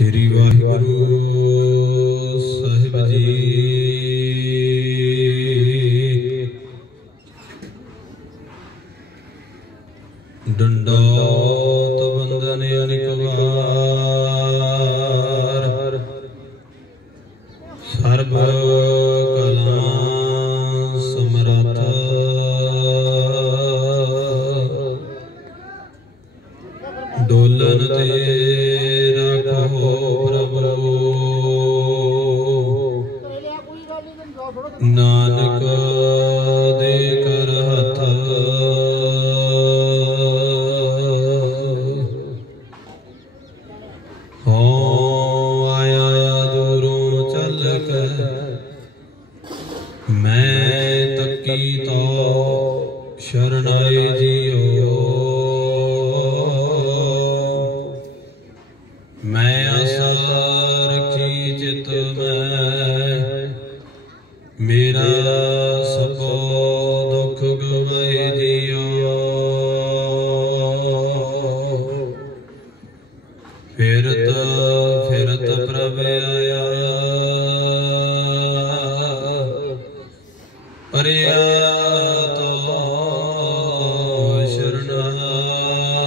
श्री वाहिगुरु साहिब जी। दंडोत बंदन अनेक बार, सर्ब कला समरथ डोलन ते रखो प्रभु। नानक दे कर हथ हो आया दूरों चल कर मैं तकी तो शरणाई जियो। मैं आशा रखी चित में मेरा सबो दुख गवाए जियो। फिरत फिरत प्रभ आया परिया तो शरणाई।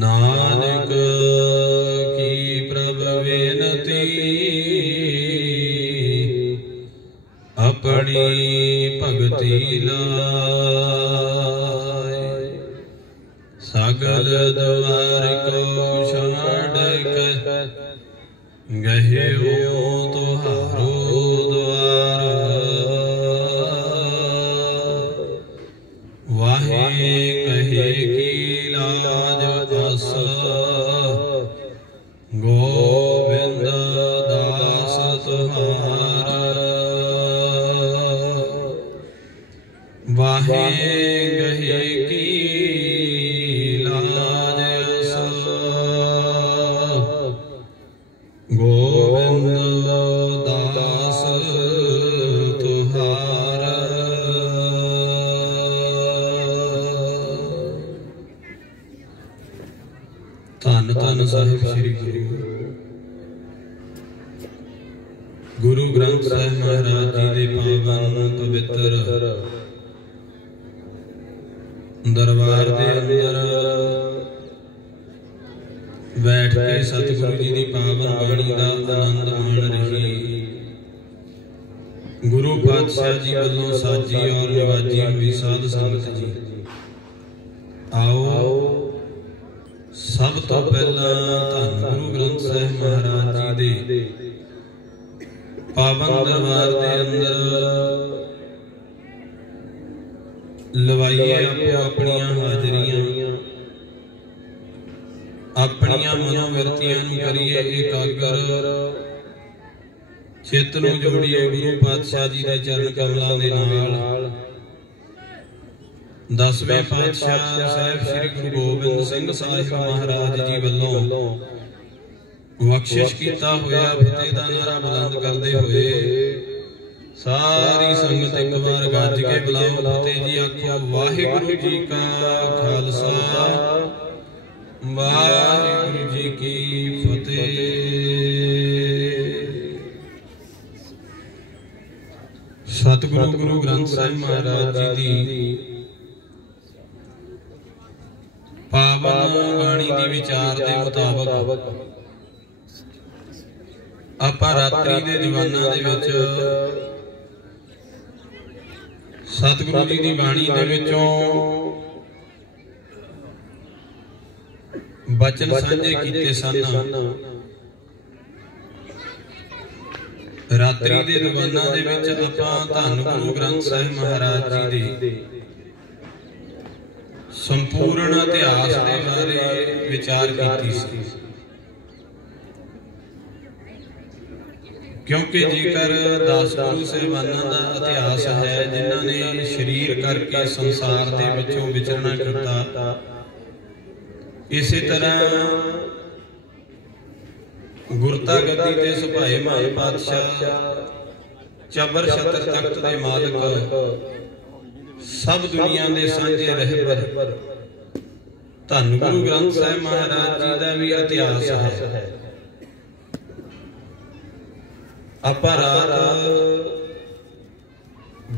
नानक की प्रभ बेनती अपनी भगति लाए। सगल द्वार को छाड़ गहे हो तुहारो द्वार। वाहे कहे की लाज आसा गोविंद दास तुम्हारा। वाहे कहे की लाज आसा गोविंद दास तुम्हारा। धन धन साहिब श्री गुरु ग्रंथ साहिब महाराज जी दे पावन पवित्र दरबार दे अंदर बैठ के सतगुरु जी की पावन बाणी का आनंद माण रही गुरु पातशाह जी वालों साजी और निवाजी हुई साध संगत जी। आओ सब तो पहला धन गुरु ग्रंथ साहिब महाराज जी दे पावन दरबार दे अंदर लवाइए आपो अपनियां हाजरियां, अपनियां मनोवृत्तियां नूं करिए एकागर। चित्त नूं जोड़िए गुरु पातशाह जी दे चरण कमलां दे नाल। 10वें पातशाह साहिब श्री गुरु गोबिंद सिंह साहिब महाराज जी वालों बख्शिश कीता होया फतेह दा नारा बुलंद करदे होए सारी संगत एक बार गज के बुलाओ फतेह जी। आखो वाहिगुरु जी का खालसा वाहिगुरु जी की फतेह। सतगुरु गुरु ग्रंथ साहिब महाराज जी दी पावन बाणी दी विचार दे मुताबक आपां रात्रि दे दीवाना दे विच सतगुरु जी की बाणी दे विचों बचन सांझे कीते सन। रात्रि दे दीवाना दे विच आपां धन गुरु ग्रंथ साहिब महाराज जी दे संपूर्ण इतिहास के बारे विचार की सी। क्योंकि जेकर 10 गुरु साहिबानां दा इतिहास है जिन्हां ने शरीर करके संसार दे विचों विचरना कीता, इसी तरह गुरता गद्दी ते सुभाए मान पातशाह चबर छत्र तख्त दे मालिक सब दुनिया दे सांझे रहबर ਧੰਨ ਗੁਰੂ ਗ੍ਰੰਥ ਸਾਹਿਬ ਮਹਾਰਾਜ ਜੀ ਦਾ ਵੀ ਇਤਿਹਾਸ ਹੈ। ਆਪਾਂ ਰਾਤ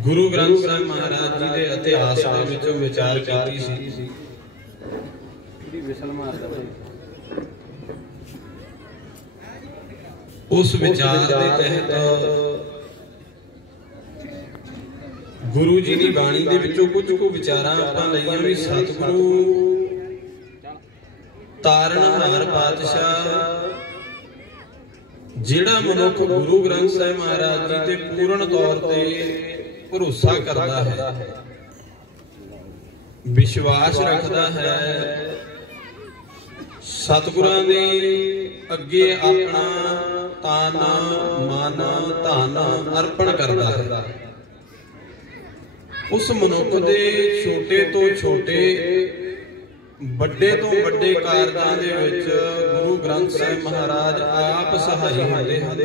ਗੁਰੂ ਗ੍ਰੰਥ ਸਾਹਿਬ ਮਹਾਰਾਜ ਜੀ ਦੇ ਇਤਿਹਾਸ ਦੇ ਵਿੱਚੋਂ ਵਿਚਾਰ ਕੀਤੀ ਸੀ। ਉਸ ਵਿਚਾਰ ਦੇ ਤਹਿਤ ਗੁਰੂ ਜੀ ਦੀ ਬਾਣੀ ਦੇ ਵਿੱਚੋਂ ਕੁਝ ਕੁ ਵਿਚਾਰਾਂ ਆਪਾਂ ਲਈਆਂ ਵੀ ਸਤਿਗੁਰੂ ਤਾਰਨਹਾਰ ਪਾਤਸ਼ਾਹ ਜਿਹੜਾ ਮਨੁੱਖ ਗੁਰੂ ਗ੍ਰੰਥ ਸਾਹਿਬ ਮਹਾਰਾਜ ਜੀ ਤੇ ਪੂਰਨ ਤੌਰ ਤੇ ਭਰੋਸਾ ਕਰਦਾ ਹੈ, ਵਿਸ਼ਵਾਸ ਰੱਖਦਾ ਹੈ, ਸਤਿਗੁਰਾਂ ਦੇ ਅੱਗੇ ਆਪਣਾ ਤਨ ਮਨ ਧਨ ਅਰਪਣ ਕਰਦਾ ਹੈ, ਉਸ ਮਨੁੱਖ ਦੇ ਛੋਟੇ ਤੋਂ ਛੋਟੇ ਵੱਡੇ ਤੋਂ ਵੱਡੇ ਕਾਰਜਾਂ ਦੇ ਵਿੱਚ ਗੁਰੂ ਗ੍ਰੰਥ ਸਾਹਿਬ ਮਹਾਰਾਜ ਆਪ ਸਹਾਈ ਹੁੰਦੇ ਹਨ।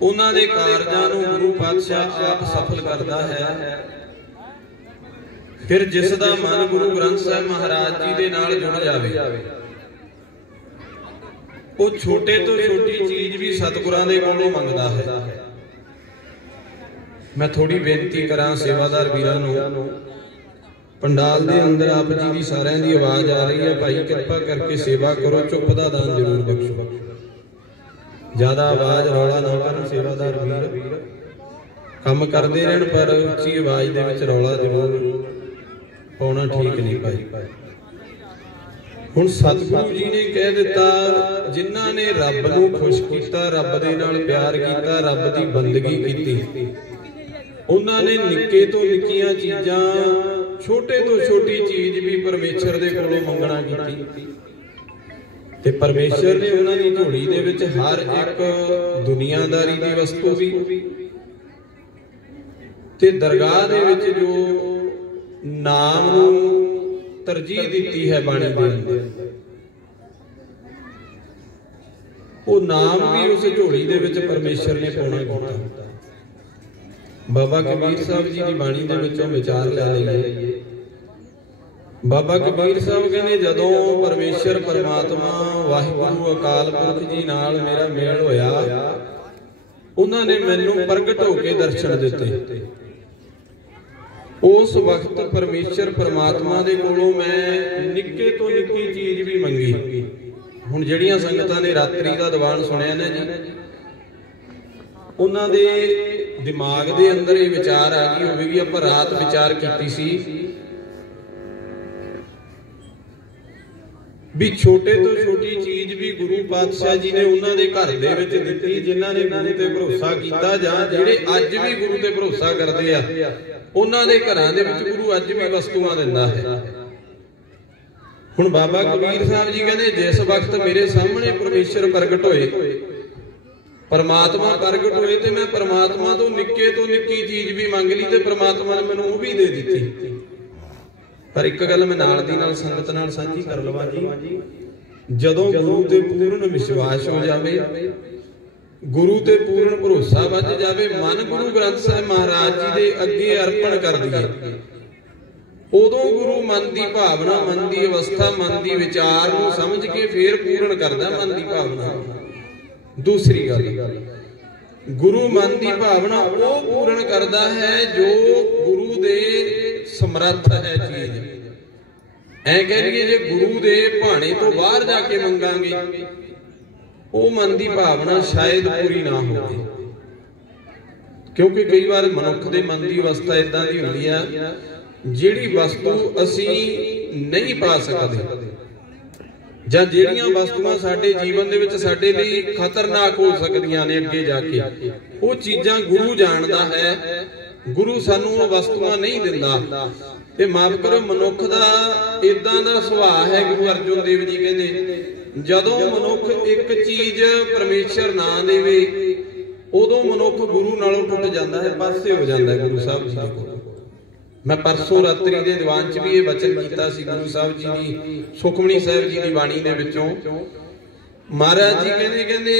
ਉਹਨਾਂ ਦੇ ਕਾਰਜਾਂ ਨੂੰ ਗੁਰੂ ਪਾਤਸ਼ਾਹ ਆਪ ਸਫਲ ਕਰਦਾ ਹੈ। ਫਿਰ ਜਿਸ ਦਾ ਮਨ ਗੁਰੂ ਗ੍ਰੰਥ ਸਾਹਿਬ ਮਹਾਰਾਜ ਜੀ ਦੇ ਨਾਲ ਜੁੜ ਜਾਵੇ, ਉਹ ਛੋਟੇ ਤੋਂ ਛੋਟੀ ਚੀਜ਼ ਵੀ ਸਤਿਗੁਰਾਂ ਦੇ ਕੋਲੋਂ ਮੰਗਦਾ ਹੈ। ਮੈਂ ਥੋੜੀ ਬੇਨਤੀ ਕਰਾਂ ਸੇਵਾਦਾਰ ਵੀਰਾਂ ਨੂੰ, ਪੰਡਾਲ ਦੇ ਅੰਦਰ ਆਪ ਜੀ ਦੀ ਸਾਰਿਆਂ ਦੀ ਆਵਾਜ਼ ਆ ਰਹੀ ਹੈ, ਭਾਈ ਕਿਰਪਾ ਕਰਕੇ ਸੇਵਾ ਕਰੋ, ਚੁੱਪ ਦਾ ਦਾਨ ਜ਼ਰੂਰ ਬਖਸ਼ੋ। ਜ਼ਿਆਦਾ ਆਵਾਜ਼ ਰੌਲਾ ਨਾ ਕਰਨ ਸੇਵਾਦਾਰ ਵੀਰ, ਕੰਮ ਕਰਦੇ ਰਹਿਣ ਪਰ ਉੱਚੀ ਆਵਾਜ਼ ਦੇ ਵਿੱਚ ਰੌਲਾ ਜ਼ਰੂਰ ਪਾਉਣਾ ਠੀਕ ਨਹੀਂ ਭਾਈ। ਹੁਣ ਸਤਿਗੁਰੂ ਜੀ ਨੇ ਕਹਿ ਦਿੱਤਾ, ਜਿਨ੍ਹਾਂ ਨੇ ਰੱਬ ਨੂੰ ਖੁਸ਼ ਕੀਤਾ, ਰੱਬ ਦੇ ਨਾਲ ਪਿਆਰ ਕੀਤਾ, ਰੱਬ ਦੀ ਬੰਦਗੀ ਕੀਤੀ, ਉਹਨਾਂ ਨੇ ਨਿੱਕੇ ਤੋਂ ਨਿੱਕੀਆਂ ਚੀਜ਼ਾਂ, ਛੋਟੇ ਤੋਂ ਛੋਟੀ ਚੀਜ਼ ਵੀ ਪਰਮੇਸ਼ਰ ਦੇ ਕੋਲੋਂ ਮੰਗਣਾ ਕੀਤੀ, ਤੇ ਪਰਮੇਸ਼ਰ ਨੇ ਉਹਨਾਂ ਦੀ ਝੋਲੀ ਦੇ ਵਿੱਚ ਹਰ ਇੱਕ ਦੁਨੀਆਦਾਰੀ ਦੀ ਵਸਤੂ ਵੀ ਤੇ ਦਰਗਾਹ ਦੇ ਵਿੱਚ ਜੋ ਨਾਮ ਨੂੰ ਤਰਜੀਹ ਦਿੱਤੀ ਹੈ ਬਾਣੀ ਦੇ ਅੰਦਰ, ਉਹ ਨਾਮ ਵੀ ਉਸ ਝੋਲੀ ਦੇ ਵਿੱਚ ਪਰਮੇਸ਼ਰ ਨੇ ਪਾਉਣਾ ਕੀਤਾ। ਬਾਬਾ ਕਬੀਰ ਸਾਹਿਬ ਜੀ ਦੀ ਬਾਣੀ ਦੇ ਵਿੱਚੋਂ ਵਿਚਾਰ ਲੈ ਲਈਏ। ਬਾਬਾ ਕਬੀਰ ਸਾਹਿਬ ਕਹਿੰਦੇ, ਜਦੋਂ ਪਰਮੇਸ਼ਰ ਪਰਮਾਤਮਾ ਵਾਹਿਗੁਰੂ ਅਕਾਲ ਪੁਰਖ ਜੀ ਨਾਲ ਮੇਰਾ ਮੇਲ ਹੋਇਆ, ਉਹਨਾਂ ਨੇ ਮੈਨੂੰ ਪ੍ਰਗਟ ਹੋ ਕੇ ਦਰਸ਼ਨ ਦਿੱਤੇ। ਉਸ ਵਕਤ ਪਰਮੇਸ਼ਰ ਪਰਮਾਤਮਾ ਦੇ ਕੋਲੋਂ ਮੈਂ ਨਿੱਕੇ ਤੋਂ ਨਿੱਕੀ ਚੀਜ਼ ਵੀ ਮੰਗੀ। ਹੁਣ ਜਿਹੜੀਆਂ ਸੰਗਤਾਂ ਨੇ ਰਾਤਰੀ ਦਾ ਦੀਵਾਨ ਸੁਣਿਆ ਨਾ ਜੀ, ਉਹਨਾਂ ਦੇ ਦਿਮਾਗ ਦੇ ਅੰਦਰ ਇਹ ਵਿਚਾਰ ਆ ਗਈ ਹੋਵੇਗੀ, ਆਪਾਂ ਰਾਤ ਵਿਚਾਰ ਕੀਤੀ ਸੀ ਵੀ ਛੋਟੇ ਤੋਂ ਛੋਟੀ ਚੀਜ਼ ਵੀ ਗੁਰੂ ਪਾਤਸ਼ਾਹ ਜੀ ਨੇ ਉਹਨਾਂ ਦੇ ਘਰ ਦੇ ਵਿੱਚ ਦਿੱਤੀ, ਜਿਨ੍ਹਾਂ ਨੇ ਗੁਰੂ ਤੇ ਭਰੋਸਾ ਕੀਤਾ, ਜਾਂ ਜਿਹੜੇ ਅੱਜ ਵੀ ਗੁਰੂ ਤੇ ਭਰੋਸਾ ਕਰਦੇ ਆ, ਉਹਨਾਂ ਦੇ ਘਰਾਂ ਦੇ ਵਿੱਚ ਗੁਰੂ ਅੱਜ ਵੀ ਵਸਤੂਆਂ ਦਿੰਦਾ ਹੈ। ਹੁਣ ਬਾਬਾ ਕਬੀਰ ਸਾਹਿਬ ਜੀ ਕਹਿੰਦੇ, ਜਿਸ ਵਕਤ ਮੇਰੇ ਸਾਹਮਣੇ ਪਰਮੇਸ਼ਰ ਪ੍ਰਗਟ ਹੋਏ, ਪਰਮਾਤਮਾ ਪ੍ਰਗਟ ਹੋਏ, ਤੇ ਮੈਂ ਪਰਮਾਤਮਾ ਤੋਂ ਨਿੱਕੇ ਤੋਂ ਨਿੱਕੀ ਚੀਜ਼ ਵੀ ਮੰਗ ਲਈ ਤੇ ਪਰਮਾਤਮਾ ਨੇ ਮੈਨੂੰ ਉਹ ਵੀ ਦੇ ਦਿੱਤੀ। ਪਰ ਇੱਕ ਗੱਲ ਮੈਂ ਨਾਲ ਦੀ ਨਾਲ ਸੰਗਤ ਨਾਲ ਸਾਂਝੀ ਕਰ ਲਵਾਂ ਜੀ, ਜਦੋਂ ਗੁਰੂ ਤੇ ਪੂਰਨ ਵਿਸ਼ਵਾਸ ਹੋ ਜਾਵੇ, ਗੁਰੂ ਤੇ ਪੂਰਨ ਭਰੋਸਾ ਵੱਜ ਜਾਵੇ, ਮਨ ਗੁਰੂ ਗ੍ਰੰਥ ਸਾਹਿਬ ਮਹਾਰਾਜ ਜੀ ਦੇ ਅੱਗੇ ਅਰਪਣ ਕਰ ਦਈਏ, ਉਦੋਂ ਗੁਰੂ ਮਨ ਦੀ ਭਾਵਨਾ, ਮਨ ਦੀ ਅਵਸਥਾ, ਮਨ ਦੀ ਵਿਚਾਰ ਨੂੰ ਸਮਝ ਕੇ ਫੇਰ ਪੂਰਨ ਕਰਦਾ ਮਨ ਦੀ ਭਾਵਨਾ। ਦੂਸਰੀ ਗੱਲ, ਗੁਰੂ ਮਨ ਦੀ ਭਾਵਨਾ ਉਹ ਪੂਰਨ ਕਰਦਾ ਹੈ ਜੋ ਗੁਰੂ ਦੇ ਸਮਰੱਥ ਹੈ ਚੀਜ਼। ਐ ਕਹਿ ਲਈਏ, ਜੇ ਗੁਰੂ ਦੇ ਭਾਣੇ ਤੋਂ ਬਾਹਰ ਜਾ ਕੇ ਮੰਗਾਂਗੇ, ਉਹ ਮਨ ਦੀ ਭਾਵਨਾ ਸ਼ਾਇਦ ਪੂਰੀ ਨਾ ਹੋਵੇ, ਕਿਉਂਕਿ ਕਈ ਵਾਰ ਮਨੁੱਖ ਦੇ ਮਨ ਦੀ ਅਵਸਥਾ ਇਦਾਂ ਦੀ ਹੁੰਦੀ ਆ, ਜਿਹੜੀ ਵਸਤੂ ਅਸੀਂ ਨਹੀਂ ਪਾ ਸਕਦੇ, ਜਾਂ ਜਿਹੜੀਆਂ ਵਸਤੂਆਂ ਸਾਡੇ ਜੀਵਨ ਦੇ ਵਿੱਚ ਸਾਡੇ ਲਈ ਖਤਰਨਾਕ ਹੋ ਸਕਦੀਆਂ ਨੇ ਅੱਗੇ ਜਾ ਕੇ, ਉਹ ਚੀਜ਼ਾਂ ਗੁਰੂ ਜਾਣਦਾ ਹੈ, ਗੁਰੂ ਸਾਨੂੰ ਉਹ ਵਸਤੂਆਂ ਨਹੀਂ ਦਿੰਦਾ। ਤੇ ਮਾਫ ਕਰੋ, ਮਨੁੱਖ ਦਾ ਇਦਾਂ ਦਾ ਸੁਭਾਅ ਹੈ, ਗੁਰੂ ਅਰਜਨ ਦੇਵ ਜੀ ਕਹਿੰਦੇ, ਜਦੋਂ ਮਨੁੱਖ ਇੱਕ ਚੀਜ਼ ਪਰਮੇਸ਼ਰ ਨਾ ਦੇਵੇ, ਉਦੋਂ ਮਨੁੱਖ ਗੁਰੂ ਨਾਲੋਂ ਟੁੱਟ ਜਾਂਦਾ ਹੈ, ਪਾਸੇ ਹੋ ਜਾਂਦਾ ਹੈ ਗੁਰੂ ਸਾਹਿਬ ਜੀ ਦੇ ਕੋਲ। ਮੈਂ ਪਰਸੋਂ ਰਾਤਰੀ ਦੇ ਦੀਵਾਨ 'ਚ ਵੀ ਇਹ ਵਚਨ ਕੀਤਾ ਸੀ ਗੁਰੂ ਸਾਹਿਬ ਜੀ ਦੀ ਸੁਖਮਨੀ ਸਾਹਿਬ ਜੀ ਦੀ ਬਾਣੀ ਦੇ ਵਿੱਚੋਂ। ਮਹਾਰਾਜ ਜੀ ਕਹਿੰਦੇ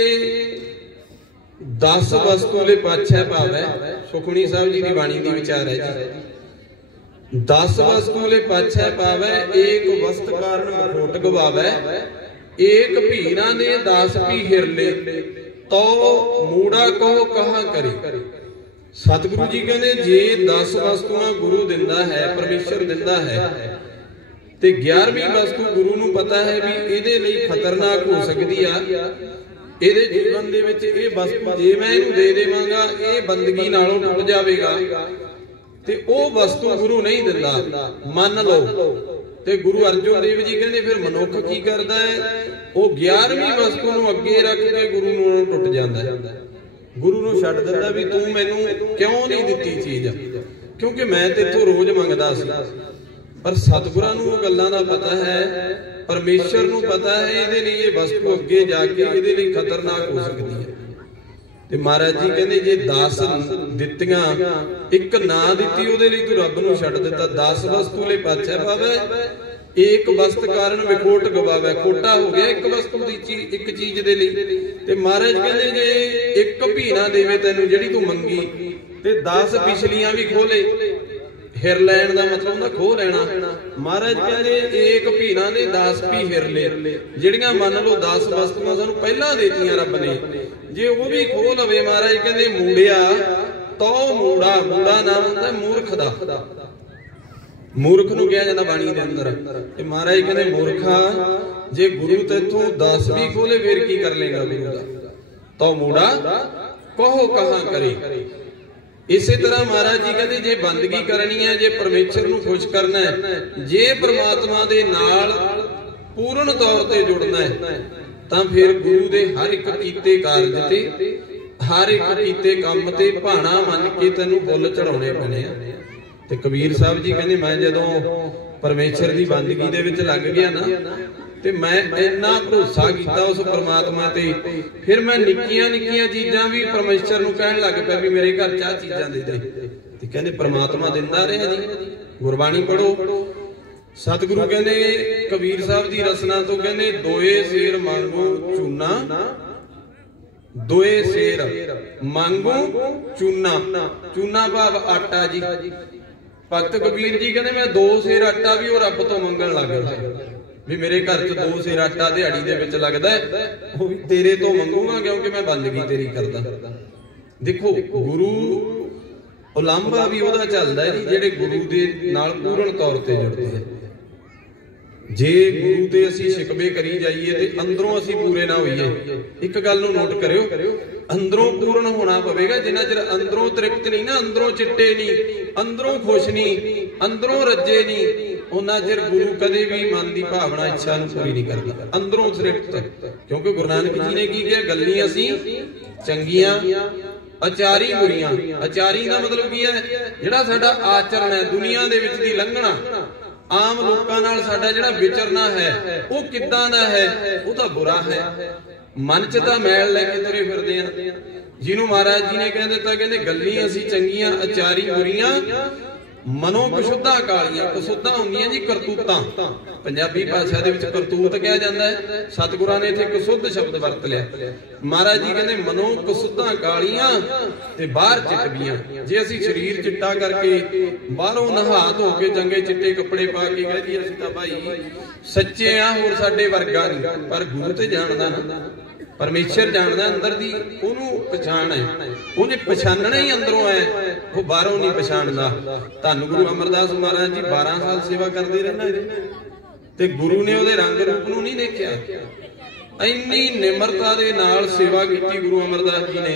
10 ਵਸਤੂ ਲੈ ਪਾਛੈ ਭਾਵੈ, ਸੁਖਮਨੀ ਸਾਹਿਬ ਜੀ ਦੀ ਬਾਣੀ ਦੀ ਵਿਚਾਰ ਹੈ ਜੀ। दस वस्तु ले पाछै पावै, एक वस्त कारण खोट गवावै। एक भीना ने दास भी हिरले, तो मूड़ा कहो कहाँ करे। सतगुरु जी कहते जे 10 वस्तुआं गुरु दिंदा है, परमेश्वर दिंदा है, ते 11वीं वस्तु गुरु नूं पता है भी इहदे लई खतरनाक हो सकदी आ, इहदे जीवन दे विच इह वस्तु जे मैं इहनूं दे देवांगा इह बंदगी नालों टुट जावेगा, ते ओह वस्तु गुरु नहीं दिंदा, मन लो। ते गुरु अर्जुन देव जी कहते फिर मनुख की करदा है, वह 11वीं वस्तु नूं अगे रख के गुरु नूं टुट जांदा है, गुरु नूं छड्ड दिंदा भी तूं मैनूं क्यों नहीं दित्ती चीज, क्योंकि मैं तेथों रोज मंगदा सी। पर सतगुरां नूं गल्लां दा पता है, परमेश्वर नूं पता है इहदे लई इह वस्तु अगे जाके इहदे लई खतरनाक हो सकदी है। ते महाराज जी कहते जे 10 दित्तियां एक ना दित्ती उहदे लई तूं रब नूं छड्ड दित्ता। 10 वस्तु लई पाछै पावै, एक वस्त कारण विखोट गवावै। खोटा हो गया एक वस्तु दी चीज, एक चीज दे लई। ते महाराज कहते जे एक भीना देवे तैनूं जिहड़ी तूं मंगी, ते 10 पिछलियां भी खोले, हिर लैण दा मतलब हुंदा खो लेना। महाराज कहते एक भीना ने 10 भी हिर ले, जिहड़ियां मान लो 10 वस्तुआं सानूं पहिलां देतियां रब ने, जे वो भी खो लवे महाराज कहते मूड़िया तो मूड़ा, मूड़ा नाम हुंदा मूर्ख दा, मूर्ख नूं किहा जांदा बाणी दे अंदर। ते महाराज कहते मूर्खा जे गुरु तैथों 10 भी खोले फिर की कर लेगा गुरु दा, तो मूड़ा कहो कहां करे। इसे तरह महाराज जी कहते जे बंदगी करनी है, जे परमेश्वर नूं खुश करना है, जे परमात्मा दे नाल पूर्ण तौर ते जुड़ना है, तां फिर गुरु दे हर एक कीते कारज ते, हर एक कीते काम ते भाणा मन के तैनूं फुੱਲ चढ़ाउणे पैणे आ। ते कबीर साहब जी कहंदे मैं जदों परमेश्वर दी बंदगी दे विच लग गया ना, ते मैं इन्ना भरोसा किया उस परमात्मा ते, फिर मैं निक्कियां निक्कियां चीजां भी परमेश्वर नूं कहण लग पिया भी मेरे घर चा चीजां दे दे। ते कहंदे परमात्मा दिंदा रहा जी, गुरबाणी पढ़ो। सतगुरु कहंदे कबीर साहब दी रसना तो कहंदे दोए सेर मांगो चूना, दोए सेर मांगो चूना, चूना भाव आटा जी। भगत कबीर जी कहंदे मैं 2 सेर आटा भी वो रब तो मंगण लग गया भी मेरे घर च 2 सेर आटा दिहाड़ी दे विच लगदा है, वो भी तेरे तो मंगूंगा क्योंकि मैं बंदगी तेरी करदा। देखो गुरु उलांभा भी ओहदा चलदा है जी जेहड़े गुरु दे नाल पूर्ण तौर ते जुड़दे हैं। जे गुरु ते असीं शिकवे करी जाइए ते अंदरों असीं पूरे ना होइए। एक गल नूं नोट करियो, अंदरों पूर्ण होना पवेगा। जिन्ना चिर अंदरों तृप्त नहीं ना, अंदरों चिट्टे नहीं, अंदरों खुश नहीं, अंदरों रज्जे नहीं, उन्ना चिर गुरु कदे भी मन की भावना इच्छा नूं पूरी नहीं करता। अंदरों तृप्त, क्योंकि गुरु नानक जी ने की किया, गल्ली असीं चंगियां अचारी बुरियां। अचारी का मतलब की है, जिहड़ा साडा आचरण है दुनिया दे विच दी लंघना, आम लोकां नाल साडा जिहड़ा विचरना है वो किदां दा है, वो तां बुरा है। मन च तां मैल लैके तुरे फिरदे आ, जिन्हों महाराज जी ने कह दिता, कहंदे गल्ली असीं चंगियां अचारी बुरियां, मनो कशुद्धा कालियां। कशुद्धा हुंदियां जी करतूतां, पंजाबी भाषा दे विच करतूत कहा जांदा है, सतगुरां ने इत्थे कशुद्ध शब्द वरत लिया। महाराज जी कहंदे मनो कशुद्धा कालियां ते बाहर चिटबियां। जे असीं शरीर चिट्टा करके बाहरों नहा धो के चंगे चिट्टे कपड़े पा के कह दईए असीं तां भाई सच्चे आ, होर साडे वर्गा नहीं, पर गुरु ते जाणदा ना, परमेश्वर जानदा अंदर दी ओनू पछाण है, ओने पछाणना ही अंदरों है, वो बाहरों नहीं पछाणदा। धन गुरु अमरदास महाराज जी 12 साल सेवा करते रहना ते गुरु ने ओदे रंग रूप नूं नहीं देखिया। इन्नी निमरता दे नाल सेवा की गुरु अमरदास जी ने,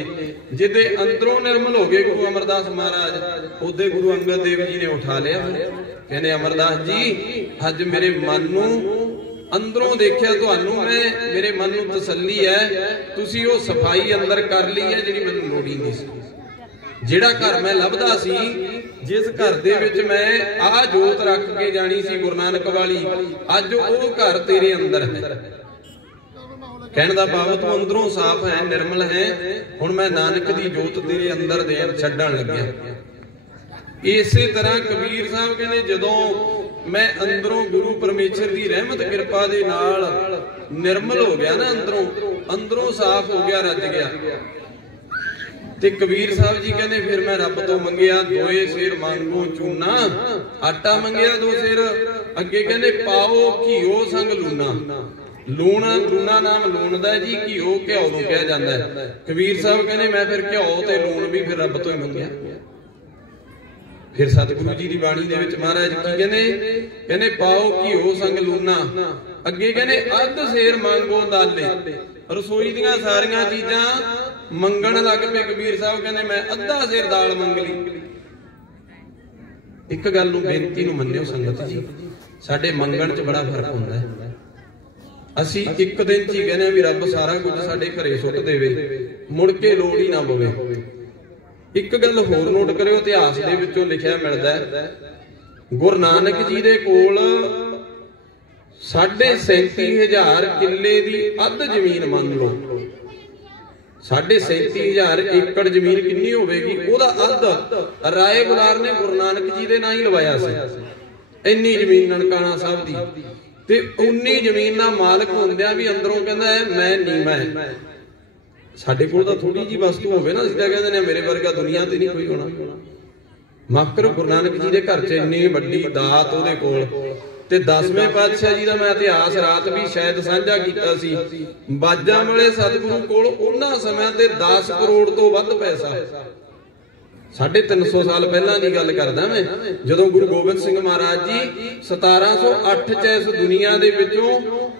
जिदे अंदरों निर्मल हो गए गुरु अमरदास महाराज, ओदे गुरु अंगद देव जी ने उठा लिया। कहने अमरदास जी अज मेरे मन नूं अंदरों देखिया, तुहानू मैं मेरे मन नूं तसल्ली है, तुसी वो सफाई अंदर कर ली है जिहड़ी मैनूं लोड़ी नहीं सी। जिहड़ा घर मैं लभदा सी, जिस घर दे विच मैं आ जोत रख के जानी सी गुरु नानक वाली, अज वो घर तेरे अंदर है। कहण दा भाव तू अंदरों साफ है, निर्मल है, हुण मैं नानक दी जोत तेरे अंदर दे छड्डण लग्या। इसे तरह कबीर साहब कहने जदों मैं अंदरों गुरु परमेश्वर की रहमत कृपा दे नाल निर्मल हो गया ना, अंदरों साफ हो गया, रज गया, ते कबीर साहब जी कहने फिर मैं रब तो मंगिया दोए सिर मांगो चूना, आटा मंगिया 2 सिर, अगे कहने पाओ घीओ संग लूना। लूण लूना नाम लूण दा जी, घीओ घ्यो नूं कहा जांदा है। कबीर साहब कहने मैं फिर घ्यो ते लूण भी फिर रब तो ही मंगिया। फिर सतगुरु जी की बाणी दे विच महाराज की कहने, कहने पाओ घीओ संग लूना, अगे कहने अध सेर मांगो दाले। रसोई दियां सारियां चीजां मंगण लग पे कबीर साहब कहने मैं अद्धा सेर दाल मंग ली। एक गल नूं बेनती नूं मन्नियो संगत जी, साडे मंगण च बड़ा फर्क हुंदा है। असीं एक दिन च ही कहने भी रब सारा कुछ साडे घरे सुट देवे, मुड़ के लोड़ ही ना पवे। एक गल होर नोट करियो, इतिहास दे विचों लिखिया मिलदा है गुरु नानक जी दे कोल 37,500 किले दी अध जमीन मान लो, 37,500 एकड़ जमीन कितनी होगी, ओदा अध राय बुलार ने गुरु नानक जी दे नाम ही लवाया सी। इन्नी जमीन ननकाना साहब दी, ते उन्नी जमीन दा मालक हुंदियां भी अंदरों कहंदा है मैं नीवा है। साडे कोल तां थोड़ी जी वस्तु होवे ना, असीं तां कहंदे ने मेरे वर्गा दुनिया ते नहीं कोई होना। माफ करो, गुरु नानक जी दे घर च इन्नी वड्डी दात ओहदे कोल। ते 10वें पातशाह जी दा मैं इतिहास रात भी शायद साझा कीता सी। बाजां वाले सतगुरु कोल उन्हां समय ते 10 करोड़ तो वध पैसा, 350 साल पहलां दी गल करदा मैं, जदों गुरु गोबिंद सिंह महाराज जी 1708 च इस दुनिया दे विचों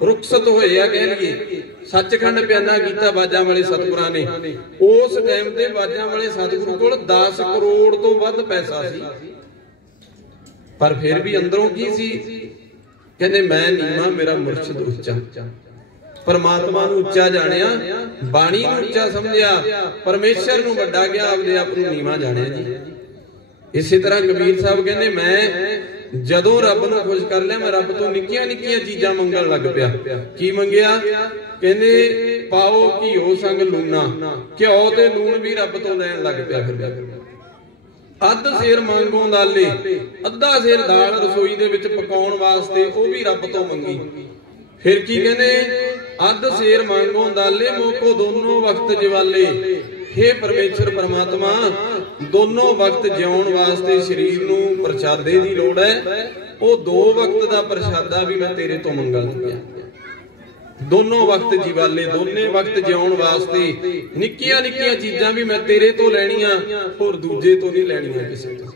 रुखसत होए आ, कह लईए सचखंड प्याना कीता बाजां वाले सतगुरां ने। उस टाइम ते बाजां वाले सतगुरु कोल 10 करोड़ तो वध पैसा सी, पर फिर भी अंदरों की सी, कहने मैं नीवा मेरा मुर्शद उच्चा। परमात्मा नूं उच्चा जानिया, बाणी नूं उच्चा समझिया, परमेश्वर नूं वड्डा गया, आपदे आप नूं नीवा जानिया जी। इसी तरह कबीर साहब कहने मैं जदों रब नूं खुश कर लिया, मैं रब तो निक्कियां निक्कियां चीजां मंगण लग पिया। की मंगिया? कहने पाओ घीओ संग लूना, घ्यो ते लूण भी रब तो लैण लग पिया। फिर अध सेर मांगो दाले, अद्धा सेर दाल रसोई दे विच पकाउण वास्ते ओ भी रब तो मंगी। फिर की कहने अध सेर मांगो दाले, मोको दोनों वक्त जवाले। हे परमेश्वर परमात्मा, दोनों वक्त जिउण वास्ते शरीर नूं प्रसादे दी लोड़ है, ओ 2 वक्त दा प्रसादा भी मैं तेरे तो मंगण लग्या। दोनों वक्त जीवाले, दोने वक्त जिउण वास्ते निक्कियां निक्कियां चीजां भी मैं तेरे तो लैणियां, होर दूजे तो नहीं लैणियां किसी तो।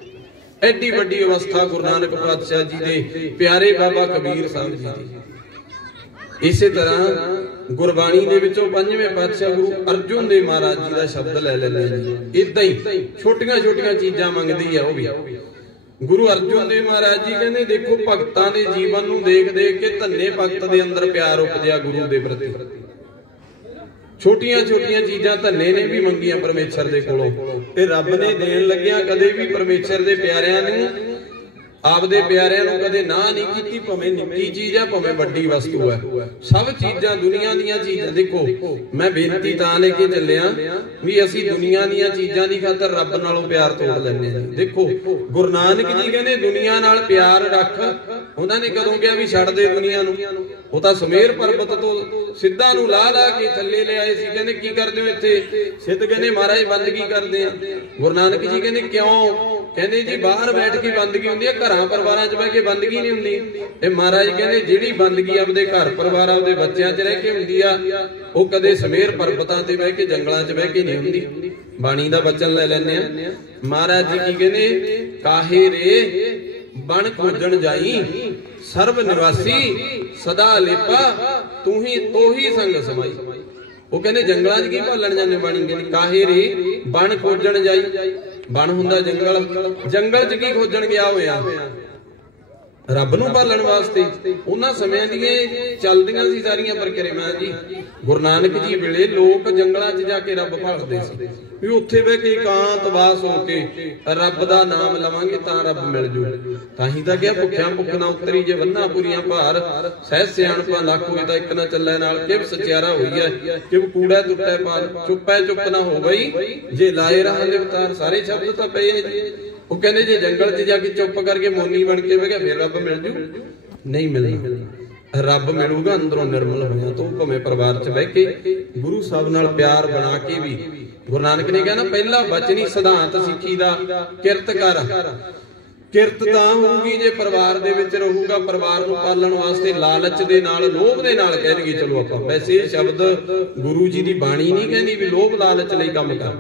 एडी वड्डी अवस्था गुरु नानक पातशाह जी दे प्यारे बाबा कबीर साहब जी दी। इसे तरह गुरबाणी दे विचों 5वें पातशाह गुरु अर्जुन देव महाराज जी दा शब्द लै लैंदे जी। इदां ही छोटियां छोटियां चीजां मंगदी है वो भी। गुरु अर्जुन देव महाराज जी कहने देखो भगतां दे जीवन नूं देख देख के धन्ने भगत दे अंदर प्यार उपजिया गुरु दे प्रति। छोटियां छोटियां चीजां धन्ने ने भी मंगियां परमेश्वर दे कोलों, ते रब ने देण लग्गिया कदे भी परमेश्वर दे प्यारियां नूं, आपदे प्यारियां नूं कदे ना नहीं कीती, भावें निक्की चीज है भावें वड्डी वस्तु है। सब चीजां दुनिया दीयां चीजां, देखो मैं बेनती तां लेके चलिया भी असीं दुनिया दीयां चीजां दी खातर रब नालों प्यार तोड़ लैंदे हां। देखो गुरु नानक जी कहंदे दुनिया नाल प्यार रख, उन्हां ने कदों कहा भी छड्ड दे दुनिया नूं? ਉਹ ਤਾਂ ਸਮੇਰ ਪਰਬਤ ਤੋਂ ਸਿੱਧਾ ਨੂੰ ਲਾ ਲਾ ਕੇ ਥੱਲੇ ਲੈ ਆਏ ਸੀ। ਕਹਿੰਦੇ ਕੀ ਕਰਦੇ ਹੋ ਇੱਥੇ? ਸਿੱਧ ਕਹਿੰਦੇ ਮਹਾਰਾਜ ਬੰਦਗੀ ਕਰਦੇ ਆ। ਗੁਰੂ ਨਾਨਕ ਜੀ ਕਹਿੰਦੇ ਕਿਉਂ? ਕਹਿੰਦੇ ਜੀ ਬਾਹਰ ਬੈਠ ਕੇ ਬੰਦਗੀ ਹੁੰਦੀ ਹੈ, ਘਰਾਂ ਪਰਿਵਾਰਾਂ 'ਚ ਬਹਿ ਕੇ ਬੰਦਗੀ ਨਹੀਂ ਹੁੰਦੀ। ਇਹ ਮਹਾਰਾਜ ਕਹਿੰਦੇ ਜਿਹੜੀ ਬੰਦਗੀ ਆਪਦੇ ਘਰ ਪਰਿਵਾਰ ਆਪਦੇ ਬੱਚਿਆਂ 'ਚ ਰਹਿ ਕੇ ਹੁੰਦੀ ਆ, ਉਹ ਕਦੇ ਸਮੇਰ ਪਰਬਤਾਂ ਤੇ ਬਹਿ ਕੇ ਜੰਗਲਾਂ 'ਚ ਬਹਿ ਕੇ ਨਹੀਂ ਹੁੰਦੀ। ਬਾਣੀ ਦਾ ਬਚਨ ਲੈ ਲੈਂਦੇ ਆ। ਮਹਾਰਾਜ ਜੀ ਕੀ ਕਹਿੰਦੇ? ਕਾਹੇ ਰੇ बण खोजन जाई सर्व निवासी सदा लेपा तू ही संग समाई। वो कहने जंगलां च की भालण जाने? बाणी कहंदी काहे रे बण खोजन जाई। बण हुंदा जंगल, जंगल च की खोजन गया होया? रब नूं भालण वास्ते। उन्हां समयां दी चलदियां सी सारियां प्रक्रियावां जी। गुरु नानक जी वेले लोग जंगलां च जाके रब भालदे सी भी उत्थे बह के एकांत वास होके रब दा नाम लवांगे तां रब मिल जू। तां ही तां कहा भुखियां भुख ना उतरी जे वन्ना पुरियां भार, सहज सियाणपा लख होए तां इक ना चलै नाल। किव सचियारा होई है किव कूड़ा टुटै पाल, चुप्पै चुप ना हो गई जे लाए राह लिवतार। सारे शब्द तां पए जी। वो कहने जे जंगल च जाके चुप करके मोनी बन के बह गया फिर रब मिल जू? नहीं मिलना। रब मिलूगा अंदरों निर्मल होया। तो भावें परिवार च बह के गुरु साहब नाल प्यार बना के भी, गुरु नानक ने कहा ना पहला बचनी सिद्धांत सिੱਖੀ ਦਾ किरत कर। किरत तां होगी जे परिवार दे विच रहूगा। परिवार नूं पालण वास्ते लालच दे नाल, लोभ दे नाल कह दईए चलो आपां, वैसे ये शब्द गुरु जी दी बाणी नहीं कहंदी भी लोभ लालच लई काम कर।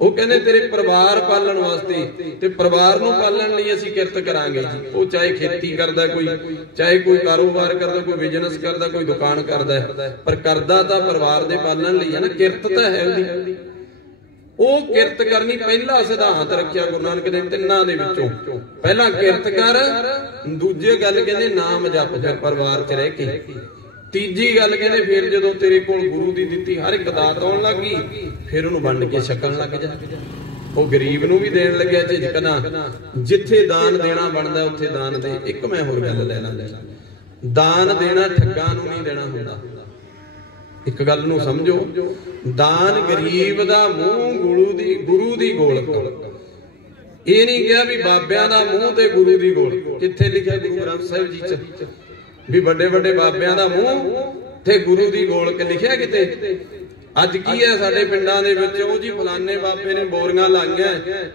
वो कहने तेरे परिवार पालण वास्ते ते परिवार नूं पालण लई असीं किरत करांगे जी। वो चाहे खेती करदा कोई, चाहे कोई कारोबार करदा, कोई बिजनेस करदा, कोई दुकान करदा, पर करदा तां परिवार दे पालण लई है ना। किरत तां है उहदी, ਉਹ ਕਿਰਤ ਕਰਨੀ ਪਹਿਲਾ ਸਿਧਾਂਤ ਰੱਖਿਆ ਗੁਰੂ ਨਾਨਕ ਦੇ ਤਿੰਨਾਂ ਦੇ ਵਿੱਚੋਂ। ਪਹਿਲਾਂ ਕਿਰਤ ਕਰ, ਦੂਜੀ ਗੱਲ ਕਹਿੰਦੇ ਨਾਮ ਜਪ ਫਿਰ ਪਰਿਵਾਰ 'ਚ ਰਹਿ ਕੇ, ਤੀਜੀ ਗੱਲ ਕਹਿੰਦੇ ਫਿਰ ਜਦੋਂ ਤੇਰੇ ਕੋਲ ਗੁਰੂ ਦੀ ਦਿੱਤੀ ਹਰ ਇੱਕ ਦਾਤ ਆਉਣ ਲੱਗੀ ਫਿਰ ਉਹਨੂੰ ਵੰਡ ਕੇ ਛਕਣ ਲੱਗ ਜਾ। ਉਹ ਗਰੀਬ ਨੂੰ ਵੀ ਦੇਣ ਲੱਗਿਆ ਝਿਜਕਣਾ, ਜਿੱਥੇ ਦਾਨ ਦੇਣਾ ਬਣਦਾ ਉੱਥੇ ਦਾਨ ਦੇ। ਇੱਕ ਮੈਂ ਹੋਰ ਗੱਲ ਲੈ ਲਾਂ, ਦਾਨ ਦੇਣਾ ਠੱਗਾਂ ਨੂੰ ਨਹੀਂ ਦੇਣਾ ਹੁੰਦਾ। ਇੱਕ ਗੱਲ ਨੂੰ ਸਮਝੋ, ਦਾਨ ਗਰੀਬ ਦਾ ਮੂੰਹ ਗੁਰੂ ਦੀ ਗੋਲਕ। ਇਹ ਨਹੀਂ ਕਿਹਾ ਵੀ ਬਾਬਿਆਂ ਦਾ ਮੂੰਹ ਤੇ ਗੁਰੂ ਦੀ ਗੋਲਕ। ਕਿੱਥੇ ਲਿਖਿਆ ਗੁਰੂ ਗ੍ਰੰਥ ਸਾਹਿਬ ਜੀ 'ਚ ਵੀ ਵੱਡੇ ਵੱਡੇ ਬਾਬਿਆਂ ਦਾ ਮੂੰਹ ਤੇ ਗੁਰੂ ਦੀ ਗੋਲਕ ਲਿਖਿਆ ਕਿਤੇ? ਅੱਜ ਕੀ ਹੈ ਸਾਡੇ ਪਿੰਡਾਂ ਦੇ ਵਿੱਚ, ਉਹ ਜੀ ਫਲਾਨੇ ਬਾਬੇ ਨੇ ਬੋਰੀਆਂ ਲਾਈਆਂ,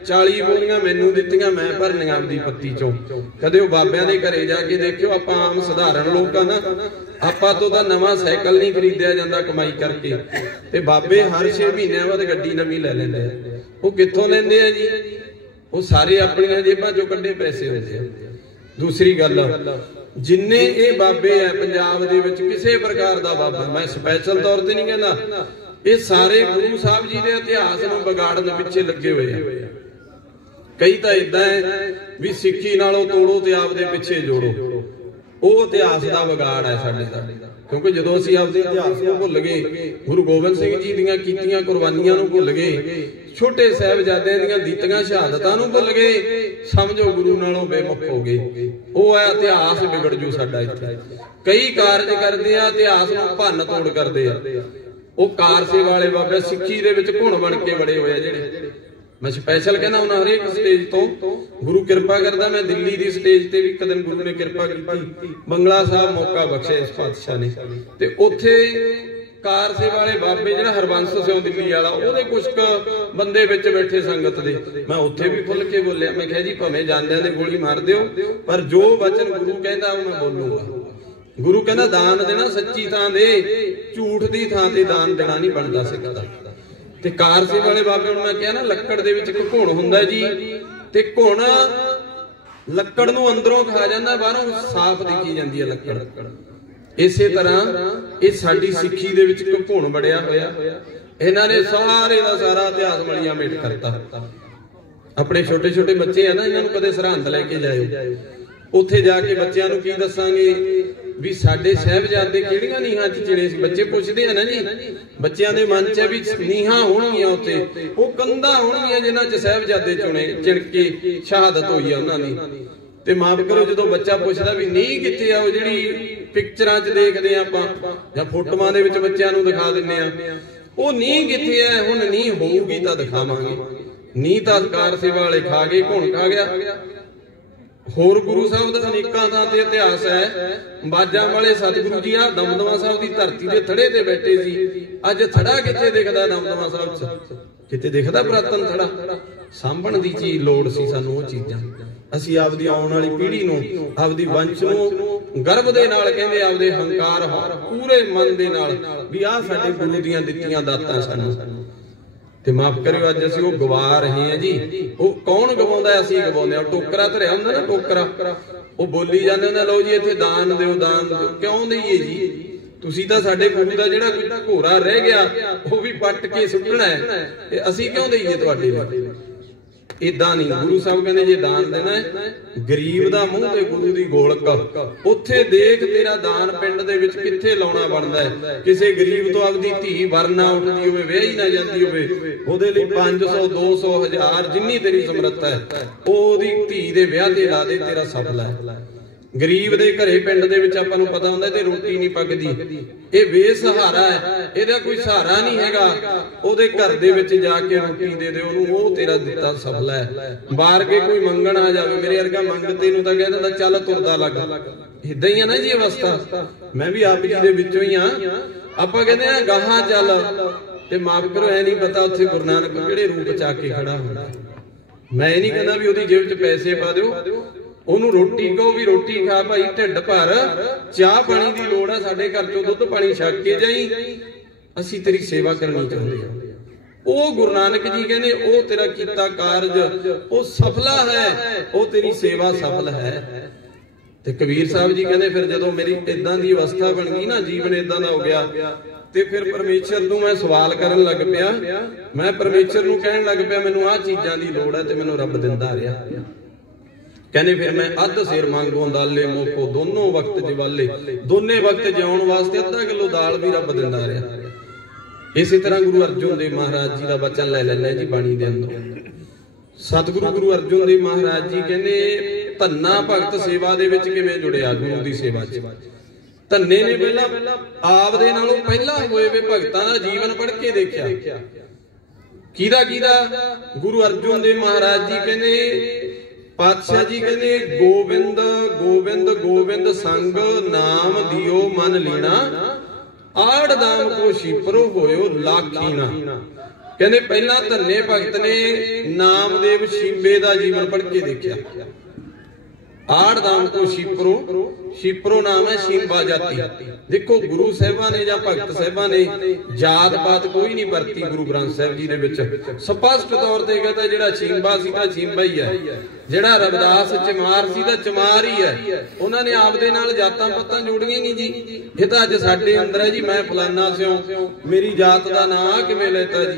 40 ਬੋਰੀਆਂ ਮੈਨੂੰ ਦਿੱਤੀਆਂ, ਮੈਂ ਭਰਨੀਆਂ ਆਪਦੀ ਪੱਤੀ ਚੋਂ। ਕਦੇ ਉਹ ਬਾਬਿਆਂ ਦੇ ਘਰੇ ਜਾ ਕੇ ਦੇਖਿਓ। ਆਪਾਂ ਆਮ ਸਧਾਰਨ ਲੋਕ ਆ ਨਾ, ਆਪਾਂ ਤੋਂ ਤਾਂ ਨਵਾਂ ਸਾਈਕਲ ਨਹੀਂ ਖਰੀਦਿਆ ਜਾਂਦਾ ਕਮਾਈ ਕਰਕੇ, ਤੇ ਬਾਬੇ ਹਰ 6 ਮਹੀਨਿਆਂ ਬਾਅਦ ਗੱਡੀ ਨਵੀਂ ਲੈ ਲੈਂਦੇ ਆ। ਉਹ ਕਿੱਥੋਂ ਲੈਂਦੇ ਆ ਜੀ? ਉਹ ਸਾਰੇ ਆਪਣੀਆਂ ਜੇਬਾਂ ਚੋਂ ਕੱਢੇ ਪੈਸੇ ਹੁੰਦੇ ਆ। ਦੂਸਰੀ ਗੱਲ, ਜਿੰਨੇ ਇਹ ਬਾਬੇ ਆ ਪੰਜਾਬ ਦੇ ਵਿੱਚ, ਕਿਸੇ ਪ੍ਰਕਾਰ ਦਾ ਬਾਬਾ, ਮੈਂ ਸਪੈਸ਼ਲ ਤੌਰ ਤੇ ਨਹੀਂ ਕਹਿੰਦਾ, ਇਹ ਸਾਰੇ ਗੁਰੂ ਸਾਹਿਬ ਜੀ ਦੇ ਇਤਿਹਾਸ ਨੂੰ ਵਿਗਾੜਨ ਪਿੱਛੇ ਲੱਗੇ ਹੋਏ ਆ। ਕਈ ਤਾਂ ਇਦਾਂ ਹੈ ਵੀ ਸਿੱਖੀ ਨਾਲੋਂ ਤੋੜੋ ਤੇ ਆਪਦੇ ਪਿੱਛੇ ਜੋੜੋ। ਉਹ ਇਤਿਹਾਸ ਦਾ ਵਿਗਾੜ ਹੈ ਸਾਡੇ ਦਾ, ਕਿਉਂਕਿ ਜਦੋਂ ਅਸੀਂ ਆਪਦੇ ਇਤਿਹਾਸ ਨੂੰ ਭੁੱਲ ਗਏ, ਗੁਰੂ ਗੋਬਿੰਦ ਸਿੰਘ ਜੀ ਦੀਆਂ ਕੀਤੀਆਂ ਕੁਰਬਾਨੀਆਂ ਨੂੰ ਭੁੱਲ ਗਏ, ਛੋਟੇ ਸਾਹਿਬਜ਼ਾਦਿਆਂ ਦੀਆਂ ਦਿੱਤੀਆਂ ਸ਼ਹਾਦਤਾਂ ਨੂੰ ਭੁੱਲ ਗਏ, ਸਮਝੋ ਗੁਰੂ ਨਾਲੋਂ ਬੇਮੁਖ ਹੋ ਗਏ। ਉਹ ਹੈ ਇਤਿਹਾਸ ਵਿਗੜ ਜੂ ਸਾਡਾ। ਇੱਥੇ ਕਈ ਕਾਰਜ ਕਰਦੇ ਆ, ਇਤਿਹਾਸ ਨੂੰ ਭੰਨ ਤੋੜ ਕਰਦੇ ਆ। ਉਹ ਕਾਰ ਸੇਵਾ ਵਾਲੇ ਬਾਬੇ ਸਿੱਖੀ ਦੇ ਵਿੱਚ ਘੁਣ ਬਣ ਕੇ ਬੜੇ ਹੋਏ ਆ ਜਿਹੜੇ। ਮੈਂ ਸਪੈਸ਼ਲ ਕਹਿੰਦਾ ਉਹਨਾਂ ਹਰੇਕ ਸਟੇਜ ਤੋਂ ਗੁਰੂ ਕਿਰਪਾ ਕਰਦਾ। ਮੈਂ ਦਿੱਲੀ ਦੀ ਸਟੇਜ ਤੇ ਵੀ ਇੱਕ ਦਿਨ ਗੁਰੂ ਨੇ ਕਿਰਪਾ ਕੀਤੀ, ਬੰਗਲਾ ਸਾਹਿਬ ਮੌਕਾ ਬਖਸ਼ਿਆ ਇਸ ਪਾਤਸ਼ਾਹ ਨੇ, ਤੇ ਉੱਥੇ ਕਾਰ ਸੇਵਾ ਵਾਲੇ ਬਾਬੇ ਜਿਹੜਾ ਹਰਬੰਸ ਸਿੰਘ ਦਿੱਲੀ ਵਾਲਾ, ਉਹਦੇ ਕੁਝ ਬੰਦੇ ਵਿੱਚ ਬੈਠੇ ਸੰਗਤ ਦੇ। ਮੈਂ ਉੱਥੇ ਵੀ ਖੁੱਲ ਕੇ ਬੋਲਿਆ, ਮੈਂ ਕਿਹਾ ਜੀ ਭਾਵੇਂ ਜਾਂਦਿਆਂ ਦੇ ਗੋਲੀ ਮਾਰ ਦਿਓ, ਪਰ ਜੋ ਵਚਨ ਗੁਰੂ ਕਹਿੰਦਾ ਉਹ ਮੈਂ ਬੋਲੂੰਗਾ। ਗੁਰੂ ਕਹਿੰਦਾ ਦਾਨ ਦੇਣਾ ਸੱਚੀ ਥਾਂ ਦੇ, ਝੂਠ ਦੀ ਥਾਂ ਤੇ ਦਾਨ ਦੇਣਾ ਨਹੀਂ ਬਣਦਾ ਸਿੱਖਦਾ। ਤੇ ਕਾਰ ਸੇਵਾ ਵਾਲੇ ਬਾਬੇ ਨੂੰ ਮੈਂ ਕਿਹਾ ਨਾ, ਲੱਕੜ ਦੇ ਵਿੱਚ ਇੱਕ ਘੁਣ ਹੁੰਦਾ ਜੀ, ਤੇ ਘੁਣ ਲੱਕੜ ਨੂੰ ਅੰਦਰੋਂ ਖਾ ਜਾਂਦਾ, ਬਾਹਰੋਂ ਸਾਫ਼ ਦਿਖੀ ਜਾਂਦੀ ਹੈ ਲੱਕੜ। ਇਸੇ ਤਰ੍ਹਾਂ ਇਹ ਸਾਡੀ ਸਿੱਖੀ ਦੇ ਵਿੱਚ ਇੱਕ ਘੁਣ ਬੜਿਆ ਹੋਇਆ। ਇਹਨਾਂ ਨੇ ਸਾਰੇ ਦਾ ਸਾਰਾ ਇਤਿਹਾਸ ਮਲੀਆਂ ਮੇਟ ਕਰਤਾ। ਆਪਣੇ ਛੋਟੇ ਛੋਟੇ ਬੱਚੇ ਆ ਨਾ, ਇਹਨਾਂ ਨੂੰ ਕਦੇ ਸਰਹੰਦ ਲੈ ਕੇ ਜਾਇਓ। ਉੱਥੇ ਜਾ ਕੇ ਬੱਚਿਆਂ ਨੂੰ ਕੀ ਦੱਸਾਂਗੇ ਵੀ ਸਾਡੇ ਸਾਹਿਬਜ਼ਾਦੇ ਕਿਹੜੀਆਂ ਨੀਹਾਂ 'ਚ ਚਿਣੇ ਸੀ। ਬੱਚੇ ਪੁੱਛਦੇ ਆ ਨਾ ਜੀ, ਬੱਚਿਆਂ ਦੇ ਮਨ 'ਚ ਵੀ ਨੀਹਾਂ ਹੋਣਗੀਆਂ ਉੱਥੇ, ਉਹ ਕੰਧਾਂ ਹੋਣਗੀਆਂ ਜਿਨ੍ਹਾਂ 'ਚ ਸਾਹਿਬਜ਼ਾਦੇ ਚਿਣ ਕੇ ਸ਼ਹਾਦਤ ਹੋਈ ਆ ਉਹਨਾਂ ਦੀ। ਤੇ ਮਾਫ ਕਰੋ, ਜਦੋਂ ਬੱਚਾ ਪੁੱਛਦਾ ਵੀ ਨੀਂਹ ਕਿੱਥੇ ਆ, ਉਹ ਜਿਹੜੀ ਪਿਕਚਰਾਂ 'ਚ ਦੇਖਦੇ ਆ ਆਪਾਂ ਜਾਂ ਫੋਟੋਆਂ ਦੇ ਵਿੱਚ ਬੱਚਿਆਂ ਨੂੰ ਦਿਖਾ ਦਿੰਦੇ ਆ, ਉਹ ਨੀਂਹ ਕਿੱਥੇ ਹੈ? ਹੁਣ ਨੀਂਹ ਹੋਊਗੀ ਤਾਂ ਦਿਖਾਵਾਂਗੇ। ਨੀਂਹ ਤਾਂ ਕਾਰ ਸੇਵਾ ਵਾਲੇ ਖਾ ਗਏ, ਘੁਣ ਖਾ ਗਿਆ। ਹੋਰ ਗੁਰੂ ਸਾਹਿਬ ਦਾ ਅਨੇਕਾਂ ਥਾਂ ਤੇ ਇਤਿਹਾਸ ਹੈ। ਬਾਜਾਂ ਵਾਲੇ ਸਤਿਗੁਰੂ ਜੀ ਆ ਦਮਦਮਾ ਸਾਹਿਬ ਦੀ ਧਰਤੀ ਦੇ ਥੜੇ ਤੇ ਬੈਠੇ ਸੀ। ਅੱਜ ਥੜਾ ਕਿੱਥੇ ਦਿਖਦਾ ਦਮਦਮਾ ਸਾਹਿਬ 'ਚ? ਕਿਤੇ ਦਿਖਦਾ ਪੁਰਾਤਨ ਥੜਾ? ਸਾਂਭਣ ਦੀ ਚੀਜ਼ ਲੋੜ ਸੀ ਸਾਨੂੰ ਉਹ ਚੀਜ਼ਾਂ। ਅਸੀਂ ਆਪਦੀ ਆਉਣ ਵਾਲੀ ਪੀੜ੍ਹੀ ਨੂੰ, ਆਪਦੀ ਵੰਸ਼ ਨੂੰ ਗਰਵ ਦੇ ਨਾਲ ਕਹਿੰਦੇ, ਆਪਦੇ ਹੰਕਾਰ ਪੂਰੇ ਮਨ ਦੇ ਨਾਲ ਵੀ ਆਹ ਸਾਡੇ ਗੁਰੂ ਦੀਆਂ ਦਿੱਤੀਆਂ ਦਾਤਾਂ ਸਾਨੂੰ। ਤੇ ਮਾਫ ਕਰਿਓ, ਅੱਜ ਅਸੀਂ ਉਹ ਗਵਾ ਰਹੇ ਹਾਂ ਜੀ। ਉਹ ਕੌਣ ਗਵਾਉਂਦਾ? ਅਸੀਂ ਗਵਾਉਂਦੇ ਹਾਂ। ਟੋਕਰਾ ਧਰਿਆ ਹੁੰਦਾ ਨਾ, ਟੋਕਰਾ, ਉਹ ਬੋਲੀ ਜਾਂਦੇ ਹੁੰਦੇ, ਲਓ ਜੀ ਇੱਥੇ ਦਾਨ ਦਿਓ, ਦਾਨ ਦਿਓ। ਕਿਉਂ ਦਈਏ ਜੀ? ਤੁਸੀਂ ਤਾਂ ਸਾਡੇ ਗੁਰੂ ਦਾ ਜਿਹੜਾ ਕੋਈ ਘੋੜਾ ਰਹਿ ਗਿਆ ਉਹ ਵੀ ਪੱਟ ਕੇ ਸੁੱਟਣਾ ਹੈ, ਤੇ ਅਸੀਂ ਕਿਉਂ ਦਈਏ ਤੁਹਾਡੇ ਲਈ? ਇਦਾਂ ਨਹੀਂ। ਗੁਰੂ ਸਾਹਿਬ ਕਹਿੰਦੇ ਜੇ ਦਾਨ ਦੇਣਾ ਹੈ, ਗਰੀਬ ਦਾ ਮੂੰਹ ਤੇ ਗੁਰੂ ਦੀ ਗੋਲਕ। ਉੱਥੇ ਦੇਖ ਤੇਰਾ ਦਾਨ ਪਿੰਡ ਦੇ ਵਿੱਚ ਕਿੱਥੇ ਲਾਉਣਾ ਬਣਦਾ ਹੈ। ਕਿਸੇ ਗਰੀਬ ਤੋਂ ਆਪਦੀ ਧੀ ਵਰਨਾ ਉੱਠਦੀ ਹੋਵੇ, ਵਿਆਹੀ ਨਾ ਜਾਂਦੀ ਹੋਵੇ, ਉਹਦੇ ਲਈ 500 200 1000 ਜਿੰਨੀ ਤੇਰੀ ਸਮਰੱਥਾ ਹੈ ਉਹਦੀ ਧੀ ਦੇ ਵਿਆਹ ਤੇ ਲਾ ਦੇ, ਤੇਰਾ ਸਫਲ ਹੈ। ਗਰੀਬ ਦੇ ਘਰੇ ਪਿੰਡ ਦੇ ਵਿੱਚ ਆਪਾਂ ਨੂੰ ਪਤਾ ਹੁੰਦਾ ਤੇ ਰੋਟੀ ਨਹੀਂ ਪੱਕਦੀ, ਇਹ ਬੇਸਹਾਰਾ ਹੈ, ਇਹਦਾ ਕੋਈ ਸਹਾਰਾ ਨਹੀਂ ਹੈਗਾ। ਉਹਦੇ ਘਰ ਦੇ ਵਿੱਚ ਜਾ ਕੇ ਰੋਟੀ ਦੇ ਦੇ ਉਹਨੂੰ, ਉਹ ਤੇਰਾ ਦਿੱਤਾ ਸਫਲ ਹੈ। ਬਾਹਰ ਕੇ ਕੋਈ ਮੰਗਣ ਆ ਜਾਵੇ, ਮੇਰੇ ਵਰਗਾ ਮੰਗਤੇ ਨੂੰ ਤਾਂ ਕਹਿ ਦਿੰਦਾ ਚੱਲ ਤੁਰਦਾ ਲੱਗ, इदां ही है ना जी अवस्था। मैं भी आप जी दे विचों ही हाँ। आपां कहंदे आ गाहां चल ते माफ करो, ऐ नहीं पता उत्थे गुरु नानक किहड़े रूप च आके खड़ा होंदा। मैं नहीं कहंदा भी ओहदी जेब च पैसे पा दिओ, ओनू रोटी कहो भी रोटी खा भाई, ढिड भर, चाह पानी दी लोड़ है, साडे घर चों दुੱਧ पानी छक के जाई, असीं तेरी सेवा करनी चाहुंदे हां। ਉਹ ਗੁਰੂ ਨਾਨਕ ਜੀ ਕਹਿੰਦੇ ਉਹ ਤੇਰਾ ਕੀਤਾ ਕਾਰਜ ਉਹ ਸਫਲਾ ਹੈ, ਉਹ ਤੇਰੀ ਸੇਵਾ ਸਫਲ ਹੈ। ਤੇ ਕਬੀਰ ਸਾਹਿਬ ਜੀ ਕਹਿੰਦੇ ਫਿਰ ਜਦੋਂ ਮੇਰੀ ਇਦਾਂ ਦੀ ਅਵਸਥਾ ਬਣ ਗਈ ਨਾ, ਜੀਵਨ ਇਦਾਂ ਦਾ ਹੋ ਗਿਆ, ਤੇ ਫਿਰ ਪਰਮੇਸ਼ਰ ਨੂੰ ਮੈਂ ਸਵਾਲ ਕਰਨ ਲੱਗ ਪਿਆ। ਮੈਂ ਪਰਮੇਸ਼ਰ ਨੂੰ ਕਹਿਣ ਲੱਗ ਪਿਆ ਮੈਨੂੰ ਆਹ ਚੀਜ਼ਾਂ ਦੀ ਲੋੜ ਹੈ ਤੇ ਮੈਨੂੰ ਰੱਬ ਦਿੰਦਾ ਰਿਹਾ। ਕਹਿੰਦੇ ਫਿਰ ਮੈਂ ਅੱਧ ਸਿਰ ਮੰਗੋ ਦਾਲੇ ਮੋਕੋ ਦੋਨੋਂ ਵਕਤ ਜਵਾਲੇ, ਦੋਨੇ ਵਕਤ ਜਿਉਣ ਵਾਸਤੇ ਅੱਧਾ ਕਿਲੋ ਦਾਲ ਵੀ ਰੱਬ ਦਿੰਦਾ ਰਿਹਾ। इसी तरह गुरु अर्जुन देव महाराज जी का वचन लै लैने जी बाणी दे अंदर। सतगुरु गुरु अर्जुन देव महाराज जी कहने धन्ना भगत सेवा दे विच किवें जुड़िया गुरु दी सेवा च। धन्ने ने पहला आप दे नालों पहला होए वे भगतां दा जीवन पढ़ के देखिया। किहदा किहदा गुरु अर्जुन देव महाराज जी कहने पातशाह जी कहने गोविंद गोविंद गोविंद संग नाम दियो मन लीना, आड़ दाम को शिपरो होयो लाखीना। कहने पहला धन्ने भगत ने नामदेव शिंबे दा जीवन पढ़ के देखिया। आड़ दाम को शिपरो, शिपरो नाम है शिंबा जाति। देखो गुरु साहिबा ने या भगत साहिबा ने जात पात कोई नहीं वरती गुरु ग्रंथ साहिब जी दे विच। स्पष्ट तौर ते कहता जिहड़ा शिंबा सी तां शिंबा ही है, जिहड़ा रविदास चमार सी तां चमार ही है। उन्हां ने आपदे नाल जातां पातां जोड़ियां नहीं जी। ये तां अज साडे अंदर है जी, मैं फलाना सिओ, मेरी जात दा नां किवें लेता जी,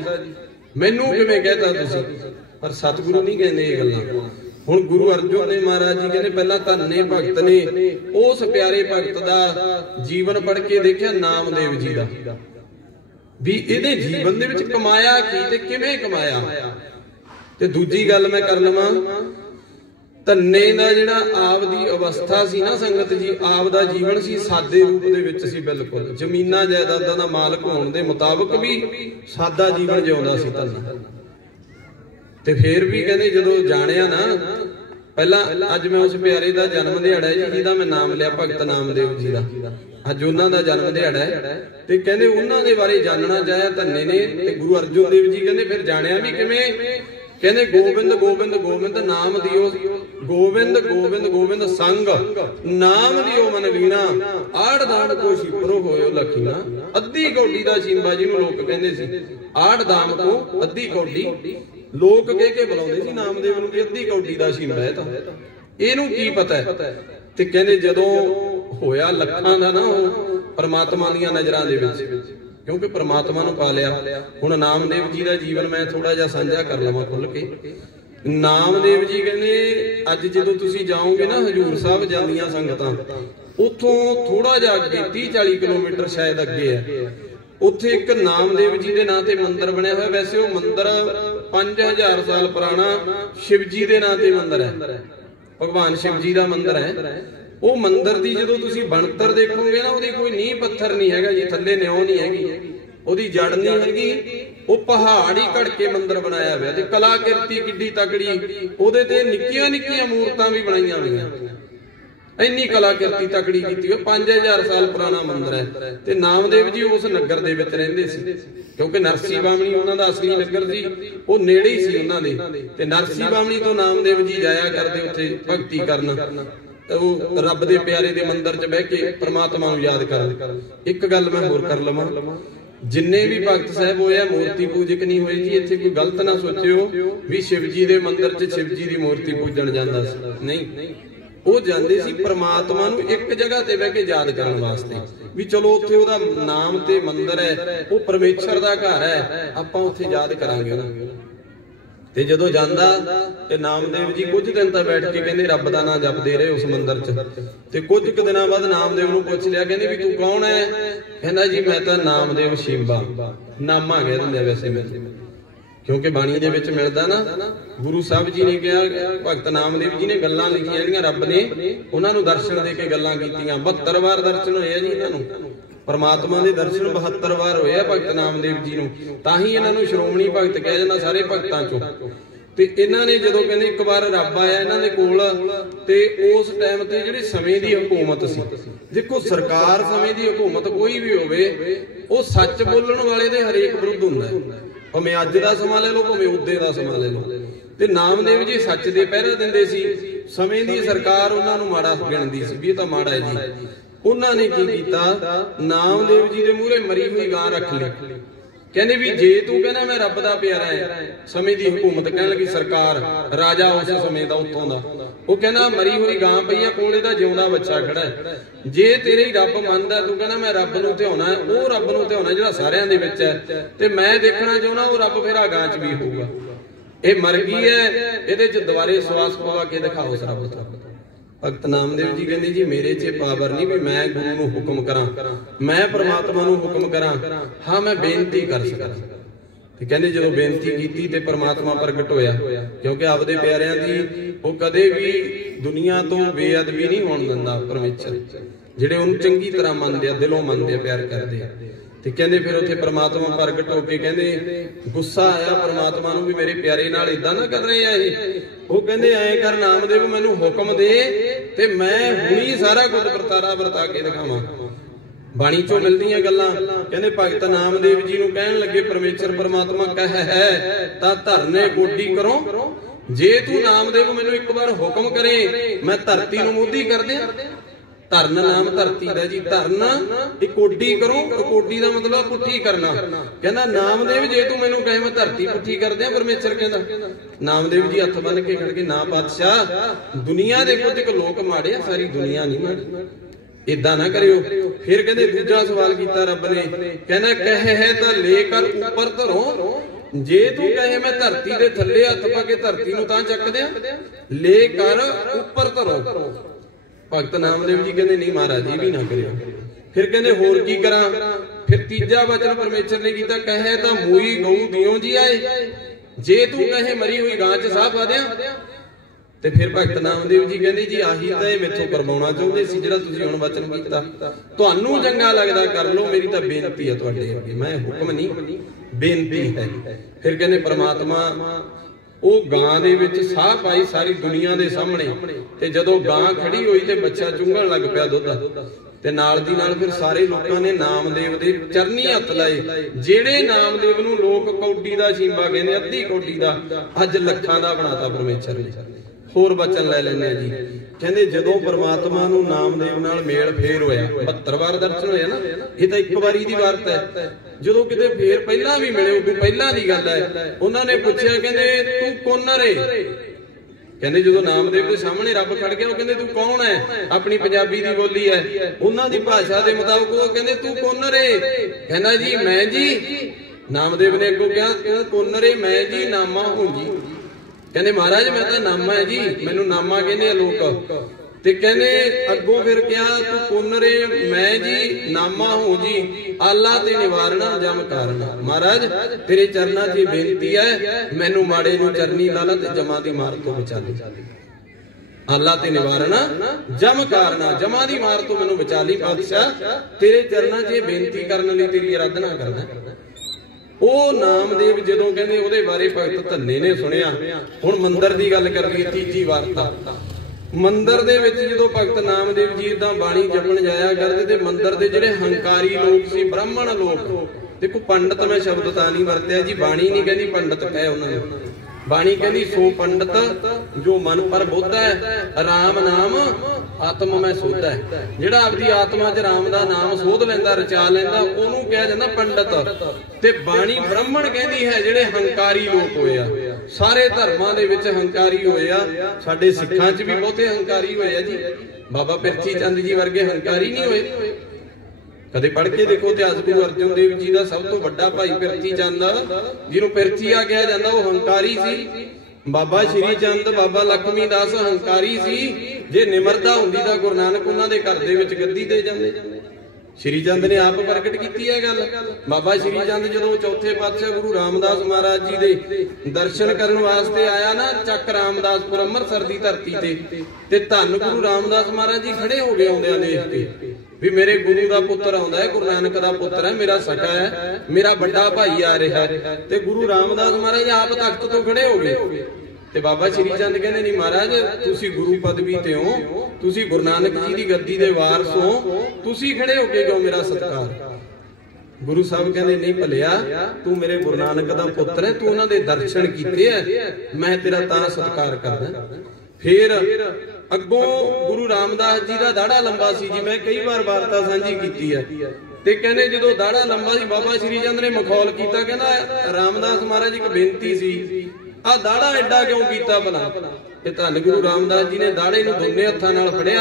मैनू किवें कहता तुसीं। पर सतगुरु नहीं कहंदे ये गल्लां। हुण गुरु अर्जुन देव महाराज जी कहने पहला धन्ने भगत ने उस प्यारे भगत दा जीवन पढ़ के देखिया नामदेव जी दा भी इहदे जीवन दे विच कमाया की ते किवें कमाया। ते दूजी गल मैं कर लवां, धन्ने दा जिहड़ा आप दी अवस्था सी ना संगत जी, आप दा जीवन सी सादे रूप दे विच सी, बिल्कुल जमीनां जायदादां दा मालक होण दे मुताबिक भी सादा जीवन जिउंदा सी धन्ना। ते फिर भी कहते जो जानिया ना पहला, अज मैं उस प्यारे का जन्म दिहाड़ा है जी जिहदा मैं नाम लिया भगत नामदेव जी का, अज उन्हां दा जन्म दिहाड़ा है। ते कहते उन्हां दे बारे जानना चाहया धन्ने ने। ते गुरु अर्जुन देव जी कहते फिर जानिया भी किवें, कहते गोविंद गोविंद गोविंद नाम दियो, गोविंद गोविंद गोविंद संग नाम दियो मन लीना, आड़ दाम को शिपरो होयो लखीना। अद्धी कौडी दा शिंबा जी नूं लोक कहंदे सी, आड़ दाम को अद्धी कौडी लोग कह के बुलाते सी नामदेव नूं कि अद्धी कौडी दा शिंबा है। तां इहनूं की पता है। ते कहंदे जदों होया लखां दा ना परमात्मा दीयां नज़रां दे विच, क्योंकि परमात्मा नूं पा लिया। हुण नामदेव जी दा जीवन मैं थोड़ा जिहा साझा कर लवां खुल के। नामदेव जी कहंदे अज जदों तुसीं जाओगे ना हजूर साहब जांदियां संगतां, उत्थों थोड़ा जिहा अगे 30-40 किलोमीटर शायद अगे है, उत्थे एक नामदेव जी के नां ते मंदिर बनया हुआ। वैसे वो मंदिर 5000 साल पुराना शिव जी के नां ते मंदिर है, भगवान शिव जी का मंदिर है। वो मंदिर की जो तुसीं बनतर देखोगे ना, वो कोई नींह पत्थर नहीं हैगा जी, थल्ले न्यों नहीं हैगी, ओदी जड़ नहीं हैगी, वो पहाड़ ही घड़ के मंदिर बनाया हुआ। ते कलाकृति किड्डी तकड़ी, ओदे ते निक्कियां निक्कियां मूर्तां भी बनाईयां होईयां, इन्नी कलाकृति तकड़ी की हुई। 5000 साल पुराना मंदिर है। ते नामदेव जी उस नगर दे विच रहिंदे सी, क्योंकि नरसी बामणी उन्हां दा असली नगर सी, वो नेड़े ही सी उन्हां दे। ते नरसी बामणी तो नामदेव जी जाया करदे उत्थे भगती करन, वो रब दे प्यारे दे मंदिर च बह के परमात्मा नूं याद करन। एक गल मैं होर कर लवां, जिन्ने भी भगत साहब होए मूर्ति पूजक नहीं होए जी। इत्थे कोई गलत ना सोचियो भी शिव जी दे मंदिर च शिव जी दी मूर्ति पूजण जांदा सी, नहीं। वो जाते सी परमात्मा नूं एक जगह ते बह के याद करने वास्ते, भी चलो उत्थे ओहदा नाम ते मंदिर है, वो परमेश्वर दा घर है, आपां उत्थे याद करांगे ना। ते जदों जांदा ते नामदेव जी कुछ दिन तां बैठ के कहंदे रब दा नाम जपदे रहे उस मंदिर च। ते कुछ क दिनां बाद नामदेव नूं पुछ लिया, कहंदे भी तू कौन है? कहंदा जी मैं तां नामदेव शिंबा, नामा कह दिंदे वैसे मैं, क्योंकि बाणी दे विच मिलदा ना, गुरु साहब जी ने कहा, भगत नामदेव जी ने गल्लां लिखियां जिहड़ियां रब ने उन्हां नूं दर्शन दे के गल्लां कीतीआं। 72 वार दर्शन होए जी इन्हां नूं, परमात्मा दे दर्शन 72 वार होए भगत नामदेव जी नूं। तां ही इन्हां नूं श्रोमणी भगत कह जांदा सारे भगतां चों। ਤੇ ਇਹਨਾਂ ਨੇ ਜਦੋਂ ਕਹਿੰਦੇ ਇੱਕ ਵਾਰ ਰੱਬ ਆਇਆ ਇਹਨਾਂ ਦੇ ਕੋਲ ਤੇ ਉਸ ਟਾਈਮ ਤੇ ਜਿਹੜੀ ਸਮੇਂ ਦੀ ਹਕੂਮਤ ਸੀ, ਦੇਖੋ ਸਰਕਾਰ ਸਮੇਂ ਦੀ ਹਕੂਮਤ ਕੋਈ ਵੀ ਹੋਵੇ ਉਹ ਸੱਚ ਬੋਲਣ ਵਾਲੇ ਦੇ ਹਰੇਕ ਵਿਰੁੱਧ ਹੁੰਦਾ ਹੈ। ਭਾਵੇਂ ਅੱਜ ਦਾ ਸਮਾਂ ਲੈ ਲਓ ਭਾਵੇਂ ਉਦੋਂ ਦਾ ਸਮਾਂ ਲੈ ਲਓ। ਤੇ ਨਾਮਦੇਵ ਜੀ ਸੱਚ ਦੇ ਪਹਿਰਾ ਦਿੰਦੇ ਸੀ। ਸਮੇਂ ਦੀ ਸਰਕਾਰ ਉਹਨਾਂ ਨੂੰ ਮਾੜਾ ਗਿਣਦੀ ਸੀ ਵੀ ਇਹ ਤਾਂ ਮਾੜਾ ਹੈ ਜੀ। ਉਹਨਾਂ ਨੇ ਕੀ ਕੀਤਾ, ਨਾਮਦੇਵ ਜੀ ਦੇ ਮੂਹਰੇ ਮਰੀ ਹੋਈ ਗਾਂ ਰੱਖ ਲਈ। ਕਹਿੰਦੇ ਵੀ ਜੇ ਤੂੰ ਕਹਿੰਦਾ ਮੈਂ ਰੱਬ ਦਾ ਪਿਆਰਾ ਹੈ, ਸਮੇਂ ਦੀ ਹਕੂਮਤ ਕਹਿਣ ਲੱਗੀ ਸਰਕਾਰ, ਰਾਜਾ ਉਸ ਸਮੇਂ ਦਾ ਉੱਥੋਂ ਦਾ, ਉਹ ਕਹਿੰਦਾ ਮਰੀ ਹੋਈ ਗਾਂ ਪਈ ਆ ਕੋਲੇ ਦਾ ਜਿਉਂਦਾ ਬੱਚਾ ਖੜਾ ਹੈ। ਜੇ ਤੇਰੇ ਹੀ ਰੱਬ ਮੰਨਦਾ, ਤੂੰ ਕਹਿੰਦਾ ਮੈਂ ਰੱਬ ਨੂੰ ਧਿਆਉਣਾ, ਉਹ ਰੱਬ ਨੂੰ ਧਿਆਉਣਾ ਜਿਹੜਾ ਸਾਰਿਆਂ ਦੇ ਵਿੱਚ ਹੈ, ਤੇ ਮੈਂ ਦੇਖਣਾ ਚਾਹੁੰਦਾ ਉਹ ਰੱਬ ਫਿਰ ਆ ਗਾਂ 'ਚ ਵੀ ਹੋਊਗਾ। ਇਹ ਮਰ ਗਈ ਹੈ, ਇਹਦੇ 'ਚ ਦੁਬਾਰੇ ਸਵਾਸ ਪਵਾ ਕੇ ਦਿਖਾਓ ਉਸ ਰੱਬ ਦਾ। ਭਗਤ ਨਾਮਦੇਵ ਜੀ ਕਹਿੰਦੇ ਜੀ ਮੇਰੇ 'ਚ ਪਾਵਰ ਨਹੀਂ ਵੀ ਮੈਂ ਗੁਰੂ ਨੂੰ ਹੁਕਮ ਕਰਾਂ, ਮੈਂ ਪ੍ਰਮਾਤਮਾ ਨੂੰ ਹੁਕਮ ਕਰਾਂ, ਹਾਂ ਮੈਂ ਬੇਨਤੀ ਕਰ ਸਕਦਾ। ਤੇ ਕਹਿੰਦੇ ਜਦੋਂ ਬੇਨਤੀ ਕੀਤੀ ਤੇ ਪ੍ਰਮਾਤਮਾ ਪ੍ਰਗਟ ਹੋਇਆ, ਕਿਉਂਕਿ ਆਪਦੇ ਪਿਆਰਿਆਂ ਦੀ ਉਹ ਕਦੇ ਵੀ ਦੁਨੀਆ ਤੋਂ ਬੇਅਦਬੀ ਨਹੀਂ ਹੋਣ ਦਿੰਦਾ ਪਰਮੇਸ਼ਰ, ਜਿਹੜੇ ਉਹਨੂੰ ਚੰਗੀ ਤਰ੍ਹਾਂ ਮੰਨਦੇ ਆ, ਦਿਲੋਂ ਮੰਨਦੇ ਆ, ਪਿਆਰ ਕਰਦੇ ਆ। ਤੇ ਕਹਿੰਦੇ ਫਿਰ ਉੱਥੇ ਪ੍ਰਮਾਤਮਾ ਪ੍ਰਗਟ ਹੋ ਕੇ ਕਹਿੰਦੇ ਗੁੱਸਾ ਆਇਆ ਪ੍ਰਮਾਤਮਾ ਨੂੰ ਵੀ ਮੇਰੇ ਪਿਆਰੇ ਨਾਲ ਇਦਾਂ ਨਾ ਕਰ ਰਹੇ ਆ ਇਹ। ਉਹ ਕਹਿੰਦੇ ਐਂ ਕਰ ਨਾਮਦੇਵ ਮੈਨੂੰ ਹੁਕਮ ਦੇ ਤੇ ਮੈਂ ਹੁਣੀ ਸਾਰਾ ਕੁਝ ਵਰਤਾ ਕੇ ਦਿਖਾਵਾਂ। ਬਾਣੀ ਚੋਂ ਮਿਲਦੀਆਂ ਗੱਲਾਂ। ਕਹਿੰਦੇ ਭਗਤ ਨਾਮਦੇਵ ਜੀ ਨੂੰ ਕਹਿਣ ਲੱਗੇ ਪਰਮੇਸ਼ਰ ਪ੍ਰਮਾਤਮਾ ਕਹਿ ਹੈ ਤਾਂ ਧਰਨੇ ਗੋਡੀ ਕਰੋ, ਜੇ ਤੂੰ ਨਾਮਦੇਵ ਮੈਨੂੰ ਇੱਕ ਵਾਰ ਹੁਕਮ ਕਰੇ ਮੈਂ ਧਰਤੀ ਨੂੰ ਮੋਢੀ ਕਰ ਦਿਆਂ। ਧਰਨ ਨਾਮ ਧਰਤੀ ਦਾ ਜੀ, ਧਰਨ ਇਕੋਡੀ ਕਰੋ, ਇਕੋਡੀ ਦਾ ਮਤਲਬ ਪੁੱਠੀ ਕਰਨਾ। ਕਹਿੰਦਾ ਨਾਮਦੇਵ ਜੇ ਤੂੰ ਮੈਨੂੰ ਕਹੇ ਮੈਂ ਧਰਤੀ ਪੁੱਠੀ ਕਰ ਦਿਆਂ। ਪਰਮੇਸ਼ਰ ਕਹਿੰਦਾ, ਨਾਮਦੇਵ ਜੀ ਹੱਥ ਬੰਨ ਕੇ ਖੜ ਕੇ ਨਾ ਪਾਤਸ਼ਾਹ ਦੁਨੀਆ ਦੇ ਕੁਝ ਕੁ ਲੋਕ ਮਾੜੇ ਆ, ਸਾਰੀ ਦੁਨੀਆ ਨਹੀਂ ਮਾੜੀ, ਏਦਾਂ ਨਾ ਕਰਿਓ। ਫਿਰ ਕਹਿੰਦੇ ਦੂਜਾ ਸਵਾਲ ਕੀਤਾ ਰੱਬ ਨੇ, ਕਹਿੰਦਾ ਕਹੇ ਹੈ ਤਾਂ ਲੈ ਕਰ ਉੱਪਰ ਧਰੋ, ਜੇ ਤੂੰ ਕਹੇ ਮੈਂ ਧਰਤੀ ਦੇ ਥੱਲੇ ਹੱਥ ਪਾ ਕੇ ਧਰਤੀ ਨੂੰ ਤਾਂ ਚੱਕ ਦਿਆਂ, ਲੈ ਕਰ ਉੱਪਰ ਧਰੋ। ਭਗਤ ਨਾਮਦੇਵ ਜੀ ਕਹਿੰਦੇ ਨਹੀਂ ਮਹਾਰਾਜ ਜੀ ਵੀ ਨਾ ਕਰਿਓ। ਫਿਰ ਕਹਿੰਦੇ ਹੋਰ ਕੀ ਕਰਾਂ। ਫਿਰ ਤੀਜਾ ਵਚਨ ਪਰਮੇਸ਼ਰ ਨੇ ਕੀਤਾ, ਕਹੇ ਤਾਂ ਮੂਈ ਗਊ ਦਿਓ ਜੀ ਆਏ, ਜੇ ਤੂੰ ਕਹੇ ਮਰੀ ਹੋਈ ਗਾਂ 'ਚ ਸਾਹ ਪਾ ਦਿਆਂ। ਤੇ ਫਿਰ ਭਗਤ ਨਾਮਦੇਵ ਜੀ ਕਹਿੰਦੇ ਜੀ ਆਹੀ ਤਾਂ ਇਹ ਮੈਥੋਂ ਕਰਵਾਉਣਾ ਚਾਹੁੰਦੇ ਸੀ ਜਿਹੜਾ ਤੁਸੀਂ ਹੁਣ ਵਚਨ ਕੀਤਾ। ਤੁਹਾਨੂੰ ਚੰਗਾ ਲੱਗਦਾ ਕਰ ਲਓ, ਮੇਰੀ ਤਾਂ ਬੇਨਤੀ ਹੈ ਤੁਹਾਡੇ ਅੱਗੇ, ਮੈਂ ਹੁਕਮ ਨਹੀਂ ਬੇਨਤੀ ਹੈ। ਫਿਰ ਕਹਿੰਦੇ ਪ੍ਰਮਾਤਮਾ ਉਹ ਗਾਂ ਦੇ ਵਿੱਚ ਸਾਹ ਪਾਈ ਸਾਰੀ ਦੁਨੀਆ ਦੇ ਸਾਹਮਣੇ, ਤੇ ਜਦੋਂ ਗਾਂ ਖੜੀ ਹੋਈ ਤੇ ਬੱਚਾ ਚੁੰਗਣ ਲੱਗ ਪਿਆ ਦੁੱਧ, ਤੇ ਨਾਲ ਦੀ ਨਾਲ ਫਿਰ ਸਾਰੇ ਲੋਕਾਂ ਨੇ ਨਾਮਦੇਵ ਦੇ ਚਰਨੀ ਹੱਥ ਲਾਏ। ਜਿਹੜੇ ਨਾਮਦੇਵ ਨੂੰ ਲੋਕ ਕੌਡੀ ਦਾ ਸ਼ੀਂਬਾ ਕਹਿੰਦੇ, ਅੱਧੀ ਕੌਡੀ ਦਾ, ਅੱਜ ਲੱਖਾਂ ਦਾ ਬਣਾਤਾ ਪਰਮੇਸ਼ਰ ਨੇ। ਹੋਰ ਬਚਨ ਲੈ ਲੈਂਦੇ ਆ ਜੀ। ਕਹਿੰਦੇ ਜਦੋਂ ਪਰਮਾਤਮਾ ਨੂੰ ਨਾਮਦੇਵ ਨਾਲ ਮੇਲ ਫੇਰ ਹੋਇਆ, 72 ਵਾਰ ਦਰਸ਼ਨ ਹੋਇਆ ਨਾ, ਇਹ ਤਾਂ ਇੱਕ ਵਾਰੀ ਦੀ ਵਾਰਤਾ ਹੈ। ਜਦੋਂ ਕਿਤੇ ਫੇਰ ਪਹਿਲਾਂ ਵੀ ਮਿਲੇ, ਉਦੋਂ ਪਹਿਲਾਂ ਦੀ ਗੱਲ ਹੈ। ਉਹਨਾਂ ਨੇ ਪੁੱਛਿਆ ਕਹਿੰਦੇ ਤੂੰ ਕੌਣ ਰੇ। ਕਹਿੰਦੇ ਜਦੋਂ ਨਾਮਦੇਵ ਦੇ ਸਾਹਮਣੇ ਰੱਬ ਖੜ ਗਿਆ, ਉਹ ਕਹਿੰਦੇ ਤੂੰ ਕੌਣ ਹੈ, ਆਪਣੀ ਪੰਜਾਬੀ ਦੀ ਬੋਲੀ ਹੈ, ਉਹਨਾਂ ਦੀ ਭਾਸ਼ਾ ਦੇ ਮੁਤਾਬਕ ਉਹ ਕਹਿੰਦੇ ਤੂੰ ਕੌਣ ਰੇ। ਕਹਿੰਦਾ ਜੀ ਮੈਂ ਜੀ। ਨਾਮਦੇਵ ਨੇ ਅੱਗੋਂ ਕਿਹਾ ਤੂੰ ਕੌਣ ਰੇ, ਮੈਂ ਜੀ ਨਾਮਾ ਹੂੰ ਜੀ। ਕਹਿੰਦੇ ਮਹਾਰਾਜ ਮੈਂ ਤਾਂ ਨਾਮਾ ਹੈ ਜੀ, ਮੈਨੂੰ ਨਾਮਾ ਕਹਿੰਦੇ ਆ ਲੋਕ। ਤੇ ਕਹਿੰਦੇ ਅੱਗੋਂ ਫਿਰ ਕਿਹਾ ਤੂੰ ਕੌਣ ਰੇ, ਮੈਂ ਜੀ ਨਾਮਾ ਹੂੰ ਜੀ, ਆਲਾ ਤੇ ਨਿਵਾਰਣਾ ਜਮ ਕਾਰਣਾ। ਮਹਾਰਾਜ ਤੇਰੇ ਚਰਨਾਂ 'ਚ ਬੇਨਤੀ ਹੈ, ਮੈਨੂੰ ਮਾੜੇ ਨੂੰ ਚਰਨੀ ਲਾ ਲਾ ਤੇ ਜਮਾਂ ਦੀ ਮਾਰ ਤੋਂ ਬਚਾ ਦੇ। ਆਲਾ ਤੇ ਨਿਵਾਰਣਾ ਜਮ ਕਾਰਣਾ, ਜਮਾਂ ਦੀ ਮਾਰ ਤੋਂ ਮੈਨੂੰ ਬਚਾ ਲਈ ਪਾਤਸ਼ਾਹ, ਤੇਰੇ ਚਰਨਾਂ 'ਚ ਬੇਨਤੀ ਕਰਨ ਲਈ ਤੇਰੀ ਅਰਾਧਨਾ ਕਰਦਾ। ਉਹ ਨਾਮਦੇਵ ਜਦੋਂ ਕਹਿੰਦੇ ਉਹਦੇ ਬਾਰੇ ਭਗਤ ਧੰਨੇ ਨੇ ਸੁਣਿਆ। ਹੁਣ ਮੰਦਿਰ ਦੀ ਗੱਲ ਕਰ ਲਈਏ, ਤੀਜੀ ਵਾਰਤਾ। ਮੰਦਿਰ ਦੇ ਵਿੱਚ ਜਦੋਂ ਭਗਤ ਨਾਮਦੇਵ ਜੀ ਇਦਾਂ ਬਾਣੀ ਜਪਣ ਜਾਇਆ ਕਰਦੇ ਤੇ ਮੰਦਿਰ ਦੇ ਜਿਹੜੇ ਹੰਕਾਰੀ ਲੋਕ ਸੀ, ਬ੍ਰਾਹਮਣ ਲੋਕ, ਦੇਖੋ ਪੰਡਤ ਮੈਂ ਸ਼ਬਦ ਤਾਂ ਨਹੀਂ ਵਰਤਿਆ ਜੀ, ਬਾਣੀ ਨਹੀਂ ਕਹਿੰਦੀ ਪੰਡਤ ਕਹੇ ਉਹਨਾਂ ਨੂੰ, ਬਾਣੀ ਕਹਿੰਦੀ ਸੋ ਪੰਡਤ ਜੋ ਮਨ ਪਰ ਬੋਧਾ ਹੈ, ਰਾਮ ਨਾਮ ਆਤਮ ਮੈਂ ਸੋਧਾ ਹੈ। ਜਿਹੜਾ ਆਪਦੀ ਆਤਮਾ 'ਚ ਰਾਮ ਦਾ ਨਾਮ ਸੋਧ ਲੈਂਦਾ, ਰਚਾ ਲੈਂਦਾ, ਉਹਨੂੰ ਕਿਹਾ ਜਾਂਦਾ ਪੰਡਤ। ਤੇ ਬਾਣੀ ਬ੍ਰਾਹਮਣ ਕਹਿੰਦੀ ਹੈ ਜਿਹੜੇ ਹੰਕਾਰੀ ਲੋਕ ਹੋਏ ਆ। ਸਾਰੇ ਧਰਮਾਂ ਦੇ ਵਿੱਚ ਹੰਕਾਰੀ ਹੋਏ ਆ, ਸਾਡੇ ਸਿੱਖਾਂ 'ਚ ਵੀ ਬਹੁਤੇ ਹੰਕਾਰੀ ਹੋਏ ਆ ਜੀ। ਬਾਬਾ ਪਿਰਥੀ ਚੰਦ ਜੀ ਵਰਗੇ ਹੰਕਾਰੀ ਨਹੀਂ ਹੋਏ। ਕਦੇ ਪੜ੍ਹ ਕੇ ਦੇਖੋ ਇਤਿਹਾਸ, ਗੁਰੂ ਅਰਜਨ ਦੇਵ ਜੀ ਦਾ ਸਭ ਤੋਂ ਵੱਡਾ ਭਾਈ ਪਿਰਥੀ ਚੰਦ, ਜਿਹਨੂੰ ਪਿਰਥੀਆ ਕਿਹਾ ਜਾਂਦਾ, ਉਹ ਹੰਕਾਰੀ ਸੀ। ਬਾਬਾ ਸ਼੍ਰੀ ਚੰਦ, ਬਾਬਾ ਲਖਮੀ ਦਾਸ ਹੰਕਾਰੀ ਸੀ। ਜੇ ਨਿਮਰਤਾ ਹੁੰਦੀ ਤਾਂ ਗੁਰੂ ਨਾਨਕ ਉਹਨਾਂ ਦੇ ਘਰ ਦੇ ਵਿੱਚ ਗੱਦੀ ਦੇ ਜਾਂਦੇ। ਸ਼੍ਰੀ ਚੰਦ ਨੇ ਆਪ ਪ੍ਰਗਟ ਕੀਤੀ ਹੈ ਗੱਲ। ਬਾਬਾ ਸ਼੍ਰੀ ਚੰਦ ਜਦੋਂ ਚੌਥੇ ਪਾਤਸ਼ਾਹ ਗੁਰੂ ਰਾਮਦਾਸ ਮਹਾਰਾਜ ਜੀ ਦੇ ਦਰਸ਼ਨ ਕਰਨ ਵਾਸਤੇ ਆਇਆ ਨਾ, ਚੱਕ ਰਾਮਦਾਸਪੁਰ ਅੰਮ੍ਰਿਤਸਰ ਦੀ ਧਰਤੀ ਤੇ ਧੰਨ ਗੁਰੂ ਰਾਮਦਾਸ ਮਹਾਰਾਜ ਜੀ ਖੜੇ ਹੋ ਗਏ ਆਉਂਦਿਆਂ ਦੇਖ ਕੇ ਵੀ ਮੇਰੇ ਗੁਰੂ ਦਾ ਪੁੱਤਰ ਆਉਂਦਾ ਹੈ, ਗੁਰੂ ਨਾਨਕ ਦਾ ਪੁੱਤਰ ਹੈ, ਮੇਰਾ ਸਕਾ ਹੈ, ਮੇਰਾ ਵੱਡਾ ਭਾਈ ਆ ਰਿਹਾ ਹੈ। ਤੇ ਗੁਰੂ ਰਾਮਦਾਸ ਮਹਾਰਾਜ ਆਪ ਤਖਤ ਤੋਂ ਖੜੇ ਹੋ ਗਏ ਤੇ ਬਾਬਾ ਸ਼੍ਰੀ ਚੰਦ ਕਹਿੰਦੇ ਨਹੀਂ ਮਹਾਰਾਜ, ਤੁਸੀਂ ਗੁਰੂ ਪਦਵੀ ਤੇ ਹੋ, ਤੁਸੀਂ ਗੁਰੂ ਨਾਨਕ ਜੀ ਦੀ ਗੱਦੀ ਦੇ ਵਾਰਸ ਹੋ, ਤੁਸੀਂ ਖੜੇ ਹੋ ਕੇ ਕਿਉਂ ਮੇਰਾ ਸਤਿਕਾਰ। ਗੁਰੂ ਸਾਹਿਬ ਕਹਿੰਦੇ ਨਹੀਂ ਭਲਿਆ, ਤੂੰ ਮੇਰੇ ਗੁਰੂ ਨਾਨਕ ਦਾ ਪੁੱਤਰ ਹੈ, ਤੂੰ ਉਹਨਾਂ ਦੇ ਦਰਸ਼ਨ ਕੀਤੇ ਐ, ਮੈਂ ਤੇਰਾ ਤਾਂ ਸਤਿਕਾਰ ਕਰਦਾ। ਫਿਰ ਅੱਗੋਂ ਗੁਰੂ ਰਾਮਦਾਸ ਜੀ ਦਾ ਦਾੜਾ ਲੰਬਾ ਸੀ ਜੀ, ਮੈਂ ਕਈ ਵਾਰ ਵਾਰਤਾ ਸਾਂਝੀ ਕੀਤੀ ਹੈ। ਤੇ ਕਹਿੰਦੇ ਜਦੋਂ ਦਾੜਾ ਲੰਬਾ ਸੀ, ਬਾਬਾ ਸ਼੍ਰੀ ਚੰਦ ਨੇ ਮਖੌਲ ਕੀਤਾ, ਕਹਿੰਦਾ ਰਾਮਦਾਸ ਮਹਾਰਾਜ ਇੱਕ ਬੇਨਤੀ ਸੀ, ਆਹ ਦਾੜਾ ਐਡਾ ਕਿਉਂ ਕੀਤਾ ਭਲਾ। ਤੇ ਧੰਨ ਗੁਰੂ ਰਾਮਦਾਸ ਜੀ ਨੇ ਦਾੜੇ ਨੂੰ ਦੋਨੇ ਹੱਥਾਂ ਨਾਲ ਫੜਿਆ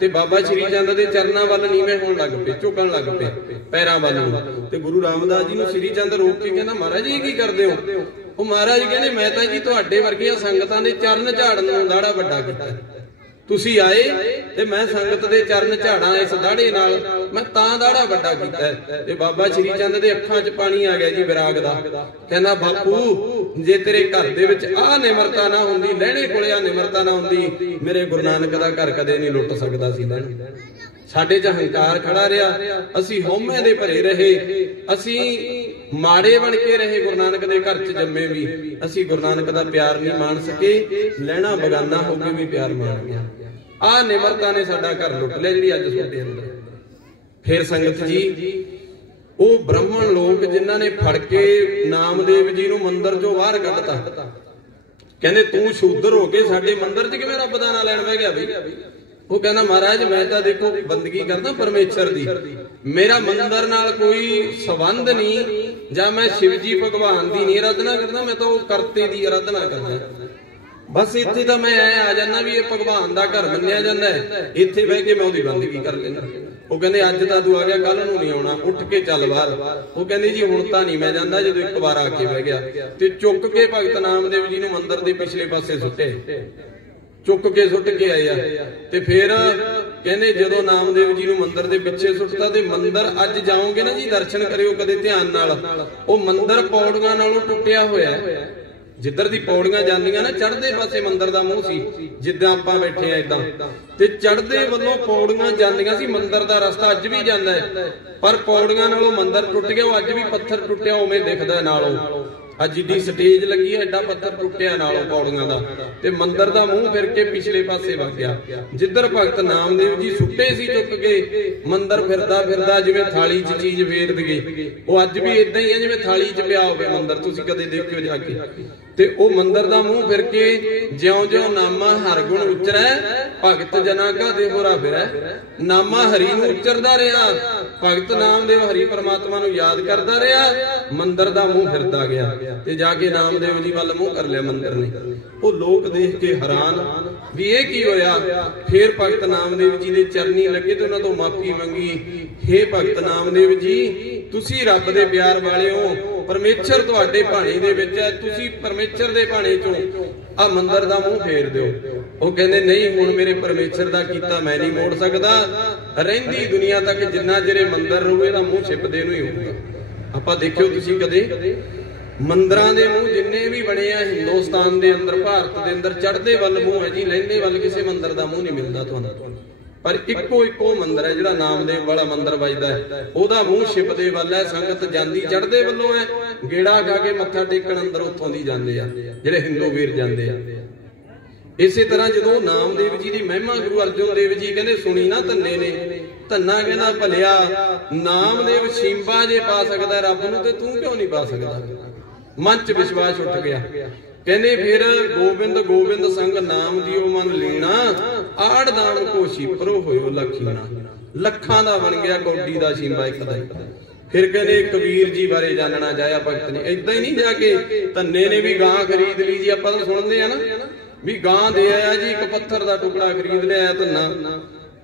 ਤੇ ਬਾਬਾ ਸ਼੍ਰੀ ਚੰਦ ਦੇ ਚਰਨਾਂ ਵੱਲ ਨੀਵੇਂ ਹੋਣ ਲੱਗ ਪਏ, ਝੁਕਣ ਲੱਗ ਪਏ ਪੈਰਾਂ ਵੱਲ ਨੂੰ। ਤੇ ਗੁਰੂ ਰਾਮਦਾਸ ਜੀ ਨੂੰ ਸ਼੍ਰੀ ਚੰਦ ਰੋਕ ਕੇ ਕਹਿੰਦਾ ਮਹਾਰਾਜ ਇਹ ਕੀ ਕਰਦੇ ਹੋ। ਉਹ ਮਹਾਰਾਜ ਕਹਿੰਦੇ ਮੈਂ ਤਾਂ ਜੀ ਤੁਹਾਡੇ ਵਰਗੀਆਂ ਸੰਗਤਾਂ ਦੇ ਚਰਨ ਝਾੜਨ ਨੂੰ ਦਾੜਾ ਵੱਡਾ ਕੀਤਾ, ਤੁਸੀਂ ਆਏ ਤੇ ਮੈਂ ਸੰਗਤ ਦੇ ਚਰਨ ਝਾੜਾਂ ਇਸ ਦਾੜੇ ਨਾਲ, ਮੈਂ ਤਾਂ ਦਾੜਾ ਵੱਡਾ ਕੀਤਾ। ਤੇ ਬਾਬਾ ਸ਼੍ਰੀ ਚੰਦ ਦੇ ਅੱਖਾਂ 'ਚ ਪਾਣੀ ਆ ਗਿਆ ਜੀ ਵਿਰਾਗ ਦਾ। ਕਹਿੰਦਾ ਬਾਪੂ ਜੇ ਤੇਰੇ ਘਰ ਦੇ ਵਿੱਚ ਆਹ ਨਿਮਰਤਾ ਨਾ ਹੁੰਦੀ, ਲਹਿਣੇ ਕੋਲੇ ਆਹ ਨਿਮਰਤਾ ਨਾ ਹੁੰਦੀ, ਮੇਰੇ ਗੁਰੂ ਨਾਨਕ ਦਾ ਘਰ ਕਦੇ ਨਹੀਂ ਲੁੱਟ ਸਕਦਾ ਸੀ ਲਹਿਣਾ। ਸਾਡੇ 'ਚ ਹੰਕਾਰ ਖੜਾ ਰਿਹਾ, ਅਸੀਂ ਹਉਮੈ ਦੇ ਭਰੇ ਰਹੇ, ਅਸੀਂ ਮਾੜੇ ਬਣ ਕੇ ਰਹੇ, ਗੁਰੂ ਨਾਨਕ ਦੇ ਘਰ 'ਚ ਜੰਮੇ ਵੀ ਅਸੀਂ ਗੁਰੂ ਨਾਨਕ ਦਾ ਪਿਆਰ ਨਹੀਂ ਮਾਣ ਸਕੇ, ਲਹਿਣਾ ਬਗਾਨਾ ਹੋ ਕੇ ਵੀ ਪਿਆਰ ਮਾਣ ਗਿਆ। ਆਹ ਨਿਮਰਤਾ ਨੇ ਸਾਡਾ ਘਰ ਲੁੱਟ ਲਿਆ ਜਿਹੜੀ ਅੱਜ ਤੁਹਾਡੇ ਅੰਦਰ। ਫਿਰ ਸੰਗਤ ਜੀ ਉਹ ਬ੍ਰਾਹਮਣ ਲੋਕ ਜਿਨ੍ਹਾਂ ਨੇ ਫੜ ਕੇ ਨਾਮਦੇਵ ਜੀ ਨੂੰ ਮੰਦਿਰ 'ਚੋਂ ਬਾਹਰ ਕੱਢਤਾ, ਕਹਿੰਦੇ ਤੂੰ ਸ਼ੂਦਰ ਹੋ ਕੇ ਸਾਡੇ ਮੰਦਿਰ 'ਚ ਕਿਵੇਂ ਰੱਬ ਦਾ ਨਾਂ ਲੈਣ ਬਹਿ ਗਿਆ ਬਈ। ਉਹ ਕਹਿੰਦਾ ਮਹਾਰਾਜ ਮੈਂ ਤਾਂ ਦੇਖੋ ਬੰਦਗੀ ਕਰਦਾ ਪਰਮੇਸ਼ਰ ਦੀ, ਮੇਰਾ ਮੰਦਿਰ ਨਾਲ ਕੋਈ ਸੰਬੰਧ ਨਹੀਂ, ਜਾਂ ਮੈਂ ਸ਼ਿਵ ਜੀ ਭਗਵਾਨ ਦੀ ਨਹੀਂ ਆਰਾਧਨਾ ਕਰਦਾ, ਮੈਂ ਤਾਂ ਉਹ ਕਰਤੇ ਦੀ ਆਰਾਧਨਾ ਕਰਦਾ। ਬਸ ਇੱਥੇ ਤਾਂ ਮੈਂ ਐ ਆ ਜਾਂਦਾ ਵੀ ਇਹ ਭਗਵਾਨ ਦਾ ਘਰ ਮੰਨਿਆ ਜਾਂਦਾ ਹੈ, ਇੱਥੇ ਬਹਿ ਕੇ ਮੈਂ ਉਹਦੀ ਬੰਦਗੀ ਕਰ ਲੈਂਦਾ। ਉਹ ਕਹਿੰਦੇ ਅੱਜ ਤਾਂ ਤੂੰ ਆ ਗਿਆ, ਕੱਲ ਨੂੰ ਨਹੀਂ ਆਉਣਾ, ਉੱਠ ਕੇ ਚੱਲ ਬਾਹਰ। ਉਹ ਕਹਿੰਦੇ ਜੀ ਹੁਣ ਤਾਂ ਨਹੀਂ ਮੈਂ ਜਾਂਦਾ, ਜਦੋਂ ਇੱਕ ਵਾਰ ਆ ਕੇ ਬਹਿ ਗਿਆ। ਤੇ ਚੁੱਕ ਕੇ ਭਗਤ ਨਾਮਦੇਵ ਜੀ ਨੂੰ ਮੰਦਿਰ ਦੇ ਪਿਛਲੇ ਪਾਸੇ ਸੁੱਟੇ, ਚੁੱਕ ਕੇ ਸੁੱਟ ਕੇ ਆਏ ਆ। ਤੇ ਫਿਰ ਕਹਿੰਦੇ ਜਦੋਂ ਨਾਮਦੇਵ ਜੀ ਨੂੰ ਮੰਦਿਰ ਦੇ ਪਿੱਛੇ ਸੁੱਟਤਾ, ਤੇ ਮੰਦਿਰ ਅੱਜ ਜਾਓਗੇ ਨਾ ਜੀ, ਦਰਸ਼ਨ ਕਰਿਓ ਕਦੇ ਧਿਆਨ ਨਾਲ, ਉਹ ਮੰਦਿਰ ਪੌੜੀਆਂ ਨਾਲੋਂ ਟੁੱਟਿਆ ਹੋਇਆ। ਜਿੱਧਰ ਦੀ ਪੌੜੀਆਂ ਜਾਂਦੀਆਂ ਨਾ, ਚੜ੍ਹਦੇ ਪਾਸੇ ਮੰਦਿਰ ਦਾ ਮੂੰਹ ਸੀ, ਜਿੱਦਾਂ ਆਪਾਂ ਬੈਠੇ ਆ ਇਦਾਂ, ਤੇ ਚੜ੍ਹਦੇ ਵੱਲੋਂ ਪੌੜੀਆਂ ਜਾਂਦੀਆਂ ਸੀ। ਮੰਦਿਰ ਦਾ ਰਸਤਾ ਅੱਜ ਵੀ ਜਾਂਦਾ ਹੈ, ਪਰ ਪੌੜੀਆਂ ਨਾਲੋਂ ਮੰਦਿਰ ਟੁੱਟ ਗਿਆ, ਉਹ ਅੱਜ ਵੀ ਪੱਥਰ ਟੁੱਟਿਆ ਉਵੇਂ ਦਿਖਦਾ ਨਾਲੋਂ। ਅੱਜ ਜਿੱਡੀ ਸਟੇਜ ਲੱਗੀ ਹੈ, ਐਡਾ ਪੱਥਰ ਟੁੱਟਿਆ ਨਾਲੋਂ ਪੌੜੀਆਂ ਦਾ, ਤੇ ਮੰਦਿਰ ਦਾ ਮੂੰਹ ਫਿਰ ਕੇ ਪਿਛਲੇ ਪਾਸੇ ਵਗ ਗਿਆ। ਜਿੱਧਰ ਭਗਤ ਨਾਮਦੇਵ ਜੀ ਸੁੱਟੇ ਸੀ ਚੁੱਕ ਕੇ, ਮੰਦਿਰ ਫਿਰਦਾ ਫਿਰਦਾ ਜਿਵੇਂ ਥਾਲੀ 'ਚ ਚੀਜ਼ ਫੇਰ ਦਈਏ, ਉਹ ਅੱਜ ਵੀ ਇਦਾਂ ਹੀ ਹੈ ਜਿਵੇਂ ਥਾਲੀ 'ਚ ਪਿਆ ਹੋਵੇ ਮੰਦਿਰ। ਤੁਸੀਂ ਕਦੇ ਦੇਖਿਓ ਜਾ ਕੇ। ਤੇ ਉਹ ਮੰਦਿਰ ਦਾ ਮੂੰਹ ਫਿਰ ਕੇ ਜਿਉਂ-ਜਿਉਂ ਨਾਮਾ ਹਰ ਗੁਣ ਉਚਰੈ, ਭਗਤ ਜਨਾਂ ਕਾ ਦੇਹੁਰਾ ਫਿਰੈ। ਨਾਮਾ ਹਰੀ ਨੂੰ ਉਚਰਦਾ ਰਿਹਾ, ਭਗਤ ਨਾਮਦੇਵ ਹਰੀ ਪਰਮਾਤਮਾ ਨੂੰ ਯਾਦ ਕਰਦਾ ਰਿਹਾ, ਮੰਦਿਰ ਦਾ ਮੂੰਹ ਫਿਰਦਾ ਗਿਆ। ਤੇ ਜਾ ਕੇ ਨਾਮਦੇਵ ਜੀ ਵੱਲ ਮੂੰਹ ਕਰ ਲਿਆ ਮੰਦਿਰ ਨੇ। ਉਹ ਲੋਕ ਦੇਖ ਕੇ ਹੈਰਾਨ ਵੀ ਇਹ ਕੀ ਹੋਇਆ। ਫਿਰ ਭਗਤ ਨਾਮਦੇਵ ਜੀ ਦੇ ਚਰਨੀ ਲੱਗੇ ਤੇ ਉਹਨਾਂ ਤੋਂ ਮਾਫੀ ਮੰਗੀ। ਹੇ ਭਗਤ ਨਾਮਦੇਵ ਜੀ, ਤੁਸੀਂ ਰੱਬ ਦੇ ਪਿਆਰ ਵਾਲੇ ਹੋ, ਪਰਮੇਸ਼ਰ ਤੁਹਾਡੇ ਭਾਣੇ ਦੇ ਵਿੱਚ ਹੈ, ਤੁਸੀਂ ਪਰਮੇਸ਼ਰ ਦੇ ਭਾਣੇ ਚੋਂ ਆ ਮੰਦਿਰ ਦਾ ਮੂੰਹ ਫੇਰ ਦਿਓ। ਉਹ ਕਹਿੰਦੇ ਨਹੀਂ, ਹੁਣ ਮੇਰੇ ਪਰਮੇਸ਼ਰ ਦਾ ਕੀਤਾ ਮੈਂ ਨਹੀਂ ਮੋੜ ਸਕਦਾ, ਰਹਿੰਦੀ ਦੁਨੀਆ ਤੱਕ ਜਿੰਨਾ ਚਿਰ ਮੰਦਿਰ ਰਹੂ ਇਹਦਾ ਮੂੰਹ ਛਿਪਦੇ ਨੂੰ ਹੀ ਹੋਊਗਾ। ਆਪਾਂ ਦੇਖਿਓ ਤੁਸੀਂ ਕਦੇ ਮੰਦਿਰਾਂ ਦੇ ਮੂੰਹ ਜਿੰਨੇ ਵੀ ਬਣੇ ਆ ਹਿੰਦੁਸਤਾਨ ਦੇ ਅੰਦਰ, ਭਾਰਤ ਦੇ ਅੰਦਰ, ਚੜ੍ਹਦੇ ਵੱਲ ਮੂੰਹ ਹੈ ਜੀ, ਲਹਿੰਦੇ ਵੱਲ ਕਿਸੇ ਮੰਦਿਰ ਦਾ ਮੂੰਹ ਨਹੀਂ ਮਿਲਦਾ ਤੁਹਾਨੂੰ। ਪਰ ਇੱਕੋ ਮੰਦਿਰ ਹੈ ਜਿਹੜਾ ਨਾਮਦੇਵ ਵਾਲਾ ਮੰਦਿਰ ਵੱਜਦਾ ਹੈ, ਉਹਦਾ ਮੂੰਹ ਛਿਪਦੇ ਵੱਲ ਹੈ। ਸੰਗਤ ਜਾਂਦੀ ਚੜ੍ਹਦੇ ਵੱਲੋਂ ਹੈ, ਗੇੜਾ ਖਾ ਕੇ ਮੱਥਾ ਟੇਕਣ ਅੰਦਰ ਉੱਥੋਂ ਦੀ ਜਾਂਦੇ ਆ ਜਿਹੜੇ ਹਿੰਦੂ ਵੀਰ ਜਾਂਦੇ ਆ। ਇਸੇ ਤਰ੍ਹਾਂ ਜਦੋਂ ਨਾਮਦੇਵ ਜੀ ਦੀ ਮਹਿਮਾ ਗੁਰੂ ਅਰਜਨ ਦੇਵ ਜੀ ਕਹਿੰਦੇ ਸੁਣੀ ਨਾ ਧੰਨੇ ਨੇ, ਧੰਨਾ ਕਹਿੰਦਾ ਭਲਿਆ ਨਾਮਦੇਵ ਸ਼ੀਂਬਾ ਜੇ ਪਾ ਸਕਦਾ ਰੱਬ ਨੂੰ, ਤੇ ਤੂੰ ਕਿਉਂ ਨਹੀਂ ਪਾ ਸਕਦਾ। ਮਨ 'ਚ ਵਿਸ਼ਵਾਸ ਉੱਠ ਗਿਆ। ਕਹਿੰਦੇ ਫਿਰ ਗੋਬਿੰਦ ਗੋਬਿੰਦ ਸੰਗ ਨਾਮ ਦਿਓ ਮਨ ਲੀਣਾ, ਆੜ ਦਾਨ ਕੋਸ਼ੀ ਪਰੋ ਹੋਇਓ ਲਖੀਣਾ। ਲੱਖਾਂ ਦਾ ਬਣ ਗਿਆ ਗੋਡੀ ਦਾ ਸ਼ੀਂਬਾ ਇੱਕ ਦਾ। ਫਿਰ ਕਹਿੰਦੇ ਕਬੀਰ ਜੀ ਬਾਰੇ ਜਾਣਨਾ ਚਾਹਿਆ ਭਗਤ ਨੇ। ਏਦਾਂ ਹੀ ਨਹੀਂ ਜਾ ਕੇ ਧੰਨੇ ਨੇ ਵੀ ਗਾਂ ਖਰੀਦ ਲਈ ਜੀ, ਆਪਾਂ ਤਾਂ ਸੁਣਦੇ ਆ ਨਾ ਵੀ ਗਾਂ ਦੇ ਆਇਆ ਜੀ, ਇੱਕ ਪੱਥਰ ਦਾ ਟੁਕੜਾ ਖਰੀਦ ਲਿਆ ਧੰਨਾ।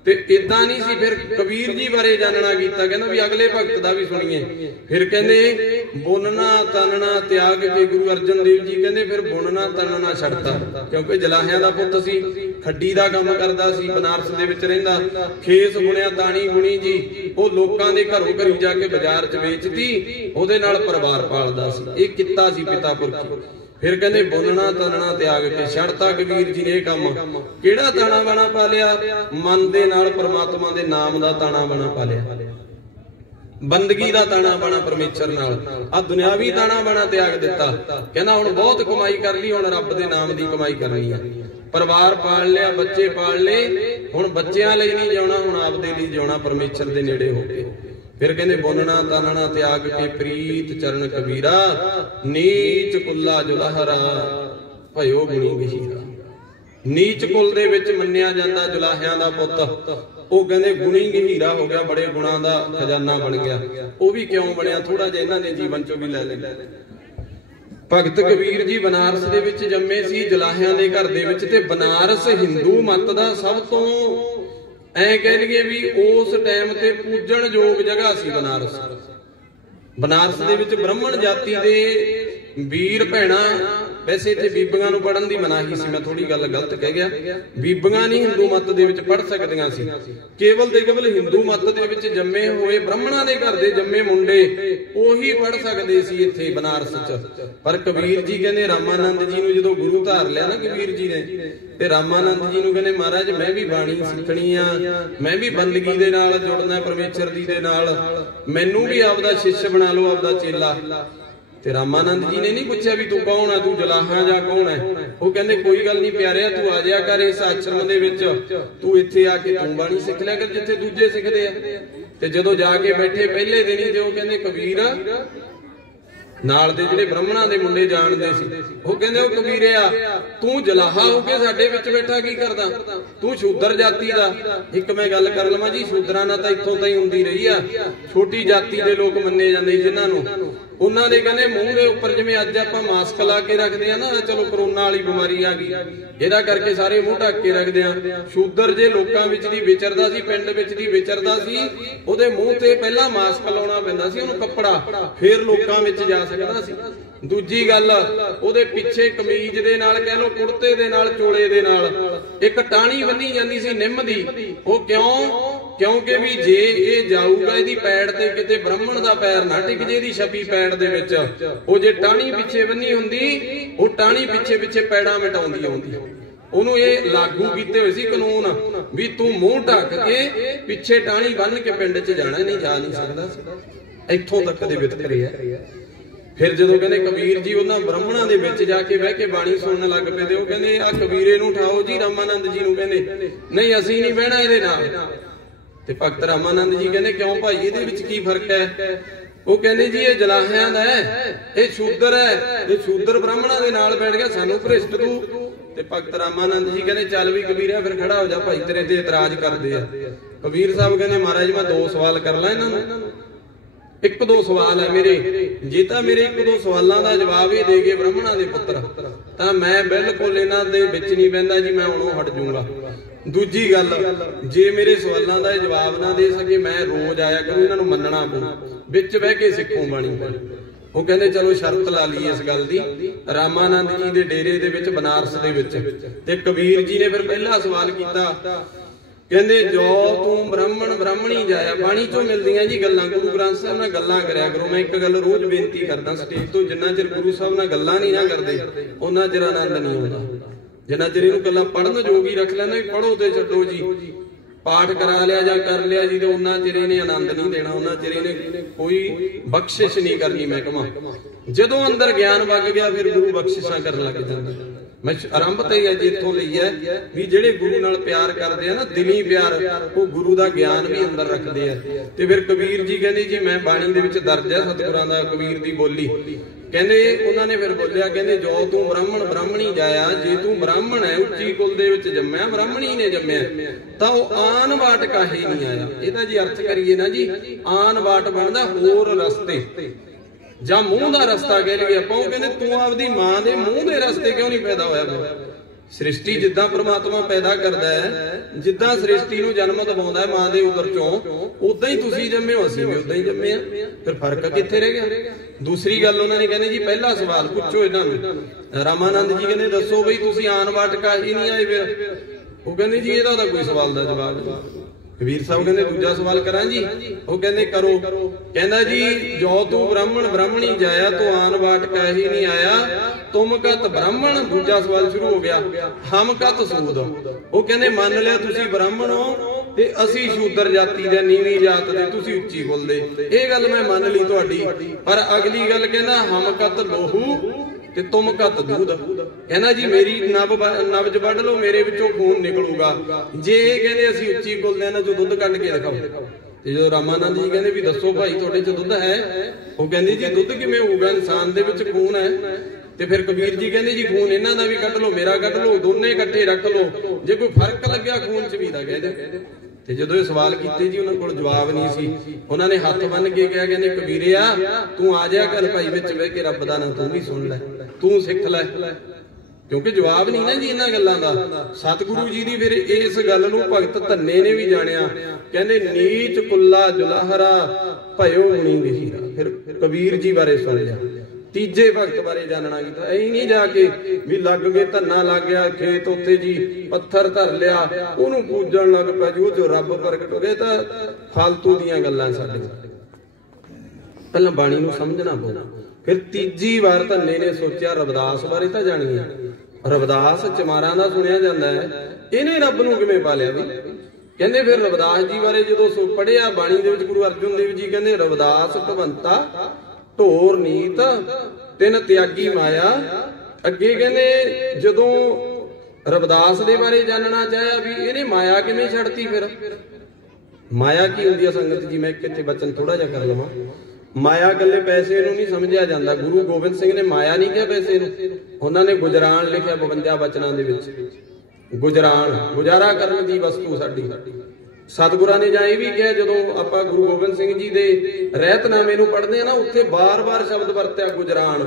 ਤੇ ਇਦਾਂ ਨਹੀਂ ਸੀ, ਫਿਰ ਕਬੀਰ ਜੀ ਬਾਰੇ ਜਾਣਨਾ ਕੀਤਾ। ਕਹਿੰਦਾ ਵੀ ਅਗਲੇ ਭਗਤ ਦਾ ਵੀ ਸੁਣੀਏ। ਫਿਰ ਕਹਿੰਦੇ ਬੁਣਨਾ ਤਨਣਾ ਤਿਆਗ ਕੇ ਗੁਰੂ ਅਰਜਨ ਦੇਵ ਜੀ ਕਹਿੰਦੇ ਫਿਰ ਬੁਣਨਾ ਤਨਣਾ ਛੱਡਤਾ, ਕਿਉਂਕਿ ਜਲਾਹਿਆਂ ਦਾ ਪੁੱਤ ਸੀ, ਖੱਡੀ ਦਾ ਕੰਮ ਕਰਦਾ ਸੀ, ਬਨਾਰਸ ਦੇ ਵਿੱਚ ਰਹਿੰਦਾ। ਖੇਸ ਬੁਣਿਆ ਤਾਣੀ ਬੁਣੀ ਜੀ, ਉਹ ਲੋਕਾਂ ਦੇ ਘਰੋਂ ਘਰੀ ਜਾ ਕੇ ਬਾਜ਼ਾਰ 'ਚ ਵੇਚਦੀ, ਉਹਦੇ ਨਾਲ ਪਰਿਵਾਰ ਪਾਲਦਾ ਸੀ। ਇਹ ਕੀਤਾ ਸੀ ਪਿਤਾ ਪੁਰਖੀ। ਫਿਰ ਕਹਿੰਦੇ ਬੁਣਨਾ ਤਨਣਾ ਤਿਆਗ ਕੇ ਛੱਡਤਾ ਕਬੀਰ ਜੀ ਨੇ ਇਹ ਕੰਮ। ਕਿਹੜਾ ਤਾਣਾ ਬਾਣਾ ਪਾ ਲਿਆ? ਮਨ ਦੇ ਨਾਲ ਪਰਮਾਤਮਾ ਦੇ ਨਾਮ ਦਾ ਤਾਣਾ ਬਾਣਾ ਪਾ ਲਿਆ। ਬੰਦਗੀ ਦਾ ਤਾਣਾ ਬਾਣਾ ਪਰਮੇਸ਼ਰ ਨਾਲ, ਆ ਦੁਨਿਆਵੀ ਤਾਣਾ ਬਾਣਾ ਤਿਆਗ ਦਿੱਤਾ। ਕਹਿੰਦਾ ਹੁਣ ਬਹੁਤ ਕਮਾਈ ਕਰ ਲਈ, ਹੁਣ ਰੱਬ ਦੇ ਨਾਮ ਦੀ ਕਮਾਈ ਕਰਨੀ ਆ। ਪਰਿਵਾਰ ਪਾਲ ਲਿਆ, ਬੱਚੇ ਪਾਲ ਲਏ, ਹੁਣ ਬੱਚਿਆਂ ਲਈ ਨਹੀਂ ਜਿਉਣਾ, ਹੁਣ ਆਪਦੇ ਲਈ ਜਿਉਣਾ ਪਰਮੇਸ਼ਰ ਦੇ ਨੇੜੇ ਹੋ ਕੇ। ਫਿਰ ਕਹਿੰਦੇ ਬੋਲਣਾ ਤਾਨਣਾ ਤਿਆਗ ਕੇ ਪ੍ਰੀਤ ਚਰਨ ਕਬੀਰਾ, ਨੀਚ ਕੁੱਲਾ ਜੁਲਾਹਰਾ ਭਇਓ ਗੁਣੀ ਗਹੀਰਾ। ਨੀਚ ਕੁਲ ਦੇ ਵਿੱਚ ਮੰਨਿਆ ਜਾਂਦਾ ਜੁਲਾਹਿਆਂ ਦਾ ਪੁੱਤ, ਉਹ ਕਹਿੰਦੇ ਗੁਣੀ ਗਹੀਰਾ ਹੋ ਗਿਆ, ਬੜੇ ਗੁਣਾਂ ਦਾ ਖਜ਼ਾਨਾ ਬਣ ਗਿਆ। ਉਹ ਵੀ ਕਿਉਂ ਬਣਿਆ, ਥੋੜਾ ਜਿਹਾ ਇਹਨਾਂ ਦੇ ਜੀਵਨ ਚੋਂ ਵੀ ਲੈ ਲੈ। ਭਗਤ ਕਬੀਰ ਜੀ ਬਨਾਰਸ ਦੇ ਵਿੱਚ ਜੰਮੇ ਸੀ, ਜੁਲਾਹਿਆਂ ਦੇ ਘਰ ਦੇ ਵਿੱਚ, ਤੇ ਬਨਾਰਸ ਹਿੰਦੂ ਮੱਤ ਦਾ ਸਭ ਤੋਂ ਐ ਕਹਿ ਲਈਏ ਵੀ ਉਸ ਟਾਈਮ ਤੇ ਪੂਜਣ ਯੋਗ ਜਗ੍ਹਾ ਸੀ ਬਨਾਰਸ। ਬਨਾਰਸ ਦੇ ਵਿੱਚ ਬ੍ਰਾਹਮਣ ਜਾਤੀ ਦੇ ਵੀਰ ਭੈਣਾਂ, ਵੈਸੇ ਇੱਥੇ ਬੀਬੀਆਂ ਨੂੰ ਪੜਨ ਦੀ ਮਨਾਹੀ ਸੀ, ਮੈਂ ਥੋੜੀ ਗੱਲ ਗਲਤ ਕਹਿ ਗਿਆ, ਬੀਬੀਆਂ ਨਹੀਂ ਹਿੰਦੂ ਮੱਤ ਦੇ ਵਿੱਚ ਪੜ ਸਕਦੀਆਂ ਸੀ, ਕੇਵਲ ਤੇ ਕੇਵਲ ਹਿੰਦੂ ਮੱਤ ਦੇ ਵਿੱਚ ਜੰਮੇ ਹੋਏ ਬ੍ਰਾਹਮਣਾਂ ਦੇ ਘਰ ਦੇ ਜੰਮੇ ਮੁੰਡੇ ਉਹੀ ਪੜ ਸਕਦੇ ਸੀ ਇੱਥੇ ਬਨਾਰਸ 'ਚ। ਪਰ ਕਬੀਰ ਜੀ ਕਹਿੰਦੇ ਰਾਮਾਨੰਦ ਜੀ ਨੂੰ ਜਦੋਂ ਗੁਰੂ ਧਾਰ ਲਿਆ ਨਾ ਕਬੀਰ ਜੀ ਨੇ, ਤੇ ਰਾਮਾਨੰਦ ਜੀ ਨੂੰ ਕਹਿੰਦੇ ਮਹਾਰਾਜ ਮੈਂ ਵੀ ਬਾਣੀ ਸਿੱਖਣੀ ਆ, ਮੈਂ ਵੀ ਬੰਦਗੀ ਦੇ ਨਾਲ ਜੁੜਨਾ ਪਰਮੇਸ਼ਰ ਜੀ ਦੇ ਨਾਲ, ਮੈਨੂੰ ਵੀ ਆਪਦਾ ਸ਼ਿਸ਼ ਬਣਾ ਲਓ, ਆਪਦਾ ਚੇਲਾ। ਤੇ ਰਾਮਾਨੰਦ ਜੀ ਨੇ ਨਹੀਂ ਪੁੱਛਿਆ ਵੀ ਤੂੰ ਕੌਣ ਆ, ਤੂੰ ਜੁਲਾਹਾ ਜਾਂ ਕੌਣ ਹੈ। ਉਹ ਕਹਿੰਦੇ ਕੋਈ ਗੱਲ ਨਹੀਂ ਪਿਆਰਿਆ, ਤੂੰ ਆ ਜਾਇਆ ਕਰ ਇਸ ਆਸ਼ਰਮ ਦੇ ਵਿੱਚ, ਤੂੰ ਇੱਥੇ ਆ ਕੇ ਤੂੰ ਬਾਣੀ ਸਿੱਖ ਲਿਆ ਕਰ ਜਿੱਥੇ ਦੂਜੇ ਸਿੱਖਦੇ ਆ। ਤੇ ਜਦੋਂ ਜਾ ਕੇ ਬੈਠੇ ਪਹਿਲੇ ਦਿਨ ਹੀ, ਤੇ ਉਹ ਕਹਿੰਦੇ ਕਬੀਰ ਨਾਲ ਦੇ ਜਿਹੜੇ ਬ੍ਰਾਹਮਣਾਂ ਦੇ ਮੁੰਡੇ ਜਾਣਦੇ ਸੀ, ਉਹ ਕਹਿੰਦੇ ਉਹ ਕਬੀਰਿਆ ਤੂੰ ਜੁਲਾਹਾ ਹੋ ਕੇ ਸਾਡੇ ਵਿੱਚ ਬੈਠਾ ਕੀ ਕਰਦਾ, ਤੂੰ ਸ਼ੂਦਰ ਜਾਤੀ ਦਾ। ਇੱਕ ਮੈਂ ਗੱਲ ਕਰ ਲਵਾਂ ਜੀ, ਸ਼ੂਦਰਾਂ ਨਾਲ ਤਾਂ ਇੱਥੋਂ ਤਾਂ ਹੀ ਹੁੰਦੀ ਰਹੀ ਆ, ਛੋਟੀ ਜਾਤੀ ਦੇ ਲੋਕ ਮੰਨੇ ਜਾਂਦੇ ਜਿਨ੍ਹਾਂ ਨੂੰ, ਉਹਨਾਂ ਦੇ ਕਹਿੰਦੇ ਮੂੰਹ ਦੇ ਉੱਪਰ ਜਿਵੇਂ ਅੱਜ ਆਪਾਂ ਮਾਸਕ ਲਾ ਕੇ ਰੱਖਦੇ ਆ ਨਾ, ਚਲੋ ਕਰੋਨਾ ਵਾਲੀ ਬਿਮਾਰੀ ਆ ਗਈ ਇਹਦਾ ਕਰਕੇ ਸਾਰੇ ਮੂੰਹ ਢੱਕ ਕੇ ਰੱਖਦੇ ਆ। ਸ਼ੂਦਰ ਜੇ ਲੋਕਾਂ ਵਿੱਚ ਦੀ ਵਿਚਰਦਾ ਸੀ, ਪਿੰਡ ਵਿੱਚ ਦੀ ਵਿਚਰਦਾ ਸੀ, ਉਹਦੇ ਮੂੰਹ ਤੇ ਪਹਿਲਾਂ ਮਾਸਕ ਲਾਉਣਾ ਪੈਂਦਾ ਸੀ, ਉਹਨੂੰ ਕੱਪੜਾ, ਫਿਰ ਲੋਕਾਂ ਵਿੱਚ ਜਾ ਸਕਦਾ ਸੀ। ਦੂਜੀ ਗੱਲ, ਉਹਦੇ ਪਿੱਛੇ ਕਮੀਜ਼ ਦੇ ਨਾਲ ਕਹਿ ਲੋ, ਕੁੜਤੇ ਦੇ ਨਾਲ, ਚੋਲੇ ਦੇ ਨਾਲ ਇੱਕ ਟਾਹਣੀ ਬੰਨੀ ਜਾਂਦੀ ਸੀ ਨਿੰਮ ਦੀ। ਉਹ ਕਿਉਂ? ਕਿਉਂਕਿ ਵੀ ਜੇ ਇਹ ਜਾਊਗਾ ਇਹਦੀ ਪੈੜ ਤੇ ਕਿਤੇ ਬ੍ਰਾਹਮਣ ਦਾ ਪੈਰ ਨਾ ਟਿਕ ਜੇ ਇਹਦੀ ਛਪੀ ਪੈੜ ਦੇ ਵਿੱਚ, ਉਹ ਜੇ ਟਾਹਣੀ ਪਿੱਛੇ ਬੰਨੀ ਹੁੰਦੀ, ਉਹ ਟਾਹਣੀ ਪਿੱਛੇ ਪਿੱਛੇ ਪੈੜਾਂ ਮਿਟਾਉਂਦੀ ਆਉਂਦੀ। ਉਹਨੂੰ ਇਹ ਲਾਗੂ ਕੀਤੇ ਹੋਏ ਸੀ ਕਾਨੂੰਨ ਵੀ ਤੂੰ ਮੂੰਹ ਢੱਕ ਕੇ ਪਿੱਛੇ ਟਾਹਣੀ ਬੰਨ ਕੇ ਪਿੰਡ 'ਚ ਜਾਣਾ ਨਹੀਂ, ਜਾ ਨਹੀਂ ਸਕਦਾ ਸੀ। ਇੱਥੋਂ ਤੱਕ ਦੇ ਵਿਤਕਰੇ ਆ। ਫਿਰ ਜਦੋਂ ਕਹਿੰਦੇ ਕਬੀਰ ਜੀ ਉਹਨਾਂ ਬ੍ਰਾਹਮਣਾਂ ਦੇ ਵਿੱਚ ਜਾ ਕੇ ਬਹਿ ਕੇ ਬਾਣੀ ਸੁਣਨ ਲੱਗ ਪਏ, ਤੇ ਉਹ ਕਹਿੰਦੇ ਆ ਕਬੀਰੇ ਨੂੰ ਉਠਾਓ ਜੀ, ਰਾਮਾਨੰਦ ਜੀ ਨੂੰ ਕਹਿੰਦੇ ਨਹੀਂ ਅਸੀਂ ਨਹੀਂ ਬਹਿਣਾ ਇਹਦੇ ਨਾਲ। ਤੇ ਭਗਤ ਰਾਮਾਨੰਦ ਜੀ ਕਹਿੰਦੇ ਕਿਉਂ ਭਾਈ, ਇਹਦੇ ਵਿੱਚ ਕੀ ਫਰਕ ਹੈ? ਉਹ ਕਹਿੰਦੇ ਜੀ ਇਹ ਜੁਲਾਹਿਆਂ ਦਾ ਹੈ, ਇਹ ਸ਼ੂਦਰ ਹੈ, ਇਹ ਸ਼ੂਦਰ ਬ੍ਰਾਹਮਣਾਂ ਦੇ ਨਾਲ ਬੈਠ ਗਿਆ, ਸਾਨੂੰ ਭ੍ਰਿਸ਼ਟ ਤੂੰ। ਤੇ ਭਗਤ ਰਾਮਾਨੰਦ ਜੀ ਕਹਿੰਦੇ ਚੱਲ ਵੀ ਕਬੀਰਾ ਫਿਰ ਖੜਾ ਹੋ ਜਾ ਭਾਈ, ਤੇਰੇ ਤੇ ਇਤਰਾਜ਼ ਕਰਦੇ ਆ। ਕਬੀਰ ਸਾਹਿਬ ਕਹਿੰਦੇ ਮਹਾਰਾਜ ਮੈਂ 2 ਸਵਾਲ ਕਰ ਲਾਂ ਇਹਨਾਂ ਨੂੰ, 1-2 ਸਵਾਲ ਹੈ ਮੇਰੇ, ਜੇ ਤਾਂ ਮੇਰੇ 1-2 ਸਵਾਲਾਂ ਦਾ ਜਵਾਬ ਇਹ ਦੇ ਗਏ ਬ੍ਰਾਹਮਣਾਂ ਦੇ ਪੁੱਤਰ, ਤਾਂ ਮੈਂ ਬਿਲਕੁਲ ਇਹਨਾਂ ਦੇ ਵਿੱਚ ਨਹੀਂ ਬਹਿੰਦਾ ਜੀ, ਮੈਂ ਹੁਣੋਂ ਹਟ ਜਾਊਂਗਾ। ਦੂਜੀ ਗੱਲ, ਜੇ ਮੇਰੇ ਸਵਾਲਾਂ ਦਾ ਜਵਾਬ ਨਾ ਦੇ ਸਕੇ, ਮੈਂ ਰੋਜ਼ ਆਇਆ ਕਰੂੰ, ਇਹਨਾਂ ਨੂੰ ਮੰਨਣਾ ਪਊ, ਵਿੱਚ ਬਹਿ ਕੇ ਸਿੱਖੂ ਬਾਣੀ। ਉਹ ਕਹਿੰਦੇ ਚਲੋ ਸ਼ਰਤ ਲਾ ਲਈ ਇਸ ਗੱਲ ਦੀ। ਰਾਮਾਨੰਦ ਜੀ ਦੇ ਡੇਰੇ ਦੇ ਵਿੱਚ ਬਨਾਰਸ ਦੇ ਵਿੱਚ, ਤੇ ਕਬੀਰ ਜੀ ਨੇ ਫਿਰ ਪਹਿਲਾ ਸਵਾਲ ਕੀਤਾ, ਕਹਿੰਦੇ ਜੋ ਤੂੰ ਬ੍ਰਾਹਮਣ ਬ੍ਰਾਹਮਣੀ ਜਾਇਆ। ਬਾਣੀ ਚੋਂ ਮਿਲਦੀਆਂ ਜੀ ਗੱਲਾਂ, ਗੁਰੂ ਗ੍ਰੰਥ ਸਾਹਿਬ ਨਾਲ ਗੱਲਾਂ ਕਰਿਆ ਕਰੋ। ਮੈਂ ਇੱਕ ਗੱਲ ਰੋਜ਼ ਬੇਨਤੀ ਕਰਦਾ ਸਟੇਜ ਤੋਂ, ਜਿੰਨਾ ਚਿਰ ਗੁਰੂ ਸਾਹਿਬ ਨਾਲ ਗੱਲਾਂ ਨਹੀਂ ਨਾ ਕਰਦੇ ਉਹਨਾਂ ਚਿਰ ਆਨੰਦ ਨਹੀਂ ਆਉਂਦਾ। ਜਿੰਨਾ ਚਿਰ ਇਹਨੂੰ ਗੱਲਾਂ ਪੜਨ ਜੋਗੀ ਰੱਖ ਲੈਂਦਾ ਵੀ ਪੜੋ ਤੇ ਛੱਡੋ ਜੀ, ਪਾਠ ਕਰਾ ਲਿਆ ਜਾਂ ਕਰ ਲਿਆ ਜੀ, ਤੇ ਉਹਨਾਂ ਚਿਰ ਇਹਨੇ ਆਨੰਦ ਨਹੀਂ ਦੇਣਾ, ਉਹਨਾਂ ਚਿਰ ਇਹਨੇ ਕੋਈ ਬਖਸ਼ਿਸ਼ ਨਹੀਂ ਕਰਨੀ। ਮੈਂ ਕਹਾਂ ਜਦੋਂ ਅੰਦਰ ਗਿਆਨ ਵਗ ਗਿਆ ਫਿਰ ਗੁਰੂ ਬਖਸ਼ਿਸ਼ਾਂ ਕਰਨ ਲੱਗ ਜਾਂਦਾ। ਮੈਂ ਆਰੰਭ ਤੇ ਹੀ ਅੱਜ ਇੱਥੋਂ ਲਈ ਹੈ ਵੀ ਜਿਹੜੇ ਗੁਰੂ ਨਾਲ ਪਿਆਰ ਕਰਦੇ ਆ ਨਾ, ਦਿਲੀ ਪਿਆਰ, ਉਹ ਗੁਰੂ ਦਾ ਗਿਆਨ ਵੀ ਅੰਦਰ ਰੱਖਦੇ ਆ। ਤੇ ਫਿਰ ਕਬੀਰ ਜੀ ਕਹਿੰਦੇ ਜੀ ਮੈਂ ਬਾਣੀ ਦੇ ਵਿੱਚ ਦਰਜ ਹੈ ਸਤਿਗੁਰਾਂ ਦਾ ਕਬੀਰ ਦੀ ਬੋਲੀ, ਕਹਿੰਦੇ ਉਹਨਾਂ ਨੇ ਫਿਰ ਬੋਲਿਆ, ਕਹਿੰਦੇ ਜੋ ਤੂੰ ਬ੍ਰਾਹਮਣ ਬ੍ਰਾਹਮਣੀ ਜਾਇਆ, ਜੇ ਤੂੰ ਬ੍ਰਾਹਮਣ ਹੈ, ਉੱਚੀ ਕੁਲ ਦੇ ਵਿੱਚ ਜੰਮਿਆ, ਬ੍ਰਾਹਮਣੀ ਨੇ ਜੰਮਿਆ, ਤਾਂ ਉਹ ਆਨ ਬਾਟ ਕਾਹੇ ਨਹੀਂ ਆਇਆ। ਇਹਦਾ ਜੀ ਅਰਥ ਕਰੀਏ ਨਾ ਜੀ, ਆਨ ਬਾਟ ਬਣਦਾ ਹੋਰ ਰਸਤੇ, ਜਾਂ ਮੂੰਹ ਦਾ ਰਸਤਾ ਕਹਿ ਲਈਏ ਆਪਾਂ। ਉਹ ਕਹਿੰਦੇ ਤੂੰ ਆਪਦੀ ਮਾਂ ਦੇ ਮੂੰਹ ਦੇ ਰਸਤੇ ਕਿਉਂ ਨਹੀਂ ਪੈਦਾ ਹੋਇਆ? ਸ੍ਰਿਸ਼ਟੀ ਜਿੱਦਾਂ ਪ੍ਰਮਾਤਮਾ ਪੈਦਾ ਕਰਦਾ ਹੈ, ਜਿੱਦਾਂ ਸ੍ਰਿਸ਼ਟੀ ਨੂੰ ਜਨਮ ਦਿਵਾਉਂਦਾ ਹੈ ਮਾਂ ਦੇ ਉਦਰ ਚੋਂ, ਉਦਾਂ ਹੀ ਤੁਸੀਂ ਜੰਮੇ ਹੋ, ਅਸੀਂ ਵੀ ਉਦਾਂ ਹੀ ਜੰਮੇ ਆ। ਫਿਰ ਫਰਕ ਕਿੱਥੇ ਰਹਿ ਗਿਆ? ਦੂਸਰੀ ਗੱਲ ਉਹਨਾਂ ਨੇ ਕਹਿੰਦੇ ਜੀ ਪਹਿਲਾ ਸਵਾਲ ਪੁੱਛੋ ਇਹਨਾਂ ਨੂੰ। ਰਾਮਾਨੰਦ ਜੀ ਕਹਿੰਦੇ ਦੱਸੋ ਬਈ ਤੁਸੀਂ ਆਨ ਬਾਟ ਕਾਹੀ ਨਹੀਂ ਆਏ? ਫਿਰ ਉਹ ਕਹਿੰਦੇ ਜੀ ਇਹਦਾ ਤਾਂ ਕੋਈ ਸਵਾਲ ਦਾ ਜਵਾਬ ਨਹੀਂ। ਕਬੀਰ ਸਾਹਿਬ ਕਹਿੰਦੇ ਦੂਜਾ ਸਵਾਲ ਕਰਾਂ ਜੀ? ਉਹ ਕਹਿੰਦੇ ਕਰੋ। ਕਹਿੰਦਾ ਜੀ ਜੋ ਤੂੰ ਬ੍ਰਾਹਮਣ ਬ੍ਰਾਹਮਣੀ ਜਾਇਆ, ਤੂੰ ਆਨ ਬਾਟ ਕਾਹੀ ਨਹੀਂ ਆਇਆ, ਤੁਮ ਕਤ ਬ੍ਰਾਹਮਣ। ਦੂਜਾ ਸਵਾਲ ਸ਼ੁਰੂ ਹੋ ਗਿਆ, ਹਮ ਕਤ ਸੂਦ। ਉਹ ਕਹਿੰਦੇ ਮੰਨ ਲਿਆ ਤੁਸੀਂ ਬ੍ਰਾਹਮਣ ਹੋ, ਤੇ ਅਸੀਂ ਸ਼ੂਦਰ ਜਾਤੀ ਦੇ, ਨੀਵੀਂ ਜਾਤ ਦੇ, ਤੁਸੀਂ ਉੱਚੀ ਬੋਲਦੇ। ਇਹ ਗੱਲ ਮੈਂ ਮੰਨ ਲਈ ਤੁਹਾਡੀ, ਪਰ ਅਗਲੀ ਗੱਲ ਕਹਿੰਦਾ ਹਮ ਕਤ ਲੋਹੂ ਤੇ ਤੁਮ ਕਤ ਦੂਧ। ਕਹਿੰਦਾ ਜੀ ਮੇਰੀ ਨਬਜ ਵੱਢ ਲਓ, ਮੇਰੇ ਵਿੱਚੋਂ ਖੂਨ ਨਿਕਲੂਗਾ। ਜੇ ਇਹ ਕਹਿੰਦੇ ਅਸੀਂ ਉੱਚੀ ਬੋਲਦੇ ਨਾ, ਜੋ ਦੁੱਧ ਕੱਢ ਕੇ ਦਿਖਾਓ। ਤੇ ਜਦੋਂ ਰਾਮਾਨੰਦ ਜੀ ਕਹਿੰਦੇ ਵੀ ਦੱਸੋ ਭਾਈ ਤੁਹਾਡੇ ਚ ਦੁੱਧ ਹੈ, ਉਹ ਕਹਿੰਦੇ ਜੀ ਦੁੱਧ ਕਿਵੇਂ ਹੋਊਗਾ, ਇਨਸਾਨ ਦੇ ਵਿੱਚ ਖੂਨ ਹੈ। ਤੇ ਫਿਰ ਕਬੀਰ ਜੀ ਕਹਿੰਦੇ ਜੀ ਖੂਨ ਇਹਨਾਂ ਦਾ ਵੀ ਕੱਢ ਲਓ, ਮੇਰਾ ਕੱਢ ਲਓ, ਦੋਨੇ ਇਕੱਠੇ ਰੱਖ ਲਓ, ਜੇ ਕੋਈ ਫਰਕ ਲੱਗਿਆ ਖੂਨ ਚ ਵੀ ਤਾਂ ਕਹਿ ਦੇ। ਤੇ ਜਦੋਂ ਇਹ ਸਵਾਲ ਕੀਤੇ ਜੀ ਉਹਨਾਂ ਕੋਲ ਜਵਾਬ ਨਹੀਂ ਸੀ। ਉਹਨਾਂ ਨੇ ਹੱਥ ਬੰਨ ਕੇ ਕਿਹਾ, ਕਹਿੰਦੇ ਕਬੀਰਿਆ ਤੂੰ ਆ ਜਾ ਕਰ ਭਾਈ ਵਿੱਚ ਬਹਿ ਕੇ ਰੱਬ ਦਾ ਨਾਂ ਤੂੰ ਵੀ ਸੁਣ ਲੈ, ਤੂੰ ਸਿੱਖ ਲੈ। ਕਿਉਂਕਿ ਜਵਾਬ ਨਹੀਂ ਨਾ ਜੀ ਇਹਨਾਂ ਗੱਲਾਂ ਦਾ। ਸਤਿਗੁਰੂ ਜੀ ਦੀ ਫਿਰ ਇਸ ਗੱਲ ਨੂੰ ਭਗਤ ਧੰਨੇ ਨੇ ਵੀ ਜਾਣਿਆ। ਕਹਿੰਦੇ ਨੀਚ ਕੁੱਲਾ ਜੁਲਾਹਰਾ ਭਇਓ ਹੁਣੀ ਗਹੀਰਾ। ਫਿਰ ਕਬੀਰ ਜੀ ਬਾਰੇ ਸੁਣ ਲਿਆ, ਤੀਜੇ ਭਗਤ ਬਾਰੇ ਜਾਣਨਾ ਕੀਤਾ। ਐ ਨਹੀਂ ਜਾ ਕੇ ਵੀ ਲੱਗ ਗਏ ਧੰਨਾ ਲੱਗ ਗਿਆ ਖੇਤ, ਉੱਥੇ ਜੀ ਪੱਥਰ ਧਰ ਲਿਆ, ਉਹਨੂੰ ਪੂਜਣ ਲੱਗ ਪਿਆ ਜੀ, ਉਹ ਜੋ ਰੱਬ ਪ੍ਰਗਟ ਹੋ ਗਿਆ। ਤਾਂ ਫਾਲਤੂ ਦੀਆਂ ਗੱਲਾਂ ਸਾਡੇ। ਪਹਿਲਾਂ ਬਾਣੀ ਨੂੰ ਸਮਝਣਾ ਪਊ। ਫਿਰ ਤੀਜੀ ਵਾਰ ਧੰਨੇ ਨੇ ਸੋਚਿਆ ਰਵਿਦਾਸ ਬਾਰੇ ਤਾਂ ਜਾਣੀਏ। ਰਵਿਦਾਸ ਚਮਾਰਾਂ ਦਾ ਸੁਣਿਆ ਜਾਂਦਾ ਹੈ, ਇਹਨੇ ਰੱਬ ਨੂੰ ਕਿਵੇਂ ਪਾਲਿਆ ਵੀ। ਕਹਿੰਦੇ ਫਿਰ ਰਵਿਦਾਸ ਜੀ ਬਾਰੇ ਜਦੋਂ ਪੜ੍ਹਿਆ ਬਾਣੀ ਦੇ ਵਿੱਚ, ਗੁਰੂ ਅਰਜਨ ਦੇਵ ਜੀ ਕਹਿੰਦੇ ਰਵਿਦਾਸ ਭਵੰਤਾ ਢੋਰ ਨੀਤ ਤਿੰਨ ਤਿਆਗੀ ਮਾਇਆ। ਅੱਗੇ ਕਹਿੰਦੇ ਜਦੋਂ ਰਵਿਦਾਸ ਦੇ ਬਾਰੇ ਜਾਣਨਾ ਚਾਹਿਆ ਵੀ ਇਹਨੇ ਮਾਇਆ ਕਿਵੇਂ ਛੱਡਤੀ। ਫਿਰ ਮਾਇਆ ਕੀ ਹੁੰਦੀ ਹੈ ਸੰਗਤ ਜੀ, ਮੈਂ ਕਿਤੇ ਬਚਨ ਥੋੜਾ ਜਿਹਾ ਕਰ ਲਵਾਂ। ਮਾਇਆ ਗੱਲੇ ਪੈਸੇ ਨੂੰ ਨਹੀਂ ਸਮਝਿਆ ਜਾਂਦਾ। ਗੁਰੂ ਗੋਬਿੰਦ ਸਿੰਘ ਨੇ ਮਾਇਆ ਨਹੀਂ ਕਿਹਾ ਪੈਸੇ ਨੂੰ, ਉਹਨਾਂ ਨੇ ਗੁਜਰਾਨ ਲਿਖਿਆ 52 ਬਚਨਾਂ ਦੇ ਵਿੱਚ। ਗੁਜਰਾਨ ਗੁਜ਼ਾਰਾ ਕਰਨ ਦੀ ਵਸਤੂ ਸਾਡੀ। ਸਤਿਗੁਰਾਂ ਨੇ ਜਾਂ ਇਹ ਵੀ ਕਿਹਾ, ਜਦੋਂ ਆਪਾਂ ਗੁਰੂ ਗੋਬਿੰਦ ਸਿੰਘ ਜੀ ਦੇ ਰਹਿਤਨਾਮੇ ਨੂੰ ਪੜ੍ਹਦੇ ਆ ਨਾ, ਉੱਥੇ ਬਾਰ-ਬਾਰ ਸ਼ਬਦ ਵਰਤਿਆ ਗੁਜਰਾਨ।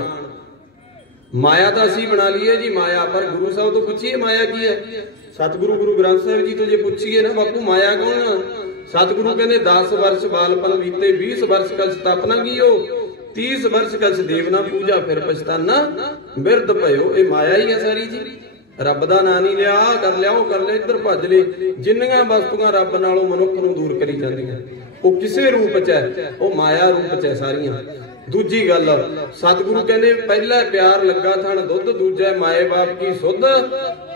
ਮਾਇਆ ਤਾਂ ਅਸੀਂ ਬਣਾ ਲਈਏ ਜੀ ਮਾਇਆ, ਪਰ ਗੁਰੂ ਸਾਹਿਬ ਤੋਂ ਪੁੱਛੀਏ ਮਾਇਆ ਕੀ ਹੈ। ਸਤਿਗੁਰੂ ਗੁਰੂ ਗ੍ਰੰਥ ਸਾਹਿਬ ਜੀ ਤੋਂ ਜੇ ਪੁੱਛੀਏ ਨਾ ਬਾਪੂ ਮਾਇਆ ਕੌਣ, ਸਤਿਗੁਰੂ ਕਹਿੰਦੇ 10 ਵਰष ਬਾਲਪਨ ਬੀਤੇ, 20 ਵਰष ਕਛ ਤਪਨਾ ਕੀਓ, 30 ਵਰष ਕਛ ਦੇਵਨਾ ਪੂਜਾ, ਫਿਰ ਪਛਤਾਨਾ ਬਿਰਧ ਭਇਓ। ਇਹ ਮਾਇਆ ਹੀ ਹੈ ਸਾਰੀ ਜੀ। ਰੱਬ ਦਾ ਨਾਂ ਨਹੀਂ ਲਿਆ, ਕਰ ਲਿਆ ਉਹ ਕਰ ਲਿਆ, ਇੱਧਰ ਭੱਜ ਲੈ। ਜਿੰਨੀਆਂ ਵਸਤੂਆਂ ਰੱਬ ਨਾਲੋਂ ਮਨੁੱਖ ਨੂੰ ਦੂਰ ਕਰੀ ਜਾਂਦੀਆਂ, ਉਹ ਕਿਸੇ ਰੂਪ ਚ ਹੈ, ਉਹ ਮਾਇਆ ਰੂਪ ਚ ਹੈ ਸਾਰੀਆਂ। ਦੂਜੀ ਗੱਲ, ਸਤਿਗੁਰੂ ਕਹਿੰਦੇ ਪਹਿਲਾ ਪਿਆਰ ਲੱਗਾ ਥਣ ਦੁੱਧ, ਦੂਜਾ ਮਾਏ ਬਾਪ ਕੀ ਸੁੱਧ,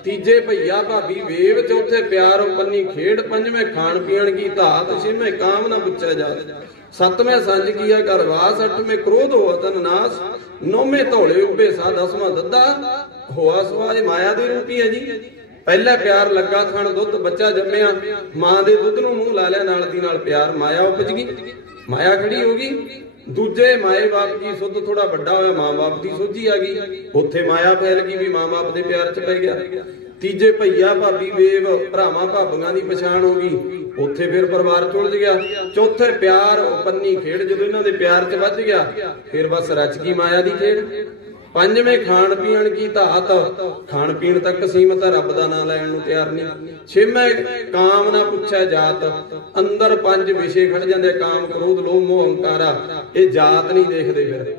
ਤੀਜੇ ਭਈਆ ਭਾਬੀ ਵੇਵ, ਚੌਥੇ ਪਿਆਰ ਪੰਨੀ ਖੇਡ, ਪੰਜਵੇਂ ਖਾਣ ਪੀਣ ਕੀ ਧਾਤ, ਛੇਵੇਂ ਕਾਮ ਨਾ ਪੁੱਛਿਆ ਜਾਤ, ਸੱਤਵੇਂ ਸੰਜ ਕੀਆ ਘਰ ਵਾਸ, ਅੱਠਵੇਂ ਕ੍ਰੋਧ ਹੋਆ ਤਨ ਨਾਸ, ਨੌਵੇਂ ਧੌਲੇ ਉੱਭੇ ਸਾ, ਦਸਵਾਂ ਦੱਦਾ ਹੋਆ ਸਵਾ। ਇਹ ਮਾਇਆ ਦੇ ਰੂਪ ਹੀ ਹੈ ਜੀ। ਪਹਿਲਾ ਪਿਆਰ ਲੱਗਾ ਥਣ ਦੁੱਧ, ਬੱਚਾ ਜੰਮਿਆ, ਮਾਂ ਦੇ ਦੁੱਧ ਨੂੰ ਮੂੰਹ ਲਾ ਲਿਆ, ਨਾਲ ਦੀ ਨਾਲ ਪਿਆਰ ਮਾਇਆ ਉਪਜ ਗਈ, ਮਾਇਆ ਖੜੀ ਹੋ ਗਈ। ਦੂਜੇ ਮਾਏ ਬਾਪ ਕੀ ਸੁੱਧ, ਥੋੜਾ ਵੱਡਾ ਹੋਇਆ ਮਾਂ ਬਾਪ ਦੀ ਸੋਝੀ ਆ ਗਈ, ਉੱਥੇ ਮਾਇਆ ਫੈਲ ਗਈ ਵੀ ਮਾਂ ਬਾਪ ਦੇ ਪਿਆਰ ਚ ਪੈ ਗਿਆ। ਤੀਜੇ ਭਈਆ ਭਾਬੀ ਵੇਵ, ਭਰਾਵਾਂ ਭਾਬੀਆਂ ਦੀ ਪਛਾਣ ਹੋ ਗਈ, ਉੱਥੇ ਫਿਰ ਪਰਿਵਾਰ ਚੁਲਝ ਗਿਆ। ਚੌਥੇ ਪਿਆਰ ਪੰਨੀ ਖੇਡ, ਜਦੋਂ ਇਹਨਾਂ ਦੇ ਪਿਆਰ ਚ ਵੱਜ ਗਿਆ ਫਿਰ ਬਸ ਰਚ ਗਈ ਮਾਇਆ ਦੀ ਖੇਡ। ਪੰਜਵੇਂ ਖਾਣ ਪੀਣ ਕੀ ਧਾਤ, ਖਾਣ ਪੀਣ ਤੱਕ ਸੀਮਤ, ਰੱਬ ਦਾ ਨਾਮ ਲੈਣ ਨੂੰ ਤਿਆਰ ਨਹੀਂ। ਛੇਵੇਂ ਕਾਮ ਨਾ ਪੁੱਛਿਆ ਜਾਤ, ਅੰਦਰ ਪੰਜ ਵਿਸ਼ੇ ਖੜ ਜਾਂਦੇ, ਕਾਮ ਕ੍ਰੋਧ ਲੋਭ ਮੋਹ ਹੰਕਾਰਾ। ਇਹ ਜਾਤ ਨਹੀਂ ਦੇਖਦੇ, ਫਿਰ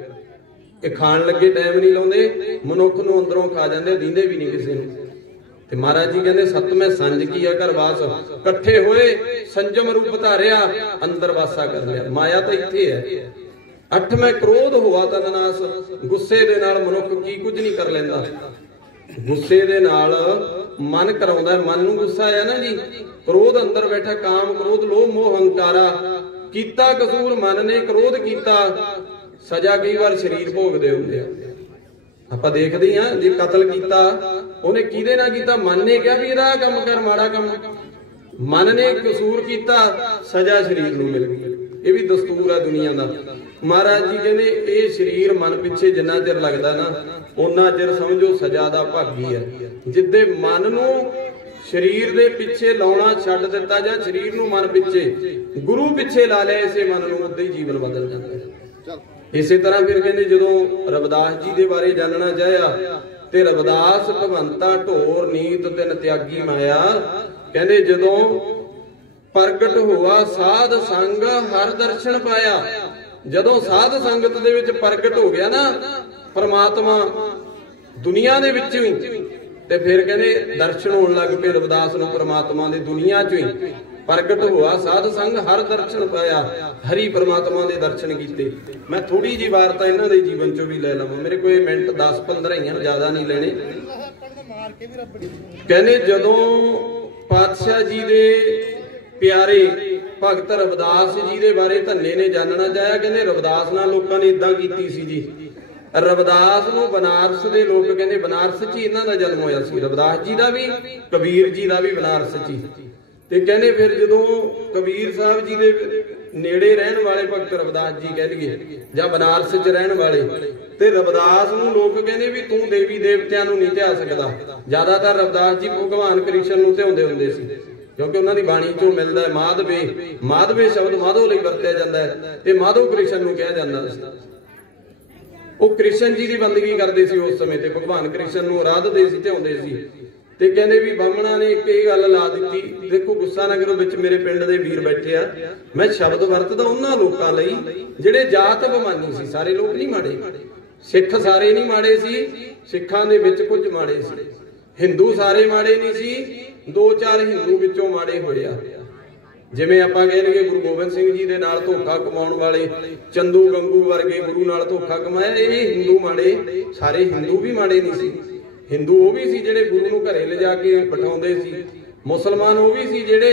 ਇਹ ਖਾਣ ਲੱਗੇ ਟਾਈਮ ਨਹੀਂ ਲਾਉਂਦੇ, ਮਨੁੱਖ ਨੂੰ ਅੰਦਰੋਂ ਖਾ ਜਾਂਦੇ, ਦੀਂਦੇ ਵੀ ਨਹੀਂ ਕਿਸੇ ਨੂੰ। ਤੇ ਮਹਾਰਾਜ ਜੀ ਕਹਿੰਦੇ ਸੱਤਵੇਂ ਸੰਜ ਕੀਆ ਘਰ ਵਾਸ, ਇਕੱਠੇ ਹੋਏ ਸੰਜਮ ਰੂਪ ਧਾਰਿਆ, ਅੰਦਰ ਵਾਸਾ ਕਰ ਲਿਆ। ਮਾਇਆ ਤਾਂ ਇੱਥੇ ਹੈ। ਅੱਠਵੇਂ ਕ੍ਰੋਧ ਹੋਆ ਤਨ ਨਾਸ, ਗੁੱਸੇ ਦੇ ਨਾਲ ਮਨੁੱਖ ਕੀ ਕੁਝ ਨਹੀਂ ਕਰ ਲੈਂਦਾ। ਗੁੱਸੇ ਦੇ ਨਾਲ ਮਨ ਕਰਾਉਂਦਾ, ਮਨ ਨੂੰ ਗੁੱਸਾ ਆਇਆ ਨਾ ਜੀ, ਕ੍ਰੋਧ ਅੰਦਰ ਬੈਠਾ, ਕਾਮ ਕ੍ਰੋਧ ਲੋਭ ਮੋਹ ਹੰਕਾਰਾ। ਕੀਤਾ ਕਸੂਰ ਮਨ ਨੇ, ਕ੍ਰੋਧ ਕੀਤਾ, ਸਜ਼ਾ ਕਈ ਵਾਰ ਸਰੀਰ ਭੋਗਦੇ ਹੁੰਦੇ ਆ। ਆਪਾਂ ਦੇਖਦੇ ਹਾਂ ਜੇ ਕਤਲ ਕੀਤਾ ਉਹਨੇ ਕਿਹਦੇ ਨਾਲ ਕੀਤਾ, ਮਨ ਨੇ ਕਿਹਾ ਵੀ ਇਹਦਾ ਕੰਮ ਕਰ, ਮਾੜਾ ਕੰਮ, ਮਨ ਨੇ ਕਸੂਰ ਕੀਤਾ, ਸਜ਼ਾ ਸਰੀਰ ਨੂੰ ਮਿਲ ਗਈ। ਇਹ ਵੀ ਦਸਤੂਰ ਹੈ ਦੁਨੀਆ ਦਾ। ਮਹਾਰਾਜ ਜੀ ਕਹਿੰਦੇ ਇਹ ਸਰੀਰ ਮਨ ਪਿੱਛੇ ਜਿੰਨਾ ਚਿਰ ਲੱਗਦਾ ਨਾ, ਉਹਨਾਂ ਚਿਰ ਸਮਝੋ ਸਜ਼ਾ ਦਾ ਭਾਗੀ ਹੈ। ਜਿੱਦੇ ਮਨ ਨੂੰ ਸਰੀਰ ਦੇ ਪਿੱਛੇ ਲਾਉਣਾ ਛੱਡ ਦਿੱਤਾ, ਜਾਂ ਸਰੀਰ ਨੂੰ ਮਨ ਪਿੱਛੇ ਗੁਰੂ ਪਿੱਛੇ ਲਾ ਲਿਆ, ਇਸੇ ਮਨ ਨੂੰ ਉਦਾਂ ਹੀ ਜੀਵਨ ਬਦਲ ਜਾਂਦਾ ਹੈ। ਇਸੇ ਤਰ੍ਹਾਂ ਫਿਰ ਕਹਿੰਦੇ ਜਦੋਂ ਰਵਿਦਾਸ ਜੀ ਦੇ ਬਾਰੇ ਜਾਣਨਾ ਚਾਹਿਆ, ਤੇ ਰਵਿਦਾਸ ਭਵੰਤਾ ਢੋਰ ਨੀਤ ਤਿੰਨ ਤਿਆਗੀ ਮਾਇਆ। ਕਹਿੰਦੇ ਜਦੋਂ ਪ੍ਰਗਟ ਹੋਆ ਸਾਧ ਸੰਗ ਹਰ ਦਰਸ਼ਨ ਪਾਇਆ, ਜਦੋਂ ਸਾਧ ਸੰਗਤ ਦੇ ਵਿੱਚ ਪ੍ਰਗਟ ਹੋ ਗਿਆ ਨਾ ਪਰਮਾਤਮਾ ਦੁਨੀਆ ਦੇ ਵਿੱਚ ਹੀ, ਤੇ ਫਿਰ ਕਹਿੰਦੇ ਦਰਸ਼ਨ ਹੋਣ ਲੱਗ ਪਏ ਰਵਿਦਾਸ ਨੂੰ ਪਰਮਾਤਮਾ ਦੇ ਦੁਨੀਆ ਚ ਹੀ। ਪ੍ਰਗਟ ਹੋਆ ਸਾਧ ਸੰਗ ਹਰ ਦਰਸ਼ਨ ਪਾਇਆ, ਹਰੀ ਪਰਮਾਤਮਾ ਦੇ ਦਰਸ਼ਨ ਕੀਤੇ। ਮੈਂ ਥੋੜੀ ਜਿਹੀ ਵਾਰਤਾ ਇਹਨਾਂ ਦੇ ਜੀਵਨ ਚੋਂ ਵੀ ਲੈ ਲਵਾਂ, ਮੇਰੇ ਕੋਲ ਮਿੰਟ 10-15 ਹੀ ਆ, ਜ਼ਿਆਦਾ ਨਹੀਂ ਲੈਣੇ। ਕਹਿੰਦੇ ਜਦੋਂ ਪਾਤਸ਼ਾਹ ਜੀ ਦੇ प्यारे भगत रविदास जी के बारे धन्ने ने जानना चाहा। कहते रविदास नाल लोगों ने इदां कीती सी जी। रविदास नूं बनारस के लोग कहते बनारस च ही इन्हां दा जन्म होया सी। रविदास जी का भी कबीर जी का भी बनारस च ही। ते कहते फिर जदों कबीर साहब जी के नेड़े रहन वाले भगत रविदास जी कह दईए जां बनारस च रहन वाले, ते रविदास नूं लोग कहते भी तू देवी देवतियां नूं नहीं ध्या सकदा। ज्यादातर रविदास जी भगवान कृष्ण नूं ध्याउंदे हुंदे सी, क्योंकि उन्होंने बाणी चों मिलता है माधवे। माधवे शब्द माधो लई वरतिया जाता है ते माधो कृष्ण नूं कहा जाता सी। वो कृष्ण जी की बंदगी करते सी उस समय, ते भगवान कृष्ण नूं आराधदे सी, ध्याउंदे सी। ते कहंदे भी बामणा ने एक गल ला दी। देखो गुस्सा ना करो, विच मेरे पिंड दे वीर बैठे आ, मैं शब्द वरतदा उन्हां लोकां लई जिहड़े जात अभिमानी सी। सारे लोग नहीं माड़े, सिख सारे नहीं माड़े सी, सिखां दे विच कुछ माड़े सी। हिंदू सारे माड़े नहीं सी, दो चार हिंदू विचों माड़े होए आ। जिवें आपां कह लईए गुरु गोबिंद सिंह जी दे नाल धोखा कमाउण वाले चंदू गंगू वर्गे गुरु नाल धोखा कमाया, ये हिंदू माड़े। सारे हिंदू भी माड़े नहीं सी। हिंदू वो भी सी जिहड़े गुरु नूं घरे लिजा के बिठाउंदे सी। मुसलमान वो भी सी जिहड़े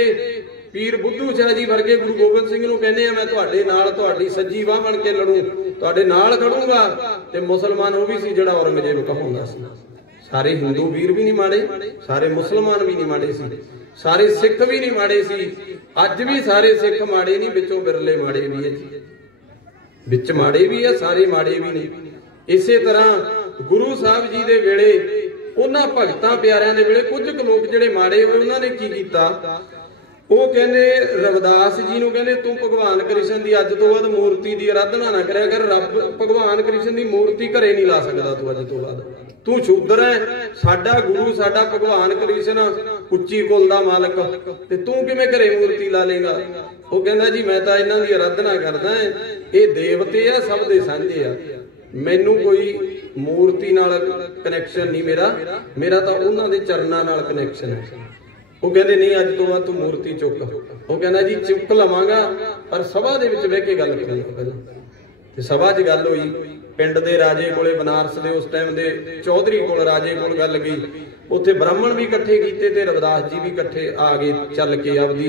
पीर बुद्धू शाह जी वर्गे गुरु गोबिंद सिंह नूं कहंदे आ मैं तुहाडे नाल तुहाडी सज्जी बाह बन के लड़ूं, तुहाडे नाल खड़ूंगा। ते मुसलमान वो भी सी जिहड़ा औरंगजेब कहाउंदा सी। सारे हिंदू वीर भी नहीं माड़े, सारे मुसलमान भी नहीं माड़े सी, सारे सिख भी नहीं माड़े सी। अज भी सारे सिख माड़े नहीं, विचों बिरले माड़े भी है जी, विच माड़े भी है, सारे माड़े भी नहीं। इसे तरह गुरु साहब जी दे वेले उन्हां भगतां प्यारियां दे वेले कुछ लोग जिहड़े माड़े होए उन्हां ने की कीता। वो कहंदे रविदास जी नूं कहंदे तू भगवान कृष्ण दी अज तो बाद मूर्ति दी आराधना ना करया कर। रब भगवान कृष्ण दी मूर्ति घरे नहीं ला सकदा तू अज तो बाद, तू शूद्र है। साडा गुरु साडा भगवान कृष्ण उच्ची कुल दा मालक, ते तू किवें घरे मूर्ति ला लेगा। वो कहंदा जी मैं तां इन्हां दी आराधना करदा है, ये देवते आ सब दे सांझे आ, मैनू कोई मूर्ति नाल कनैक्शन नहीं मेरा, मेरा तां उन्हां दे चरनां नाल कनैक्शन है। वो कहते नहीं अज तो बाद तू मूर्ति चुक। वो कहना जी चुक लवांगा पर सभा दे विच बैठ के गल करांगा पहलां। ते सभा च गल होई, पिंड दे राजे कोले बनारस दे उस टाइम दे चौधरी कोल राजे कोल गल गई। उत्थे ब्राह्मण भी इकट्ठे कीते ते रविदास जी भी इकट्ठे आ गए चल के आपदी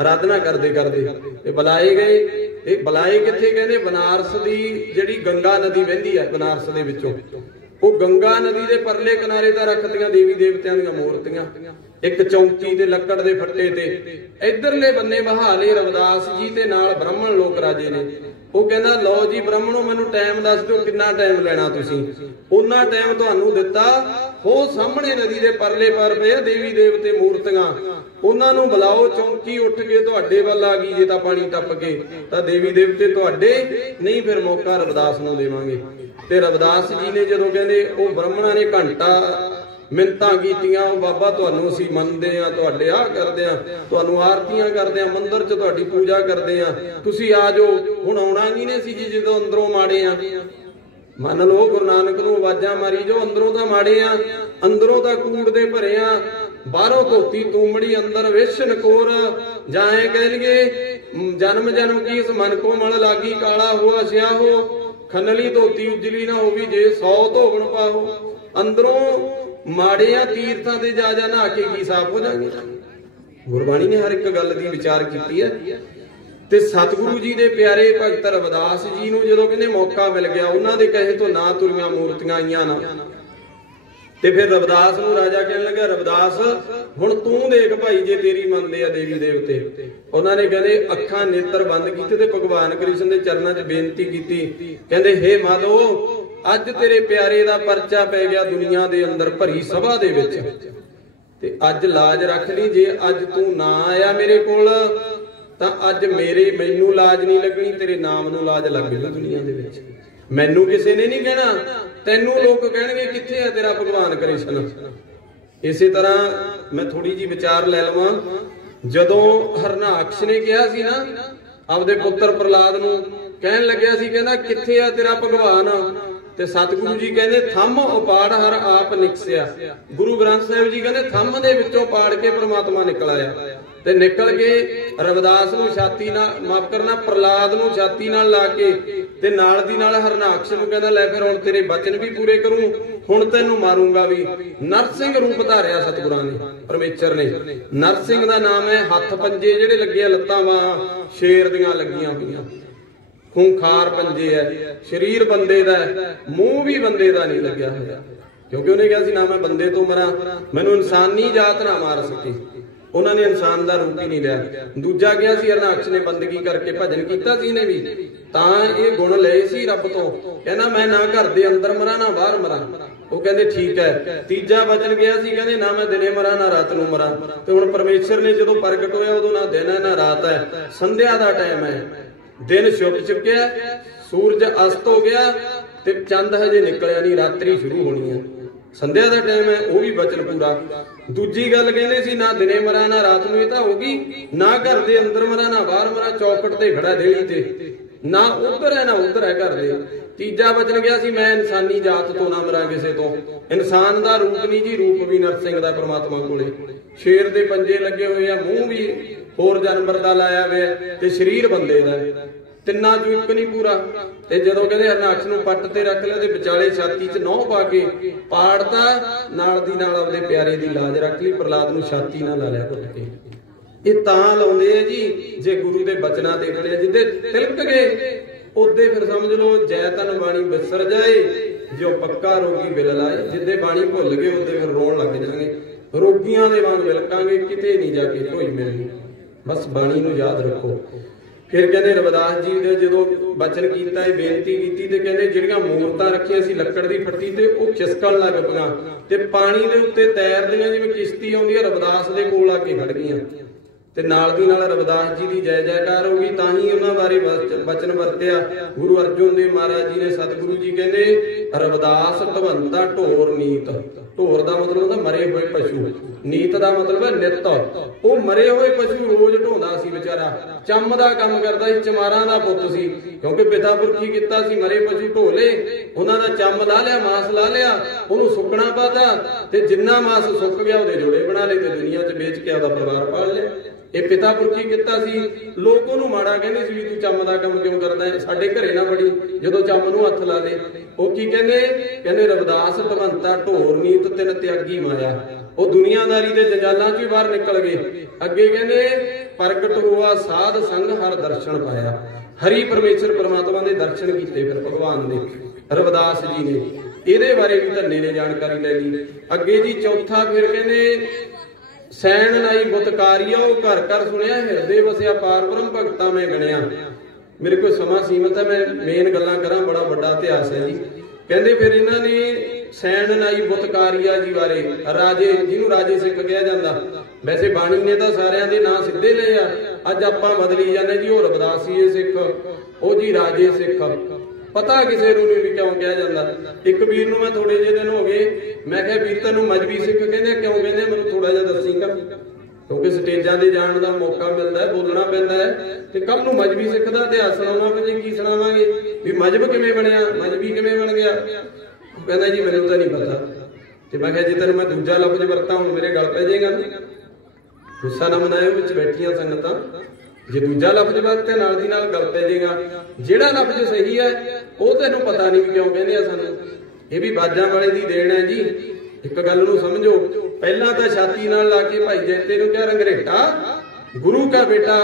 आराधना करदे करदे ते बुलाए गए। ते बुलाए कित्थे कहंदे बनारस दी जिहड़ी गंगा नदी वहिंदी है बनारस दे विचों, वो गंगा नदी दे परले किनारे दा रखदियां देवी देवतियां दीयां मूर्तियां एक चौंकी ते लक्कड़ दे फट्टे ते। इधरले बन्ने बहाले रविदास जी ते नाल ब्राह्मण लोक राजे ने। वो कहना लो जी ब्राह्मणों मैनू टाइम दस दो कितना टाइम लेना तुसीं, उन्ना टाइम तुहानू दिता। हो सामने नदी दे परले पार पे देवी देवते मूर्तियां, उन्हां नू बुलाओ। चौंकी उठ के तुहाडे वल आ गई जे तां पानी टप के तां देवी देवते तुहाडे नहीं, फिर मौका रविदास नू देवांगे। ते रविदास जी ने जदों कहंदे वो ब्राह्मणां ने घंटा मिन्नतां कीतियां, बाबा तुहानू असीं मनदे आ, तुहाडे आ करदे आ, तुहानू आरतियां करदे आ, मंदिर च तुहाडी पूजा करदे आ, तुसीं आ जाओ। हुण आउणा की नहीं सी जी जदों अंदरों माड़े आ। मन लो गुरु नानक नू आवाजां मारी जो अंदरों तां माड़े आ, अंदरों तां कूड़ दे भरे आ, बाहरों धोती तूमड़ी अंदर विश नकोर। जाए कह लईए जन्म जन्म की इस मन को मल लागी, काला हुआ स्याहो, खनली धोती उजली ना होवी जे 100 धोवण पाहो। अंदरों माड़े आ, तीर्थां ते जा जा नहा के की साफ हो जाएंगे। गुरबाणी ने हर एक गल दी विचार कीती है। ते सतगुरु जी दे प्यारे भगत रविदास जी नूं जदों कहंदे मौका मिल गया, उन्हां दे कहे तो ना तुरियां मूर्तियां आईयां ना। ते फिर रविदास नूं राजा कहण लगा रविदास हुण तूं देख भाई जे तेरी मनदे आ देवी देवते। उन्हां ने कहंदे अखां नेत्र बंद कीते ते भगवान कृष्ण दे चरनां च बेनती कीती। कहंदे हे माधो अज तेरे प्यारे दा परचा पै गया दुनिया दे अंदर भरी सभा दे विच, ते अज लाज रख ली। जे अज तू ना आया मेरे कोल तां अज मैनू लाज नहीं लगनी, तेरे नाम नू लाज लग जू दुनिया दे विच। मैनू किसी ने नहीं कहना, तैनू लोग कहणगे कित्थे है तेरा भगवान कृष्ण। इसे तरह मैं थोड़ी जी विचार लै लवां। जदों हरनाक्ष ने कहा सी ना आपदे पुत्र प्रहलाद नू, कहण लग्या सी कहंदा कित्थे है तेरा भगवान। ते सतगुरु जी कहंदे थंम उपाड़ हर आप निकसिया। गुरु ग्रंथ साहिब जी कहंदे थंम दे विचों पाड़ के परमात्मा निकल आया। ते निकल के रविदास नूं छाती नाल माफ करना प्रहलाद नूं छाती नाल ला के ते नाल दी नाल हरनाक्ष नूं कहंदा लै फिर हुण तेरे बचन भी पूरे करूं हुण तैनूं मारूंगा भी। नरसिंह रूप धारिया सतगुरां ने, परमेश्वर ने। नरसिंह दा नाम है। हत्थ पंजे जिहड़े लगे, लत्तां बाहां शेर दियां लगियां होईयां, खूंखार पंजे है, शरीर बंदे दा है, मूंह भी बंदे दा नहीं लग्या होया, क्योंकि उन्हें कहा सी ना मैं बंदे तो मरा, मैनूं इंसानी जात ना मार सके। उन्होंने इंसान का रूप ही नहीं लिया। दूजा गया सी हरनाक्ष ने बंदगी करके भजन किया सी ने भी, तां ये गुण लए सी रब तो। कहना मैं ना घर दे अंदर मरा ना बाहर मरा, वो कहते ठीक है। तीजा वचन गया सी, कहते ना मैं दिने मरा ना रात नूं मरा। ते हुण परमेश्वर ने जदों प्रगट होया उदों ना दिन है ना रात है, संध्या दा टाइम है, दिन छुप चुक्या, सूरज अस्त हो गया ते चंद हजे निकलिया नहीं, रात्रि शुरू होनी है, संध्या का टाइम है, वो भी बचन पूरा। दूजी गल कहते सी ना दिने मरा ना रात नूं, तां होगी ना घर दे अंदर मरा ना बाहर मरा, चौकट ते खड़ा देली ते, ना उधर है ना उधर है घर दे। तीजा वचन गया सी मैं इंसानी जात तो ना मरा किसे तो। इंसान का रूप नहीं जी, रूप भी नरसिंह दा परमात्मा कोले। शेर दे पंजे लगे हुए आ, मूंह भी होर जानवर दा लाया हुआ ते शरीर बंदे दा, तिन्ना चों एक नहीं पूरा। ते जदों कहंदे हरनाक्ष नूं पट्ट ते रख लिया ते विचाले छाती च नौं पा के पाड़ता, नाल दी नाल अपने प्यारे दी लाज रख ली, प्रहलाद नूं छाती ना ला लिया घुट के। ये तां लाउंदे आ जी जे गुरु दे बचनां ते खड़े, जिद्दे तिलक गए उदे फिर समझ लो जै तन बाणी बिसर जाए, जो पक्का रोगी बिल लाए। जिद्दे बाणी भुल गए उदे फिर रोण लग जाएंगे, रोगियां दे वांग विलकांगे, किते नहीं जाके ढोई मिलनी। बस बाणी नूं याद रखो। फिर कहते रविदास जी ने जो बचन किया, बेनती की, कहते जिहड़ियां मूरतां रखियां सी लक्कड़ की फट्टी ते वो खिसकण लग पईआं ते पानी दे उत्ते तैरदियां जिवें किश्ती आउंदी है, रविदास दे कोल आके खड़ गईआं ते नाल दी नाल रविदास जी की जय जयकार हो गई। तां ही उन्हां बारे बचन वरतिया गुरु अर्जुन देव महाराज जी ने। सतगुरु जी कहते रविदास ढवंता ढोर नीत। ढोर का मतलब होंदा मरे हुए पशु, नीत का मतलब है नित। वो मरे हुए पशु रोज ढोंदा सी बेचारा, चम का काम करता सी, चमारां दा पुੱਤ सी, क्योंकि पिता पुरखी किता सी, मरे पशु ढो ले, उन्हां दा चम ला लिया, मांस ला लिया, उहनूं सुकना पाता ते जिन्ना मांस सुक गया उहदे जोड़े बना लए ते दुनिया च बेच के आपदा परिवार पाल लिया। ये पिता पुरखी किता सी। लोग उहनूं माड़ा कहंदे सी भी तूं चम दा काम क्यों करदा है, साडे घरे ना बड़ी, जदों चम नूं हत्थ ला ले। वो की कहंदे, कहंदे रविदास ढवंता ढोर नीत तिन त्यागी माया। वो दुनियादारी दे जंजालां चों बाहर निकल गए। अगे कहंदे प्रगट हुआ साध संग हर दर्शन पाया। हरि परमेश्वर परमात्मा दे दर्शन कीते फिर भगवान ने रविदास जी ने। इहदे बारे भी धन्ने ने जानकारी ले ली। अगे जी चौथा फिर कहंदे सैन नाई बुतकारिया, घर घर सुनिया, हिरदे वसिया पार ब्रह्म भगतां में गणिया। मेरे कोल समा सीमित है, मैं मेन गल्लां करां, बड़ा वड्डा इतिहास है जी। कहंदे फिर इन्हां ने सैन नाई बुतकारिया जी बारे, राजे जिन्हों राजे सिख कहा जाता, वैसे बाणी ने तो सारिਆਂ ਦੇ ਨਾਂ सिद्धे ले आ, अज आपां बदली जाने जी, वो रविदासीए सिख, वो जी राजे सिख, पता किसी नूं नहीं भी क्यों कहा जाता। एक वीर नूं मैं थोड़े जे दिन हो गए, मैं कहा वीर तैनूं मजहबी सिख कहंदे क्यों कहंदे, मैनूं थोड़ा जिहा दस्सी कर, क्योंकि स्टेजां ते जाण दा मौका मिलदा है, बोलना पैंदा है, ते कल नूं मजहबी सिख दा इतिहास सुणाउणा पे की सुणावांगे भी मजहब किवें बणिया, मजहबी किवें बन गया। कहंदा जी मैनूं तां नहीं पता। ते मैं कहा जे तैनूं मैं दूजा लफ्ज वरतां हुण मेरे गल पै जाएगा ना, गुस्सा ना मनायो, विच बैठियां संगतां, जे दूजा लफ्ज वरते नाल दी नाल गल पै जाएगा। जिहड़ा लफ्ज सही है वो तैनूं पता नहीं भी क्यों कहंदे आ सानूं, ये भी बाजां वाले दी देण है जी। एक गल नूं समझो, पहला तां छाती नाल ला के भाई जैते नूं कहा रंगरेटा गुरु का बेटा,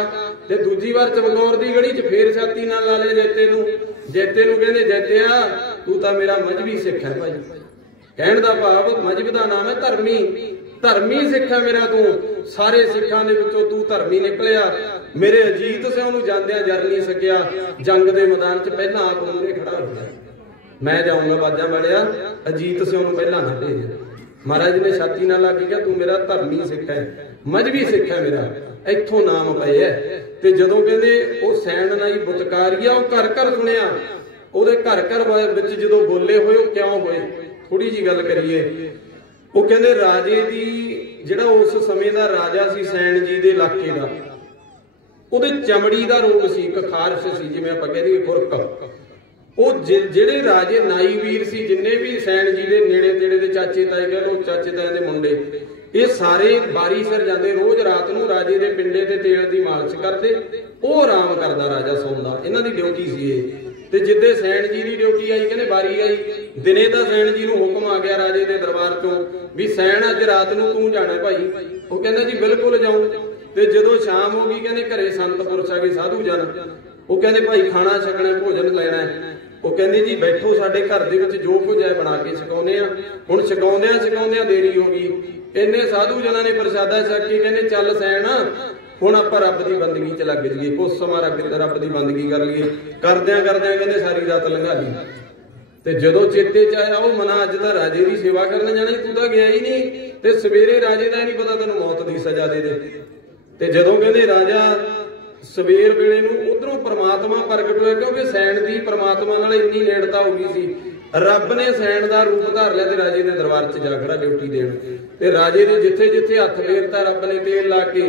ते दूजी बार चमकौर दी गड़ी च फिर छाती नाल ला ले जैते नूं। जैते नूं कहंदे जैतिया तू तां मेरा मजहबी सिख है भाई। कहण दा भाव मजहब दा नाम है धर्मी, धर्मी सिख है मेरा तू, सारे सिखां दे विचों तू धर्मी निकलिया। मेरे अजीत सिंह नूं जांदियां जर नहीं सकिया, जंग दे मैदान च पहला आप उन्हें खड़ा हो गया, मैं जाऊंगा बाजा वालिया, अजीत सिंह नूं पहला ना भेज। महाराज ने छाती नाल ला के कहा तू मेरा धर्मी सिख है, मजहबी सिख है मेरा, इत्थों नाम पए है। ते जदों कहंदे वो सैन नाई बुतकारिया, वो घर घर सुनिया, ਉਹਦੇ घर घर ਵਿੱਚ ਜਦੋਂ बोले ਹੋਏ ਉਹ ਕਿਉਂ ਹੋਏ, थोड़ी जी गल करिए। वो कहंदे राजे दी ਜਿਹੜਾ उस समय ਦਾ राजा सी सैन जी ਦੇ ਇਲਾਕੇ ਦਾ, ਉਹਦੇ ਚਮੜੀ ਦਾ ਰੋਗ ਸੀ, ਇੱਕ ਖਾਰਸ਼ ਸੀ, ਜਿਵੇਂ ਆਪਾਂ ਕਹਿੰਦੇ ਖੁਰਕ। ਉਹ ਜਿਹੜੇ ਰਾਜੇ ਨਾਈ ਵੀਰ ਸੀ, ਜਿੰਨੇ ਵੀ ਸੈਨ ਜੀ ਦੇ ਨੇੜੇ ਤੇੜੇ ਦੇ ਚਾਚੇ ਤਾਏ, ਕਹ ਲੋ ਚਾਚੇ ਤਾਏ ਦੇ ਮੁੰਡੇ, ਇਹ ਸਾਰੇ ਬਾਰੀ ਸਿਰ ਜਾਂਦੇ, ਰੋਜ਼ ਰਾਤ ਨੂੰ ਰਾਜੇ ਦੇ ਪਿੰਡੇ ਤੇ ਤੇਲ ਦੀ ਮਾਲਿਸ਼ ਕਰਦੇ, ਉਹ ਆਰਾਮ ਕਰਦਾ, ਰਾਜਾ ਸੌਂਦਾ, ਇਹਨਾਂ ਦੀ ਡਿਊਟੀ ਸੀ ਇਹ। ਤੇ ਜਿੱਦੇ ਸੈਣ ਜੀ ਦੀ ਡਿਊਟੀ ਆਈ, ਕਹਿੰਦੇ ਵਾਰੀ ਆਈ ਦਿਨੇ ਤਾਂ ਸੈਣ ਜੀ ਨੂੰ ਹੁਕਮ ਆ ਗਿਆ ਰਾਜੇ ਦੇ ਦਰਬਾਰ ਚੋਂ ਵੀ ਸੈਣ ਅੱਜ ਰਾਤ ਨੂੰ ਤੂੰ ਜਾਣਾ ਭਾਈ। ਉਹ ਕਹਿੰਦਾ ਜੀ ਬਿਲਕੁਲ ਜਾਊਂ। ਤੇ ਜਦੋਂ ਸ਼ਾਮ ਹੋ ਗਈ, ਕਹਿੰਦੇ ਘਰੇ ਸੰਤ ਪੁਰਸ਼ ਆ ਗਏ, ਸਾਧੂ ਜਨ। ਉਹ ਕਹਿੰਦੇ ਭਾਈ ਖਾਣਾ ਛਕਣਾ, ਭੋਜਨ ਲੈਣਾ। ਉਹ ਕਹਿੰਦੇ ਜੀ ਬੈਠੋ, ਸਾਡੇ ਘਰ ਦੇ ਵਿੱਚ ਜੋ ਕੁਝ ਹੈ ਬਣਾ ਕੇ ਛਕਾਉਂਦੇ ਆ। ਹੁਣ ਛਕਾਉਂਦਿਆਂ ਦੇਰੀ ਹੋ ਗਈ। ਇੰਨੇ ਸਾਧੂ ਜਨਾਂ ਨੇ ਪ੍ਰਸ਼ਾਦਾ ਛਕ ਕੇ ਕਹਿੰਦੇ ਚੱਲ ਸੈਣ ਹੁਣ ਆਪਾਂ ਰੱਬ ਦੀ ਬੰਦਗੀ 'ਚ ਲੱਗ ਜਾਈਏ, ਕੁਛ ਸਮਾਂ ਰੱਬ ਦੀ ਬੰਦਗੀ ਕਰ ਲਈਏ। ਕਰਦਿਆਂ ਕਹਿੰਦੇ ਸਾਰੀ ਰਾਤ ਲੰਘਾ ਲਈ। ਤੇ ਜਦੋਂ ਚੇਤੇ 'ਚ ਆਇਆ ਉਹ ਮਨਾ ਅੱਜ ਤਾਂ ਰਾਜੇ ਦੀ ਸੇਵਾ ਕਰਨ ਜਾਣਾ, ਤੂੰ ਤਾਂ ਗਿਆ ਹੀ ਨਹੀਂ। ਤੇ ਸਵੇਰੇ ਰਾਜੇ ਦਾ ਨਹੀਂ ਪਤਾ ਤੈਨੂੰ ਮੌਤ ਦੀ ਸਜ਼ਾ ਦੇ ਦੇ। ਤੇ ਜਦੋਂ ਕਹਿੰਦੇ ਰਾਜਾ ਸਵੇਰ ਵੇਲੇ ਨੂੰ ਉਧਰੋਂ ਪ੍ਰਮਾਤਮਾ ਪ੍ਰਗਟ ਹੋਇਆ, ਕਿਉਂਕਿ ਸੈਣ ਦੀ ਪ੍ਰਮਾਤਮਾ ਨਾਲ ਇੰਨੀ ਨੇੜਤਾ ਹੋ ਗਈ ਸੀ, ਰੱਬ ਨੇ ਸੈਣ ਦਾ ਰੂਪ ਧਾਰ ਲਿਆ ਤੇ ਰਾਜੇ ਦੇ ਦਰਬਾਰ 'ਚ ਜਾ ਖੜਾ ਡਿਊਟੀ ਦੇਣ। ਤੇ ਰਾਜੇ ਨੇ ਜਿੱਥੇ ਹੱਥ ਫੇਰਤਾ ਰੱਬ ਨੇ ਤੇਲ ਲਾ ਕੇ।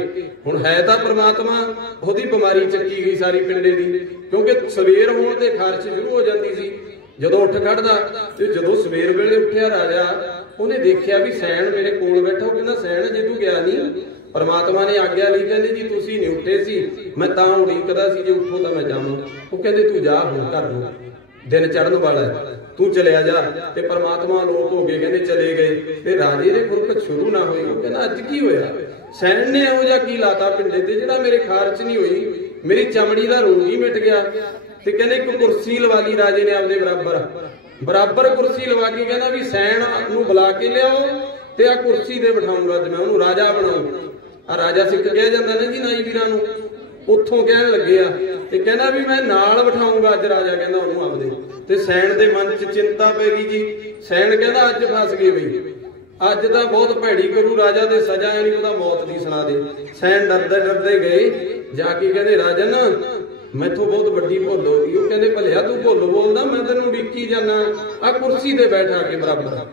ਹੁਣ ਹੈ ਤਾਂ ਪ੍ਰਮਾਤਮਾ, ਉਹਦੀ ਬਿਮਾਰੀ ਚੱਕੀ ਗਈ ਸਾਰੀ ਪਿੰਡੇ ਦੀ, ਕਿਉਂਕਿ ਸਵੇਰ ਹੋਣ ਤੇ ਖਾਰਸ਼ ਸ਼ੁਰੂ ਹੋ ਜਾਂਦੀ ਸੀ ਜਦੋਂ ਉੱਠ ਖੜਦਾ। ਤੇ ਜਦੋਂ ਸਵੇਰ ਵੇਲੇ ਉੱਠਿਆ ਰਾਜਾ, ਉਹਨੇ ਦੇਖਿਆ ਵੀ ਸੈਣ ਮੇਰੇ ਕੋਲ ਬੈਠਾ। ਉਹ ਕਹਿੰਦਾ ਸੈਣ ਜੇ ਤੂੰ ਗਿਆ ਨਹੀਂ, ਪਰਮਾਤਮਾ ਨੇ ਆਗਿਆ ਲਈ, ਕਹਿੰਦੇ ਜੀ ਤੁਸੀਂ ਨਹੀਂ ਉੱਠੇ ਸੀ, ਮੈਂ ਤਾਂ ਉਡੀਕਦਾ ਸੀ ਜੇ ਉੱਠੋ ਤਾਂ ਮੈਂ ਜਾਵਾਂ। ਉਹ ਕਹਿੰਦੇ ਤੂੰ ਜਾ, ਹੁਣ ਘਰ ਨੂੰ ਦਿਨ ਚੜ੍ਹਨ ਵਾਲਾ ਹੈ, ਤੂੰ ਚਲਿਆ ਜਾ। ਤੇ ਪਰਮਾਤਮਾ ਲੋਕ ਹੋ ਗਏ, ਕਹਿੰਦੇ ਚਲੇ ਗਏ। ਤੇ ਰਾਜੇ ਦੇ ਖੁਰਕ ਸ਼ੁਰੂ ਨਾ ਹੋਈ। ਉਹ ਕਹਿੰਦਾ ਅੱਜ ਕੀ ਹੋਇਆ? ਸੈਣ ਨੇ ਇਹੋ ਜਿਹਾ ਕੀ ਲਾਤਾ ਪਿੰਡੇ ਤੇ ਜਿਹੜਾ ਮੇਰੇ ਖਾਰਚ ਨਹੀਂ ਹੋਈ, ਮੇਰੀ ਚਮੜੀ ਦਾ ਰੋਗ ਹੀ ਮਿਟ ਗਿਆ। ਤੇ ਕਹਿੰਦੇ ਇੱਕ ਕੁਰਸੀ ਲਵਾ ਲਈ ਰਾਜੇ ਨੇ ਆਪਦੇ ਬਰਾਬਰ ਕੁਰਸੀ ਲਵਾ ਕੇ ਕਹਿੰਦਾ ਵੀ ਸੈਣ ਨੂੰ ਬੁਲਾ ਕੇ ਲਿਆਓ ਤੇ ਆ ਕੁਰਸੀ ਤੇ ਬਿਠਾਉਂਗਾ, ਅੱਜ ਮੈਂ ਉਹਨੂੰ ਰਾਜਾ ਬਣਾਉਂਗਾ। ਆ ਰਾਜਾ ਸਿੱਖ ਕਿਹਾ ਜਾਂਦਾ ਨਾ ਜੀ ਨਾਈ ਵੀਰਾਂ ਨੂੰ, ਉੱਥੋਂ ਕਹਿਣ ਲੱਗਿਆ। ਤੇ ਕਹਿੰਦਾ ਵੀ ਮੈਂ ਨਾਲ ਬਿਠਾਉਂਗਾ ਅੱਜ ਰਾਜਾ, ਕਹਿੰਦਾ ਉਹਨੂੰ ਆਪਦੇ। ਤੇ ਸੈਣ ਦੇ ਮਨ 'ਚ ਚਿੰਤਾ ਪੈ ਗਈ ਜੀ। ਸੈਣ ਕਹਿੰਦਾ ਅੱਜ ਫਸ ਗਏ ਬਈ, ਅੱਜ ਤਾਂ ਬਹੁਤ ਭੈੜੀ ਕਰੂ ਰਾਜਾ, ਤੇ ਸਜ਼ਾ ਨਹੀਂ ਪਤਾ ਮੌਤ ਦੀ ਸੁਣਾ ਦੇ। ਸੈਣ ਡਰਦੇ ਗਏ ਜਾ ਕੇ, ਕਹਿੰਦੇ ਰਾਜਨ ਮੈਥੋਂ ਬਹੁਤ ਵੱਡੀ ਭੁੱਲ ਹੋ ਗਈ। ਉਹ ਕਹਿੰਦੇ ਭਲਿਆ ਤੂੰ ਭੁੱਲ ਬੋਲਦਾ, ਮੈਂ ਤੈਨੂੰ ਉਡੀਕੀ ਜਾਣਾ, ਆ ਕੁਰਸੀ ਤੇ ਬੈਠਾ ਕੇ ਬਰਾਬਰ।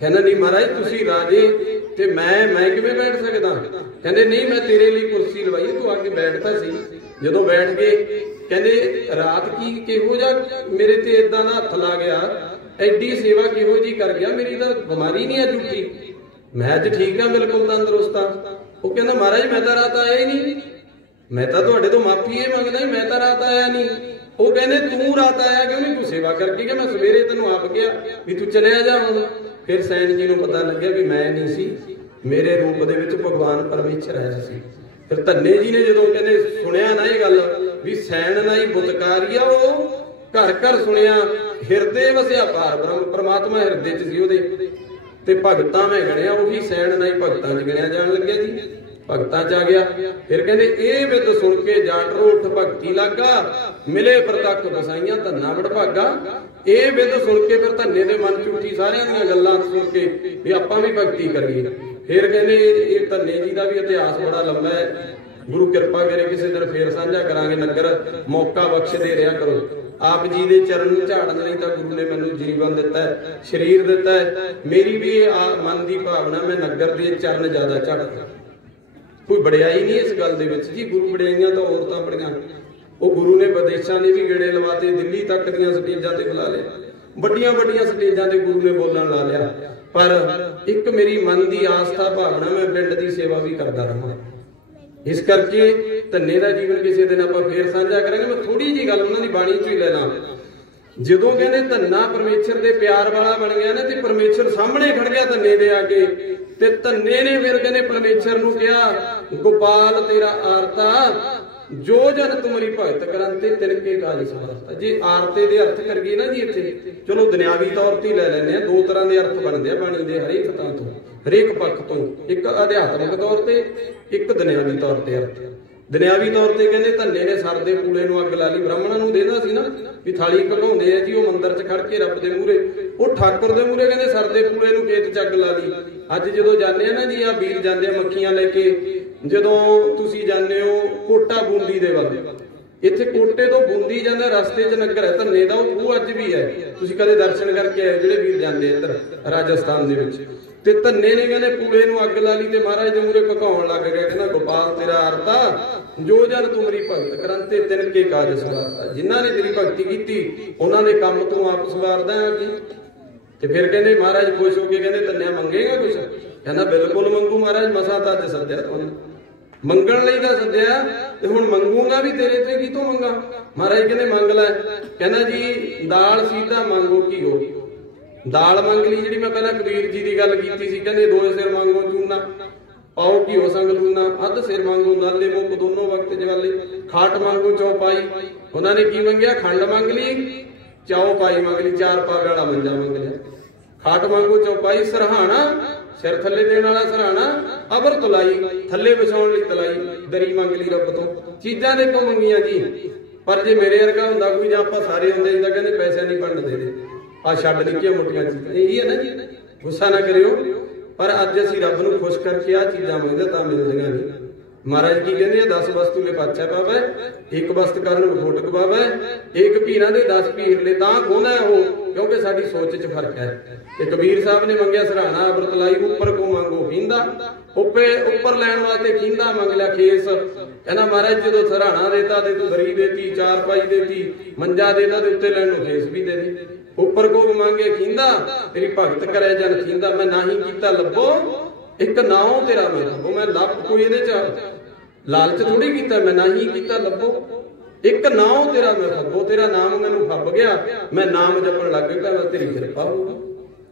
ਕਹਿੰਦਾ ਨਹੀਂ ਮਹਾਰਾਜ ਤੁਸੀਂ ਰਾਜੇ ਤੇ ਮੈਂ ਕਿਵੇਂ ਬੈਠ ਸਕਦਾ? ਕਹਿੰਦੇ ਨਹੀਂ ਮੈਂ ਤੇਰੇ ਲਈ ਕੁਰਸੀ ਲਵਾਈ, ਤੂੰ ਆ ਕੇ ਬੈਠਦਾ ਸੀ। ਜਦੋਂ ਬੈਠ ਗਏ, ਕਹਿੰਦੇ ਰਾਤ ਕੀ ਕਿਹੋ ਜਿਹਾ ਮੇਰੇ ਤੇ ਏਦਾਂ ਦਾ ਹੱਥ ਲਾ ਗਿਆ, ਐਡੀ ਸੇਵਾ ਕਿਹੋ ਜੀ ਕਰ ਗਿਆ, ਮੇਰੀ ਤਾਂ ਬਿਮਾਰੀ ਨਹੀਂ ਅੱਜ ਉੱਠੀ, ਮੈਂ ਅੱਜ ਠੀਕ ਆ, ਬਿਲਕੁਲ ਤੰਦਰੁਸਤ ਆ। ਉਹ ਕਹਿੰਦਾ ਮਹਾਰਾਜ ਮੈਂ ਤਾਂ ਰਾਤ ਆਇਆ ਹੀ ਨਹੀਂ, ਮੈਂ ਤਾਂ ਤੁਹਾਡੇ ਤੋਂ ਮਾਫੀ ਇਹ ਮੰਗਦਾ, ਮੈਂ ਤਾਂ ਰਾਤ ਆਇਆ ਨਹੀਂ। ਉਹ ਕਹਿੰਦੇ ਤੂੰ ਰਾਤ ਆਇਆ ਕਿਉਂ ਨਹੀਂ? ਤੂੰ ਸੇਵਾ ਕਰਕੇ ਗਿਆ, ਮੈਂ ਸਵੇਰੇ ਤੈਨੂੰ ਆਪ ਕਿਹਾ ਵੀ ਤੂੰ ਚਲਿਆ ਜਾ ਹੁਣ। ਫਿਰ ਸੈਣ ਜੀ ਨੂੰ ਪਤਾ ਲੱਗਿਆ ਵੀ ਮੈਂ ਨਹੀਂ ਸੀ, ਮੇਰੇ ਰੂਪ ਦੇ ਵਿੱਚ ਭਗਵਾਨ ਪਰਮੇਸ਼ਰ ਆਇਆ ਸੀ। ਫਿਰ ਧੰਨੇ ਜੀ ਨੇ ਜਦੋਂ ਕਹਿੰਦੇ ਸੁਣਿਆ ਨਾ ਇਹ ਗੱਲ ਵੀ ਸੈਣ ਨਾ ਹੀ ਬੁੱਤਕਾਰੀਆ, ਉਹ ਘਰ ਸੁਣਿਆ, ਹਿਰਦੇ ਵਸਿਆ ਪਾਰ ਬ੍ਰਹਮ, ਪਰਮਾਤਮਾ ਹਿਰਦੇ 'ਚ ਸੀ ਉਹਦੇ। ਤੇ ਭਗਤਾਂ ਮੈਂ ਗਣਿਆ, ਉਹੀ ਸੈਣ ਨਾ ਹੀ ਭਗਤਾਂ 'ਚ ਗਿਣਿਆ ਜਾਣ ਲੱਗਿਆ ਜੀ, ਭਗਤਾਂ 'ਚ ਆ ਗਿਆ। ਫਿਰ ਕਹਿੰਦੇ ਇਹ ਵਿਦ ਸੁਣ ਕੇ ਜਾਟ ਰੋਠ ਭਗਤੀ ਲੱਗਾ, ਮਿਲੇ ਪ੍ਰਤੱਖ ਗਸਾਈਆਂ ਧੰਨਾ ਵਡਭਾਗਾ। ਇਹ ਵਿਦ ਸੁਣ ਕੇ ਫਿਰ ਧੰਨੇ ਦੇ ਮਨ 'ਚ ਉੱਠੀ ਸਾਰਿਆਂ ਦੀਆਂ ਗੱਲਾਂ ਸੁਣ ਕੇ ਵੀ ਆਪਾਂ ਵੀ ਭਗਤੀ ਕਰੀਏ। ਫਿਰ ਕਹਿੰਦੇ ਇਹ ਧੰਨੇ ਜੀ ਦਾ ਵੀ ਇਤਿਹਾਸ ਬੜਾ ਲੰਬਾ ਹੈ, ਗੁਰੂ ਕਿਰਪਾ ਕਰੇ ਕਿਸੇ ਦਿਨ ਫੇਰ ਸਾਂਝਾ ਕਰਾਂਗੇ। ਨਗਰ ਮੌਕਾ ਬਖਸ਼ਦੇ ਰਿਹਾ ਕਰੋ। ਆਪ ਜੀ ਦੇ ਚਰਨ ਝਾੜਨ ਲਈ ਤਾਂ ਗੁਰੂ ਨੇ ਮੈਨੂੰ ਜੀਵਨ ਦਿੱਤਾ, ਸਰੀਰ ਦਿੱਤਾ। ਮੇਰੀ ਵੀ ਮਨ ਦੀ ਭਾਵਨਾ, ਮੈਂ ਨਗਰ ਦੇ ਚਰਨ ਜ਼ਿਆਦਾ ਝਾੜਦਾ। ਕੋਈ ਵਡਿਆਈ ਨਹੀਂ ਇਸ ਗੱਲ ਦੇ ਵਿੱਚ ਜੀ, ਗੁਰੂ ਵਡਿਆਈਆਂ ਤਾਂ ਔਰਤਾਂ ਬੜੀਆਂ। ਉਹ ਗੁਰੂ ਨੇ ਵਿਦੇਸ਼ਾਂ ਦੇ ਵੀ ਗੇੜੇ ਲਵਾਤੇ, ਦਿੱਲੀ ਤੱਕ ਦੀਆਂ ਸਟੇਜਾਂ ਤੇ ਬੁਲਾ ਲਿਆ, ਵੱਡੀਆਂ ਸਟੇਜਾਂ ਤੇ ਗੁਰੂ ਨੇ ਬੋਲਣ ਲਾ ਲਿਆ। ਪਰ ਇੱਕ ਮੇਰੀ ਮਨ ਦੀ ਆਸਥਾ ਭਾਵਨਾ, ਮੈਂ ਪਿੰਡ ਦੀ ਸੇਵਾ ਵੀ ਕਰਦਾ ਰਹਾਂ। ਇਸ ਕਰਕੇ ਧੰਨੇ ਦਾ ਜੀਵਨ ਕਿਸੇ ਦਿਨ ਆਪਾਂ ਫੇਰ ਸਾਂਝਾ ਕਰਾਂਗੇ। ਮੈਂ ਥੋੜੀ ਜਿਹੀ ਗੱਲ ਉਹਨਾਂ ਦੀ ਬਾਣੀ ਚੋਂ ਹੀ ਲੈ ਲਾਂ। ਜਦੋਂ ਕਹਿੰਦੇ ਧੰਨਾ ਪਰਮੇਸ਼ਰ ਦੇ ਪਿਆਰ ਵਾਲਾ ਬਣ ਗਿਆ ਨਾ, ਤੇ ਪਰਮੇਸ਼ਰ ਸਾਹਮਣੇ ਖੜ ਗਿਆ ਧੰਨੇ ਦੇ ਆ ਕੇ। ਤੇ ਧੰਨੇ ਨੇ ਫਿਰ ਕਹਿੰਦੇ ਪਰਮੇਸ਼ਰ ਨੂੰ ਕਿਹਾ, ਗੋਪਾਲ ਤੇਰਾ ਆਰਤਾ ਜੋ ਜਨ ਤੁਮਰੀ ਭਗਤ ਕਰਨ ਤੇ ਤਿਨਕੇ ਕਾਜ ਸਵਾਰਤਾ। ਜੇ ਆਰਤੇ ਦੇ ਅਰਥ ਕਰੀਏ ਨਾ ਜੀ ਇੱਥੇ, ਚਲੋ ਦੁਨਿਆਵੀ ਤੌਰ ਤੇ ਲੈ ਲੈਂਦੇ ਆ, ਦੋ ਤਰ੍ਹਾਂ ਦੇ ਅਰਥ ਬਣਦੇ ਆ ਬਾਣੀ ਦੇ ਹਰੇਕ ਥਾਂ ਤੋਂ, ਹਰੇਕ ਪੱਖ ਤੋਂ। ਇੱਕ ਅਧਿਆਤਮਿਕ ਤੌਰ ਤੇ, ਇੱਕ ਦੁਨਿਆਵੀ ਤੌਰ ਤੇ ਅਰਥ। ਦੁਨਿਆਵੀ ਤੌਰ ਤੇ ਕਹਿੰਦੇ ਧੰਨੇ ਨੇ ਸਰ ਦੇ ਪੂਲੇ ਨੂੰ ਅੱਗ ਲਾ ਲਈ। ਬ੍ਰਾਹਮਣਾਂ ਨੂੰ ਦੇਦਾ ਸੀ ਨਾ ਵੀ ਥਾਲੀ ਘਟਾਉਂਦੇ ਆ ਜੀ, ਉਹ ਮੰਦਿਰ 'ਚ ਖੜ ਕੇ ਰੱਬ ਦੇ ਮੂਹਰੇ, ਉਹ ਠਾਕੁਰ ਦੇ ਮੂਹਰੇ ਕਹਿੰਦੇ ਸਰ ਦੇ ਪੂਲੇ ਨੂੰ ਖੇਤ 'ਚ ਅੱਗ ਲਾ ਲਈ। ਅੱਜ ਜਦੋਂ ਜਾਂਦੇ ਆ ਨਾ ਜੀ, ਆ ਵੀਰ ਜਾਂਦੇ ਆ ਮੱਖੀਆਂ ਲੈ ਕੇ, ਜਦੋਂ ਤੁਸੀਂ ਜਾਂਦੇ ਹੋ ਕੋਟਾ ਬੂੰਦੀ ਦੇ ਵੱਲ, ਇੱਥੇ ਕੋਟੇ ਤੋਂ ਬੂੰਦੀ ਜਾਂਦਾ, ਰਸਤੇ 'ਚ ਨਗਰ ਹੈ ਧੰਨੇ ਦਾ, ਉਹ ਅੱਜ ਵੀ ਹੈ। ਤੁਸੀਂ ਕਦੇ ਦਰਸ਼ਨ ਕਰਕੇ ਆਏ ਜਿਹੜੇ ਵੀਰ ਜਾਂਦੇ ਇੱਧਰ ਰਾਜਸਥਾਨ ਦੇ ਵਿੱਚ। ਤੇ ਧੰਨੇ ਨੇ ਕਹਿੰਦੇ ਪੂਲੇ ਨੂੰ ਅੱਗ ਲਾ ਲਈ ਤੇ ਮਹਾਰਾਜ ਦੇ ਮੂਹਰੇ ਭਕਾਉਣ ਲੱਗ ਗਿਆ, ਕਹਿੰਦਾ ਗੋਪਾਲ ਤੇਰਾ ਆਰਤਾ ਜੋ ਜਨ ਤੁਮਰੀ ਭਗਤ ਕਰਨ ਤੇ ਤਿਨਕੇ ਕਾਜ ਸਵਾਰਤਾ। ਜਿਨ੍ਹਾਂ ਨੇ ਤੇਰੀ ਭਗਤੀ ਕੀਤੀ ਉਹਨਾਂ ਦੇ ਕੰਮ ਤੂੰ ਆਪ ਸਵਾਰਦਾ ਹੈ ਕੀ। ਤੇ ਫਿਰ ਕਹਿੰਦੇ ਮਹਾਰਾਜ ਖੁਸ਼ ਹੋ ਕੇ ਕਹਿੰਦੇ ਧੰਨਿਆ ਮੰਗੇਗਾ ਕੁਛ? ਕਹਿੰਦਾ ਬਿਲਕੁਲ ਮੰਗੂ ਮਹਾਰਾਜ, ਮਸਾ ਤਾਂ ਅੱਜ ਸੱਦਿਆ ਤੁਹਾਨੂੰ। ਮੰਗਣ ਲਈ ਤਾਂ ਸੱਦਿਆ ਤੇ ਹੁਣ ਮੰਗੂਗਾ ਵੀ ਤੇਰੇ ਤੇ ਕਿਤੋਂ ਮੰਗਾ। ਮਹਾਰਾਜ ਕਹਿੰਦੇ ਮੰਗ ਲੈ। ਕਹਿੰਦਾ ਜੀ ਦਾਲ ਸੀਧਾ ਮੰਗੋ ਘੀਓ। ਦਾਲ ਮੰਗ ਲਈ ਜਿਹੜੀ ਮੈਂ ਪਹਿਲਾਂ ਕਬੀਰ ਜੀ ਦੀ ਗੱਲ ਕੀਤੀ ਸੀ, ਕਹਿੰਦੇ 2 ਸਿਰ ਮੰਗੋ ਚੂਨਾ ਪਾਓ ਘੀਓ ਸੰਗ ਲੂਨਾ, ਅੱਧ ਸਿਰ ਮੰਗੋ ਨਾਲੇ ਮੁੱਕ ਦੋਨੋਂ ਵਕਤ ਜਵਾਲੇ, ਖਾਟ ਮੰਗੋ ਚੌਪਾਈ। ਉਹਨਾਂ ਨੇ ਕੀ ਮੰਗਿਆ? ਖੰਡ ਮੰਗ ਲਈ, ਚੌਪਾਈ ਮੰਗ ਲਈ, 4 ਪੱਗ ਵਾਲਾ ਮੰਜਾ ਮੰਗ ਲਿਆ। ਖਾਟ ਮੰਗੋ ਚੌਪਾਈ, ਸਰਹਾਣਾ ਸਿਰ ਥੱਲੇ ਦੇਣ ਵਾਲਾ ਸਰਹਾਣਾ, ਅਬਰ ਤੁਲਾਈ ਥੱਲੇ ਵਿਛਾਉਣ ਲਈ ਤਲਾਈ, ਦਰੀ ਮੰਗ ਲਈ ਰੱਬ ਤੋਂ। ਚੀਜ਼ਾਂ ਦੇਖੋ ਮੰਗੀਆਂ ਜੀ। ਪਰ ਜੇ ਮੇਰੇ ਵਰਗਾ ਹੁੰਦਾ ਕੋਈ, ਜਾਂ ਆਪਾਂ ਸਾਰੇ ਹੁੰਦੇ ਜਿੱਦਾਂ ਕਹਿੰਦੇ ਪੈਸੇ ਨਹੀਂ ਬਣਦੇ ਦੇ ਆ ਛੱਡ ਨਿੱਕੀਆਂ ਮੋਟੀਆਂ ਚੀਜ਼ਾਂ, ਇਹੀ ਹੈ ਨਾ ਜੀ। ਗੁੱਸਾ ਨਾ ਕਰਿਓ। ਪਰ ਅੱਜ ਅਸੀਂ ਰੱਬ ਨੂੰ ਖੁਸ਼ ਕਰਕੇ ਆ ਚੀਜ਼ਾਂ ਮੰਗਦੇ ਤਾਂ ਮਿਲਦੀਆਂ ਨਹੀਂ। ਮਹਾਰਾਜ ਕੀ ਕਹਿੰਦੇ ਆ? 10 ਵਸਤੂ ਲੈ ਪਾਛਾ ਪਾਵੇ, ਇੱਕ ਵਸਤ ਕਰਨ ਵਿਖੋਟ ਗਵਾਵੇ, ਇੱਕ ਪੀਰਾਂ ਦੇ 10 ਪੀਰ ਲੈ ਤਾਂ ਖੋਹਦਾ ਉਹ, ਕਿਉਂਕਿ ਸਾਡੀ ਸੋਚ 'ਚ ਫਰਕ ਹੈ। ਤੇ ਕਬੀਰ ਸਾਹਿਬ ਨੇ ਮੰਗਿਆ ਸਰਹਾਣਾ ਅੰਮ੍ਰਿਤ ਲਾਈ, ਉੱਪਰ ਕੋ ਮੰਗੋ ਖੀਂਦਾ। ਉੱਪਰ ਲੈਣ ਵਾਸਤੇ ਖੀਂਦਾ ਮੰਗ ਲਿਆ ਖੇਸ। ਕਹਿੰਦਾ ਮਹਾਰਾਜ ਜਦੋਂ ਸਰਹਾਣਾ ਦੇਤਾ ਤੇ ਤੂੰ ਦਰੀ ਦੇਤੀ, 4 ਪਾਈ ਦੇਤੀ, ਮੰਜਾ ਦੇਤਾ ਤੇ ਉੱਤੇ ਲੈਣ ਨੂੰ ਖੇਸ ਵੀ ਦੇ ਦੇ। ਉੱਪਰ ਕੋ ਮੰਗੇ ਖੀਂਦਾ, ਤੇਰੀ ਭਗਤ ਕਰੇ ਜਨ ਖੀਂਦਾ। ਮੈਂ ਨਾਹੀ ਕੀਤਾ ਲੱਭੋ, ਇੱਕ ਨਾਉ ਤੇਰਾ ਮੈਂ ਲੱਭੋ। ਮੈਂ ਲੱਭ ਕੋਈ ਇਹਦੇ 'ਚ ਲਾਲਚ ਥੋੜੀ ਕੀਤਾ, ਮੈਂ ਨਾਹੀ ਕੀਤਾ ਲੱਭੋ, ਇੱਕ ਨਾਉ ਤੇਰਾ ਮੈਂ ਫੱਬੋ। ਤੇਰਾ ਨਾਮ ਮੈਨੂੰ ਫੱਬ ਗਿਆ, ਮੈਂ ਨਾਮ ਜਪਣ ਲੱਗ ਗਿਆ, ਮੈਂ ਤੇਰੀ ਕਿਰਪਾ ਹੋਊਗੀ।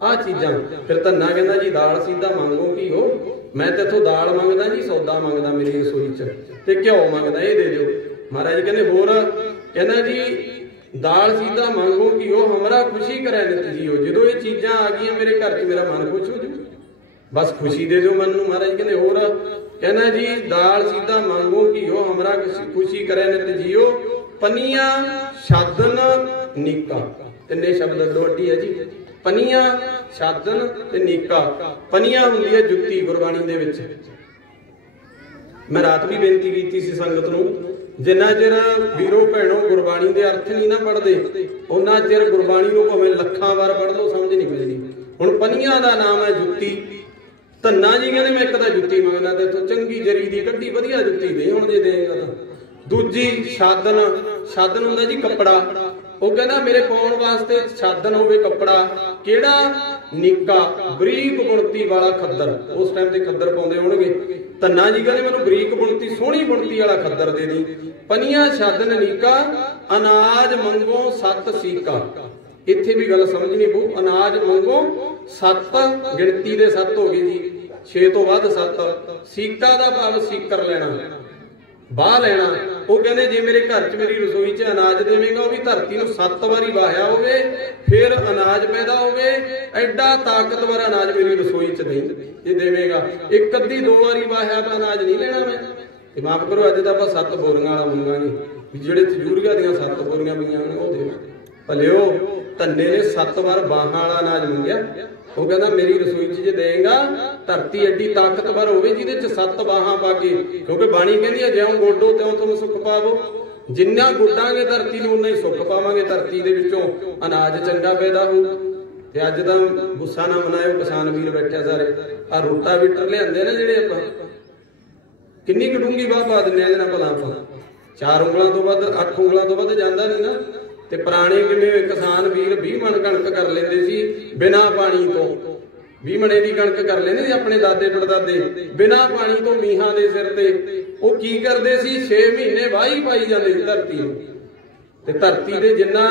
ਆਹ ਚੀਜ਼ਾਂ ਫਿਰ ਧੰਨਾ ਕਹਿੰਦਾ ਜੀ ਦਾਲ ਸੀਧਾ ਮੰਗੋ ਘੀਓ। ਮੈਂ ਤੇਥੋਂ ਦਾਲ ਮੰਗਦਾ ਜੀ, ਸੌਦਾ ਮੰਗਦਾ ਮੇਰੀ ਰਸੋਈ 'ਚ, ਤੇ ਘਿਓ ਮੰਗਦਾ, ਇਹ ਦੇ ਦਿਓ। ਮਹਾਰਾਜ ਕਹਿੰਦੇ ਹੋਰ, ਕਹਿੰਦਾ ਜੀ ਦਾਲ ਸੀਧਾ ਮੰਗੋ ਘੀਓ, ਹਮਰਾ ਖੁਸ਼ੀ ਕਰੇ ਨਿਤ ਜੀਓ। ਜਦੋਂ ਇਹ ਚੀਜ਼ਾਂ ਆ ਗਈਆਂ ਮੇਰੇ ਘਰ 'ਚ, ਮੇਰਾ ਮਨ ਖੁਸ਼ ਹੋ ਜੂ, ਬਸ ਖੁਸ਼ੀ ਦੇ ਦਿਓ ਮਨ ਨੂੰ। ਮਹਾਰਾਜ ਕਹਿੰਦੇ ਹੋਰ, ਕਹਿੰਦਾ ਜੀ ਦਾਲ ਸੀਧਾ ਮੰਗੋ ਘੀਓ, ਹਮਰਾ ਖੁਸ਼ੀ ਕਰੇ ਨਿਤ ਜੀਓ। ਪਨੀਆਂ ਛਾਦਨ ਨੀਕਾ, ਤਿੰਨੇ ਸ਼ਬਦ ਅੱਡੋ-ਅੱਡੀ ਹੈ ਜੀ। ਪਨੀਆਂ ਛਾਦਨ ਤੇ ਨੀਕਾ। ਪਨੀਆਂ ਹੁੰਦੀ ਹੈ ਜੁੱਤੀ ਗੁਰਬਾਣੀ ਦੇ ਵਿੱਚ। ਮੈਂ ਰਾਤ ਵੀ ਬੇਨਤੀ ਕੀਤੀ ਸੀ ਸੰਗਤ ਨੂੰ, ਜਿੰਨਾ ਚਿਰ ਵੀਰੋ ਭੈਣੋ ਗੁਰਬਾਣੀ ਦੇ ਅਰਥ ਨਹੀਂ ਨਾ ਪੜ੍ਹਦੇ, ਉਹਨਾਂ ਚਿਰ ਗੁਰਬਾਣੀ ਨੂੰ ਭਾਵੇਂ ਲੱਖਾਂ ਵਾਰ ਪੜ੍ਹ ਲਓ ਸਮਝ ਨਹੀਂ ਮਿਲਣੀ। ਹੁਣ ਪਨੀਆਂ ਦਾ ਨਾਮ ਹੈ ਜੁੱਤੀ। ਧੰਨਾ ਜੀ ਕਹਿੰਦੇ ਮੈਂ ਇੱਕ ਤਾਂ ਜੁੱਤੀ ਮੰਗਦਾ ਤੇ ਇੱਥੋਂ ਚੰਗੀ ਜਰੀ ਦੀ ਕੱਢੀ ਵਧੀਆ ਜੁੱਤੀ ਦੇ, ਹੁਣ ਜੇ ਦੇਗਾ ਤਾਂ। ਦੂਜੀ ਛਾਦਨ, ਛਾਦਨ ਹੁੰਦਾ ਜੀ ਕੱਪੜਾ। ਉਹ ਕਹਿੰਦਾ ਮੇਰੇ ਪਾਉਣ ਵਾਸਤੇ ਛਾਦਨ ਹੋਵੇ ਕੱਪੜਾ, ਕਿਹੜਾ? ਨਿੱਕਾ ਬਰੀਕ ਬੁਣਤੀ ਵਾਲਾ ਖੱਦਰ। ਉਸ ਟਾਈਮ ਤੇ ਖੱਦਰ ਪਾਉਂਦੇ ਹੋਣਗੇ। ਧੰਨਾ ਜੀ ਕਹਿੰਦੇ ਮੈਨੂੰ ਬਰੀਕ ਬੁਣਤੀ ਸੋਹਣੀ ਬੁਣਤੀ ਵਾਲਾ ਖੱਦਰ ਦੇ ਦੀ। ਪਨੀਆਂ ਛਾਦਨ ਨੀਕਾ, ਅਨਾਜ ਮੰਗੋ 7 ਸੀਕਾ। ਇੱਥੇ ਵੀ ਗੱਲ ਸਮਝਣੀ ਪਊ। ਅਨਾਜ ਮੰਗੋ 7, ਗਿਣਤੀ ਦੇ 7 ਹੋ ਗਏ ਜੀ, 6 ਤੋਂ ਵੱਧ 7। ਸੀਕਾ ਦਾ ਭਾਵ ਸੀਕਰ ਲੈਣਾ, ਬਾਹ ਲੈਣਾ। ਉਹ ਕਹਿੰਦੇ ਜੇ ਮੇਰੇ ਘਰ 'ਚ ਮੇਰੀ ਰਸੋਈ 'ਚ ਅਨਾਜ ਦੇਵੇਂਗਾ, ਉਹ ਵੀ ਧਰਤੀ ਨੂੰ 7 ਵਾਰੀ ਵਾਹਿਆ ਹੋਵੇ, ਫਿਰ ਅਨਾਜ ਪੈਦਾ ਹੋਵੇ। ਐਡਾ ਤਾਕਤਵਰ ਅਨਾਜ ਮੇਰੀ ਰਸੋਈ 'ਚ ਨਹੀਂ ਜੇ ਦੇਵੇਗਾ। ਇੱਕ ਅੱਧੀ 2 ਵਾਰੀ ਵਾਹਿਆ ਤਾਂ ਅਨਾਜ ਨਹੀਂ ਲੈਣਾ ਮੈਂ। ਤੇ ਮਾਫ ਕਰੋ, ਅੱਜ ਤਾਂ ਆਪਾਂ 7 ਬੋਰੀਆਂ ਵਾਲਾ ਮੰਗਾਂਗੇ ਵੀ ਜਿਹੜੇ ਤਜੂਰੀਆਂ ਦੀਆਂ 7 ਬੋਰੀਆਂ ਪਈਆਂ ਨੇ ਉਹ ਦੇ। ਭਲਿਓ ਧੰਨੇ ਨੇ 7 ਵਾਰ ਬਾਹਾਂ ਵਾਲਾ ਅਨਾਜ ਮੰਗਿਆ। ਉਹ ਕਹਿੰਦਾ ਮੇਰੀ ਰਸੋਈ 'ਚ ਜੇ ਦੇਗਾ, ਧਰਤੀ ਐਡੀ ਤਾਕਤਵਰ ਹੋਵੇ ਜਿਹਦੇ 'ਚ 7 ਬਾਹਾਂ ਪਾ ਕੇ, ਕਿਉਂਕਿ ਬਾਣੀ ਕਹਿੰਦੀ ਹੈ ਜਿਉਂ ਗੋਡੋ ਤਿਉਂ ਤੁਮ ਸੁੱਖ ਪਾਵੋ। ਜਿੰਨਾ ਗੁੱਡਾਂਗੇ ਧਰਤੀ ਨੂੰ ਉਨਾ ਹੀ ਸੁੱਖ ਪਾਵਾਂਗੇ। ਧਰਤੀ ਦੇ ਵਿੱਚੋਂ ਅਨਾਜ ਚੰਗਾ ਪੈਦਾ ਹੋਊ। ਤੇ ਅੱਜ ਤਾਂ ਗੁੱਸਾ ਨਾ ਮਨਾਇਓ, ਕਿਸਾਨ ਵੀਰ ਬੈਠਿਆ ਸਾਰੇ। ਆ ਰੋਟਾਵੀਟਰ ਲਿਆਂਦੇ ਨੇ ਜਿਹੜੇ ਆਪਾਂ, ਕਿੰਨੀ ਕਡੂੰਗੀ ਬਾਹ ਪਾ ਦਿੰਦੇ ਆ ਇਹਦੇ ਨਾਲ। ਭਲਾ ਆਪਾਂ 4 ਉਂਗਲਾਂ ਤੋਂ ਵੱਧ, 8 ਉਂਗਲਾਂ ਤੋਂ ਵੱਧ ਜਾਂਦਾ ਨਹੀਂ ਨਾ। ਤੇ ਪੁਰਾਣੇ ਕਿਵੇਂ ਕਿਸਾਨ ਵੀਰ 20 ਮਣ ਕਣਕ ਕਰ ਲੈਂਦੇ ਸੀ ਬਿਨਾਂ ਪਾਣੀ ਤੋਂ। 20 ਮਣੇ ਦੀ ਕਣਕ ਕਰ ਲੈਂਦੇ ਸੀ ਆਪਣੇ ਦਾਦੇ ਪੜਦਾਦੇ ਬਿਨਾਂ ਪਾਣੀ ਤੋਂ, ਮੀਂਹਾਂ ਦੇ ਸਿਰ ਤੇ। ਉਹ ਕੀ ਕਰਦੇ ਸੀ? 6 ਮਹੀਨੇ ਵਾਹੀ ਪਾਈ ਜਾਂਦੇ ਸੀ ਧਰਤੀ ਨੂੰ। ਤੇ ਧਰਤੀ ਦੇ ਜਿੰਨਾ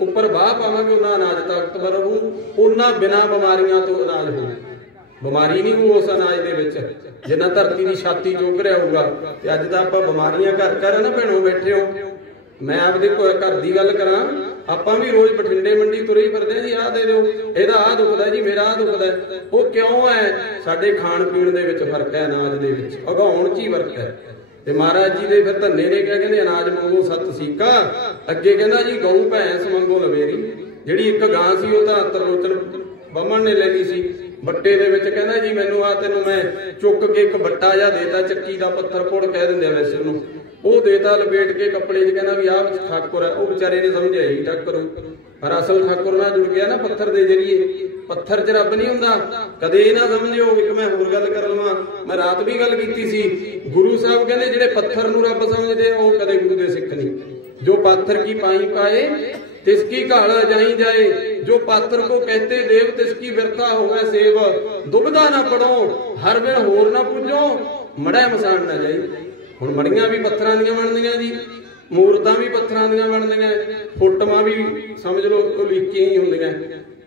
ਉੱਪਰ ਵਾਹ ਪਾਵਾਂਗੇ ਉਹਨਾਂ ਅਨਾਜ ਤਾਕਤਵਰ ਹੋਊ, ਉਹਨਾਂ ਬਿਨਾਂ ਬਿਮਾਰੀਆਂ ਤੋਂ ਅਨਾਜ ਹੋਊ। ਬਿਮਾਰੀ ਨਹੀਂ ਹੋਊ ਉਸ ਅਨਾਜ ਦੇ ਵਿੱਚ ਜਿੰਨਾ ਧਰਤੀ ਦੀ ਛਾਤੀ ਚੁੱਗ ਰਿਹਾ ਹੋਊਗਾ। ਤੇ ਅੱਜ ਤਾਂ ਆਪਾਂ ਬਿਮਾਰੀਆਂ ਘਰ ਘਰ ਨਾ ਭੈਣੋ ਬੈਠੇ ਹੋ। ਮੈਂ ਆਪਦੇ ਘਰ ਦੀ ਗੱਲ ਕਰਾਂ, ਆਪਾਂ ਵੀ ਰੋਜ਼ ਬਠਿੰਡੇ ਮੰਡੀ ਤੁਰੇ ਫਿਰਦੇ ਆ ਜੀ, ਆਹ ਦੇ ਦਿਓ, ਇਹਦਾ ਆਹ ਦੁਖਦਾ ਜੀ, ਮੇਰਾ ਆਹ ਦੁਖਦਾ। ਉਹ ਕਿਉਂ ਹੈ? ਸਾਡੇ ਖਾਣ ਪੀਣ ਦੇ ਵਿੱਚ ਫਰਕ ਹੈ, ਅਨਾਜ ਦੇ ਵਿੱਚ ਉਗਾਉਣ 'ਚ ਹੀ ਫਰਕ ਹੈ। ਤੇ ਮਹਾਰਾਜ ਜੀ ਦੇ ਫਿਰ ਧੰਨੇ ਨੇ ਕਿਹਾ, ਕਹਿੰਦੇ ਅਨਾਜ ਮੰਗੋ 7 ਸੀਕਾ। ਅੱਗੇ ਕਹਿੰਦਾ ਜੀ ਗਊ ਭੈਂਸ ਮੰਗੋ ਲਵੇਰੀ। ਜਿਹੜੀ ਇੱਕ ਗਾਂ ਸੀ ਉਹ ਤਾਂ ਤਰਲੋਚਨ ਬਮਨ ਨੇ ਲੈ ਲਈ ਸੀ ਬੱਟੇ ਦੇ ਵਿੱਚ। ਕਹਿੰਦਾ ਜੀ ਮੈਨੂੰ ਆ ਤੈਨੂੰ ਮੈਂ ਚੁੱਕ ਕੇ ਇੱਕ ਬੱਟਾ ਜਿਹਾ ਦੇਤਾ, ਚੱਕੀ ਦਾ ਪੱਥਰ ਪੁੜ ਕਹਿ ਦਿੰਦੇ ਆ ਵੈਸੇ ਉਹਨੂੰ। ਉਹ ਦੇਤਾ ਲਪੇਟ ਕੇ ਕੱਪੜੇ 'ਚ, ਕਹਿੰਦਾ ਵੀ ਆਹ ਵਿੱਚ ਠਾਕੁਰ ਹੈ। ਉਹ ਵਿਚਾਰੇ ਨੇ ਸਮਝਿਆ ਹੀ ਠਾਕੁਰ, ਪਰ ਅਸਲ ਠਾਕੁਰ ਨਾਲ ਜੁੜ ਗਿਆ ਨਾ ਪੱਥਰ ਦੇ ਜਰੀਏ। ਪੱਥਰ 'ਚ ਰੱਬ ਨਹੀਂ ਹੁੰਦਾ। ਕਦੇ ਇਹ ਨਾ ਸਮਝਿਓ। ਇੱਕ ਮੈਂ ਹੋਰ ਗੱਲ ਕਰ ਲਵਾਂ, ਮੈਂ ਰਾਤ ਵੀ ਗੱਲ ਕੀਤੀ ਸੀ। ਗੁਰੂ ਸਾਹਿਬ ਕਹਿੰਦੇ ਜਿਹੜੇ ਪੱਥਰ ਨੂੰ ਰੱਬ ਸਮਝਦੇ ਉਹ ਕਦੇ ਗੁਰੂ ਦੇ ਸਿੱਖ ਨਹੀਂ। ਜੋ ਪਾਥਰ ਕੀ ਪਾਈ ਪਾਏ ਤਿਸकी घाल जाई जाए, जो पात्र को कहते देव तिसकी विरता होवे सेव। दुबदा ना पड़ो हर बिन होर ना पूजो, ਮੜਾ ਮਸਾਣ ਨਾ ਜਾਈ। ਹੁਣ ਮੜੀਆਂ ਵੀ ਪੱਥਰਾਂ ਦੀਆਂ ਬਣਦੀਆਂ ਜੀ, ਮੂਰਤਾਂ ਵੀ ਪੱਥਰਾਂ ਦੀਆਂ ਬਣਦੀਆਂ, ਫੋਟੋਆਂ ਵੀ ਸਮਝ ਲਓ ਉਹ ਲੀਕੀਆਂ ਹੀ ਹੁੰਦੀਆਂ।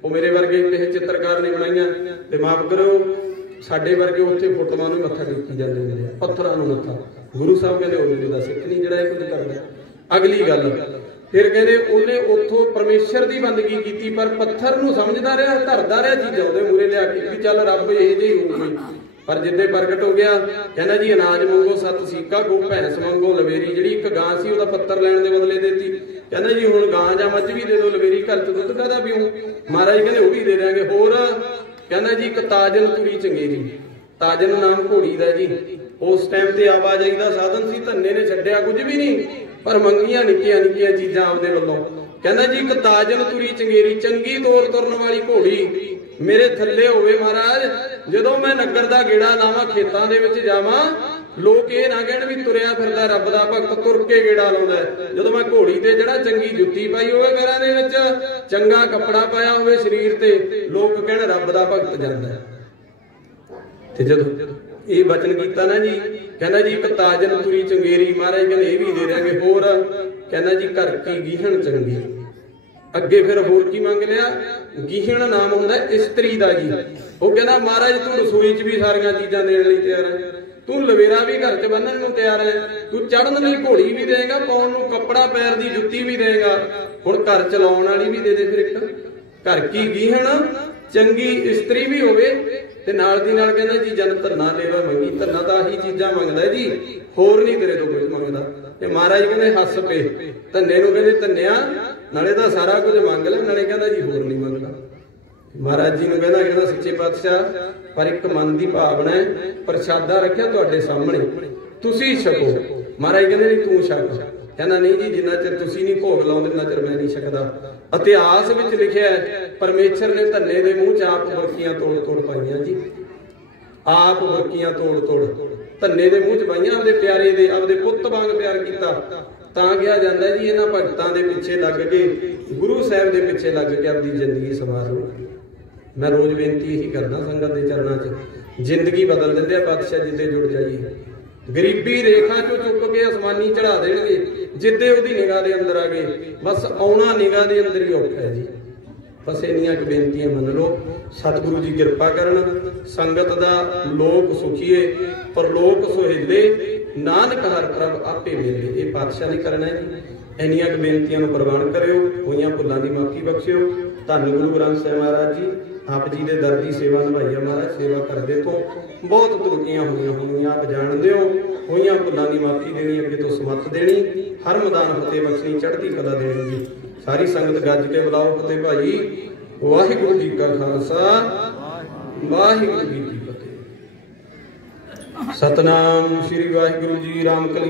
ਉਹ ਮੇਰੇ ਵਰਗੇ ਕਿਸੇ ਚਿੱਤਰਕਾਰ ਨੇ ਬਣਾਈਆਂ ਤੇ ਮਾਫ ਕਰੋ, ਸਾਡੇ ਵਰਗੇ ਉੱਥੇ ਫੋਟੋਆਂ ਨੂੰ ਮੱਥਾ ਟੇਕੀ ਜਾਂਦੇ ਹੁੰਦੇ ਆ, ਪੱਥਰਾਂ ਨੂੰ ਮੱਥਾ। ਗੁਰੂ ਸਾਹਿਬ ਕਹਿੰਦੇ ਉਹ ਦਾ ਸਿੱਖ ਨਹੀਂ ਜਿਹੜਾ ਇਹ ਕੁਝ ਕਰਦਾ। ਅਗਲੀ ਗੱਲ ਫਿਰ ਕਹਿੰਦੇ ਉਹਨੇ ਉੱਥੋਂ ਪਰਮੇਸ਼ਰ ਦੀ ਬੰਦਗੀ ਕੀਤੀ, ਪਰ ਪੱਥਰ ਨੂੰ ਸਮਝਦਾ ਰਿਹਾ, ਧਰਦਾ ਰਿਹਾ ਚੀਜ਼ਾਂ ਉਹਦੇ ਮੂਹਰੇ ਲਿਆ ਕੇ ਵੀ ਚੱਲ ਰੱਬ ਇਹ ਜਿਹੀ ਹੋਊਗੀ। ਪਰ ਜਿੱਦੇ ਪ੍ਰਗਟ ਹੋ ਗਿਆ ਕਹਿੰਦਾ ਜੀ ਅਨਾਜ ਮੰਗੋ ਸੱਤ ਸੀਕਾ, ਗੋ ਭੈਂਸ ਮੰਗੋ ਲਵੇਰੀ। ਜਿਹੜੀ ਇੱਕ ਗਾਂ ਸੀ ਉਹਦਾ ਪੱਤਰ ਲੈਣ ਦੇ ਬਦਲੇ ਦੇਤੀ। ਕਹਿੰਦਾ ਜੀ ਹੁਣ ਗਾਂ ਜਾਂ ਮੱਝ ਵੀ ਦੇ ਦਿਓ, ਲਵੇਰੀ ਘਰ ਚ ਦੁੱਧ ਕਾਹਦਾ ਪੀਊ। ਮਹਾਰਾਜ ਕਹਿੰਦੇ ਉਹ ਵੀ ਦੇ ਦਿਆਂਗੇ। ਹੋਰ ਕਹਿੰਦਾ ਜੀ ਇੱਕ ਤਾਜਨ ਤੁਰੀ ਚੰਗੇਰੀ, ਤਾਜਨ ਨਾਮ ਘੋੜੀ ਦਾ ਜੀ। ਉਸ ਟਾਈਮ ਤੇ ਆਵਾਜਾਈ ਦਾ ਸਾਧਨ ਸੀ, ਧੰਨੇ ਨੇ ਛੱਡਿਆ ਕੁਝ ਵੀ ਨਹੀਂ, ਪਰ ਮੰਗੀਆਂ ਨਿੱਕੀਆਂ ਨਿੱਕੀਆਂ ਚੀਜ਼ਾਂ ਆਪਦੇ ਵੱਲੋਂ। ਕਹਿੰਦਾ ਜੀ ਇੱਕ ਤਾਜਨ ਤੁਰੀ ਚੰਗੇਰੀ, ਚੰਗੀ ਤੋਰ ਤੁਰਨ ਵਾਲੀ ਘੋੜੀ ਮੇਰੇ ਥੱਲੇ ਹੋਵੇ ਮਹਾਰਾਜ। ਜਦੋਂ ਮੈਂ ਨਗਰ ਦਾ ਗੇੜਾ ਲਾਵਾਂ, ਖੇਤਾਂ ਦੇ ਵਿੱਚ ਜਾਵਾਂ, ਲੋਕ ਇਹ ਨਾ ਕਹਿਣ ਵੀ ਤੁਰਿਆ ਫਿਰਦਾ ਰੱਬ ਦਾ ਭਗਤ, ਤੁਰ ਕੇ ਗੇੜਾ ਲਾਉਂਦਾ। ਜਦੋਂ ਮੈਂ ਘੋੜੀ ਤੇ ਜਿਹੜਾ ਚੰਗੀ ਜੁੱਤੀ ਪਾਈ ਹੋਵੇ ਪੈਰਾਂ ਦੇ ਵਿੱਚ, ਚੰਗਾ ਕੱਪੜਾ ਪਾਇਆ ਹੋਵੇ ਸਰੀਰ ਤੇ, ਲੋਕ ਕਹਿਣ ਰੱਬ ਦਾ ਭਗਤ ਜਾਂਦਾ। ਤੇ ਜਦੋਂ ਇਹ ਬਚਨ ਕੀਤਾ ਨਾ ਜੀ, ਕਹਿੰਦਾ ਜੀ ਇੱਕ ਤਾਜਨ ਤੁਰੀ ਚੰਗੇਰੀ, ਮਹਾਰਾਜ ਕਹਿੰਦੇ ਇਹ ਵੀ ਦੇ ਦਿਆਂਗੇ। ਹੋਰ ਕਹਿੰਦਾ ਜੀ ਘਰ ਕੀ ਗੀਹਣ ਚੰਗੀ। ਅੱਗੇ ਫਿਰ ਹੋਰ ਕੀ ਮੰਗ ਲਿਆ? ਗੀਹਣ ਨਾਮ ਹੁੰਦਾ ਇਸਤਰੀ ਦਾ ਜੀ। ਉਹ ਕਹਿੰਦਾ ਮਹਾਰਾਜ ਤੂੰ ਰਸੋਈ 'ਚ ਵੀ ਸਾਰੀਆਂ ਚੀਜ਼ਾਂ ਦੇਣ ਲਈ ਤਿਆਰ ਹੈ, ਤੂੰ ਲਵੇਰਾ ਵੀ ਘਰ 'ਚ ਬੰਨਣ ਨੂੰ ਤਿਆਰ ਹੈ, ਤੂੰ ਚੜ੍ਹਨ ਲਈ ਘੋੜੀ ਵੀ ਦੇਗਾ, ਪਾਉਣ ਨੂੰ ਕੱਪੜਾ ਪੈਰ ਦੀ ਜੁੱਤੀ ਵੀ ਦੇਗਾ, ਹੁਣ ਘਰ ਚਲਾਉਣ ਵਾਲੀ ਵੀ ਦੇ ਦੇ। ਫਿਰ ਇੱਕ ਘਰ ਕੀ ਗੀਹਣ ਚੰਗੀ ਇਸਤਰੀ ਵੀ ਹੋਵੇ, ਤੇ ਨਾਲ ਦੀ ਨਾਲ ਕਹਿੰਦਾ ਜੀ ਜਨ ਧੰਨਾ ਦੇਵਾ ਮੰਗੀ। ਧੰਨਾ ਤਾਂ ਆਹੀ ਚੀਜ਼ਾਂ ਮੰਗਦਾ ਜੀ, ਹੋਰ ਨਹੀਂ ਤੇਰੇ ਤੋਂ ਕੁਝ ਮੰਗਦਾ। ਤੇ ਮਹਾਰਾਜ ਕਹਿੰਦੇ ਹੱਸ ਪਏ ਧੰਨੇ ਨੂੰ, ਕਹਿੰਦੇ ਧੰਨਿਆ ਨਾਲੇ ਤਾਂ ਸਾਰਾ ਕੁਝ ਮੰਗ ਲੈ, ਨਾਲੇ ਕਹਿੰਦਾ ਜੀ ਹੋਰ ਨਹੀਂ ਮੰਗਦਾ। ਮਹਾਰਾਜ ਜੀ ਨੂੰ ਕਹਿੰਦਾ ਸੱਚੇ ਪਾਤਸ਼ਾਹ ਪਰ ਇੱਕ ਮਨ ਦੀ ਭਾਵਨਾ ਹੈ, ਪ੍ਰਸ਼ਾਦਾ ਰੱਖਿਆ ਤੁਹਾਡੇ ਸਾਹਮਣੇ, ਤੁਸੀਂ ਛਕੋ। ਮਹਾਰਾਜ ਕਹਿੰਦੇ ਨਹੀਂ ਤੂੰ ਛਕ। ਕਹਿੰਦਾ ਨਹੀਂ ਜੀ ਜਿੰਨਾ ਚਿਰ ਤੁਸੀਂ ਨਹੀਂ ਭੋਗ ਲਾਉਂਦੇ ਉਹਨਾਂ ਚਿਰ ਮੈਂ ਨਹੀਂ ਛਕਦਾ। ਇਤਿਹਾਸ ਵਿੱਚ ਲਿਖਿਆ ਪਰਮੇਸ਼ਰ ਨੇ ਧੰਨੇ ਦੇ ਮੂੰਹ 'ਚ ਆਪ ਬਰਕੀਆਂ ਤੋੜ ਤੋੜ ਪਾਈਆਂ ਜੀ, ਆਪ ਬਰਕੀਆਂ ਤੋੜ ਤੋੜ ਧੰਨੇ ਦੇ ਮੂੰਹ 'ਚ ਪਾਈਆਂ, ਆਪਦੇ ਪਿਆਰੇ ਦੇ, ਆਪਦੇ ਪੁੱਤ ਵਾਂਗ ਪਿਆਰ ਕੀਤਾ। ਤਾਂ ਕਿਹਾ ਜਾਂਦਾ ਜੀ ਇਹਨਾਂ ਭਗਤਾਂ ਦੇ ਪਿੱਛੇ ਲੱਗ ਕੇ, ਗੁਰੂ ਸਾਹਿਬ ਦੇ ਪਿੱਛੇ ਲੱਗ ਕੇ ਆਪਣੀ ਜ਼ਿੰਦਗੀ ਸੰਵਾਰੋ। ਮੈਂ ਰੋਜ਼ ਬੇਨਤੀ ਇਹੀ ਕਰਦਾ ਸੰਗਤ ਦੇ ਚਰਨਾਂ 'ਚ, ਜ਼ਿੰਦਗੀ ਬਦਲ ਦਿੰਦੇ ਆ ਪਾਤਸ਼ਾਹ ਜਿੱਦੇ ਜੁੜ ਜਾਈਏ। ਗਰੀਬੀ ਰੇਖਾ 'ਚੋਂ ਚੁੱਕ ਕੇ ਅਸਮਾਨੀ ਚੜਾ ਦੇਣਗੇ ਜਿੱਦੇ ਉਹਦੀ ਨਿਗਾਹ ਦੇ ਅੰਦਰ ਆ ਗਏ। ਬਸ ਆਉਣਾ ਨਿਗਾਹ ਦੇ ਅੰਦਰ ਹੀ ਔਖਾ ਹੈ ਜੀ। ਬਸ ਇੰਨੀਆਂ ਕੁ ਬੇਨਤੀਆਂ ਮੰਨ ਲਓ। ਸਤਿਗੁਰੂ ਜੀ ਕਿਰਪਾ ਕਰਨ, ਸੰਗਤ ਦਾ ਲੋਕ ਸੁਖੀਏ ਪਰਲੋਕ ਸੁਹੇਲੇ, ਨਾਨਕ ਹਰ ਪ੍ਰਭ ਆਪੇ ਮਿਲੇ। ਇਹ ਪਾਤਸ਼ਾਹ ਨੇ ਕਰਨਾ ਹੈ ਜੀ। ਇੰਨੀਆਂ ਕੁ ਬੇਨਤੀਆਂ ਨੂੰ ਪ੍ਰਵਾਨ ਕਰਿਓ, ਹੋਈਆਂ ਭੁੱਲਾਂ ਦੀ ਮਾਫੀ ਬਖਸ਼ਿਓ। ਧੰਨ ਗੁਰੂ ਗ੍ਰੰਥ ਸਾਹਿਬ ਮਹਾਰਾਜ ਜੀ, ਆਪ ਜੀ ਦੇ ਦਰ ਦੀ ਸੇਵਾ ਨਿਭਾਈ ਆ ਮਹਾਰਾਜ। ਸੇਵਾ ਕਰਦੇ ਤੋਂ ਬਹੁਤ ਤਰੁੱਟੀਆਂ ਹੋਈਆਂ ਆਪ ਜਾਣਦੇ ਹੋ। ਹੋਈਆਂ ਭੁੱਲਾਂ ਦੀ ਮਾਫੀ ਦੇਣੀ, ਅੱਗੇ ਤੋਂ ਸਮੱਤ ਦੇਣੀ, ਹਰ ਮੈਦਾਨ ਫਤਿਹ ਬਖਸ਼ਣੀ, ਚੜ੍ਹਦੀ ਕਲਾ ਦੇਣੀ ਜੀ। ਸਾਰੀ ਸੰਗਤ ਗੱਜ ਕੇ ਬੁਲਾਓ ਫਤਿਹ ਭਾਈ। ਵਾਹਿਗੁਰੂ ਜੀ ਕਾ ਖਾਲਸਾ, ਵਾਹਿਗੁਰੂ ਜੀ ਕੀ ਫਤਿਹ। ਸਤਨਾਮ ਸ੍ਰੀ ਵਾਹਿਗੁਰੂ ਜੀ। ਰਾਮ ਕਲੀ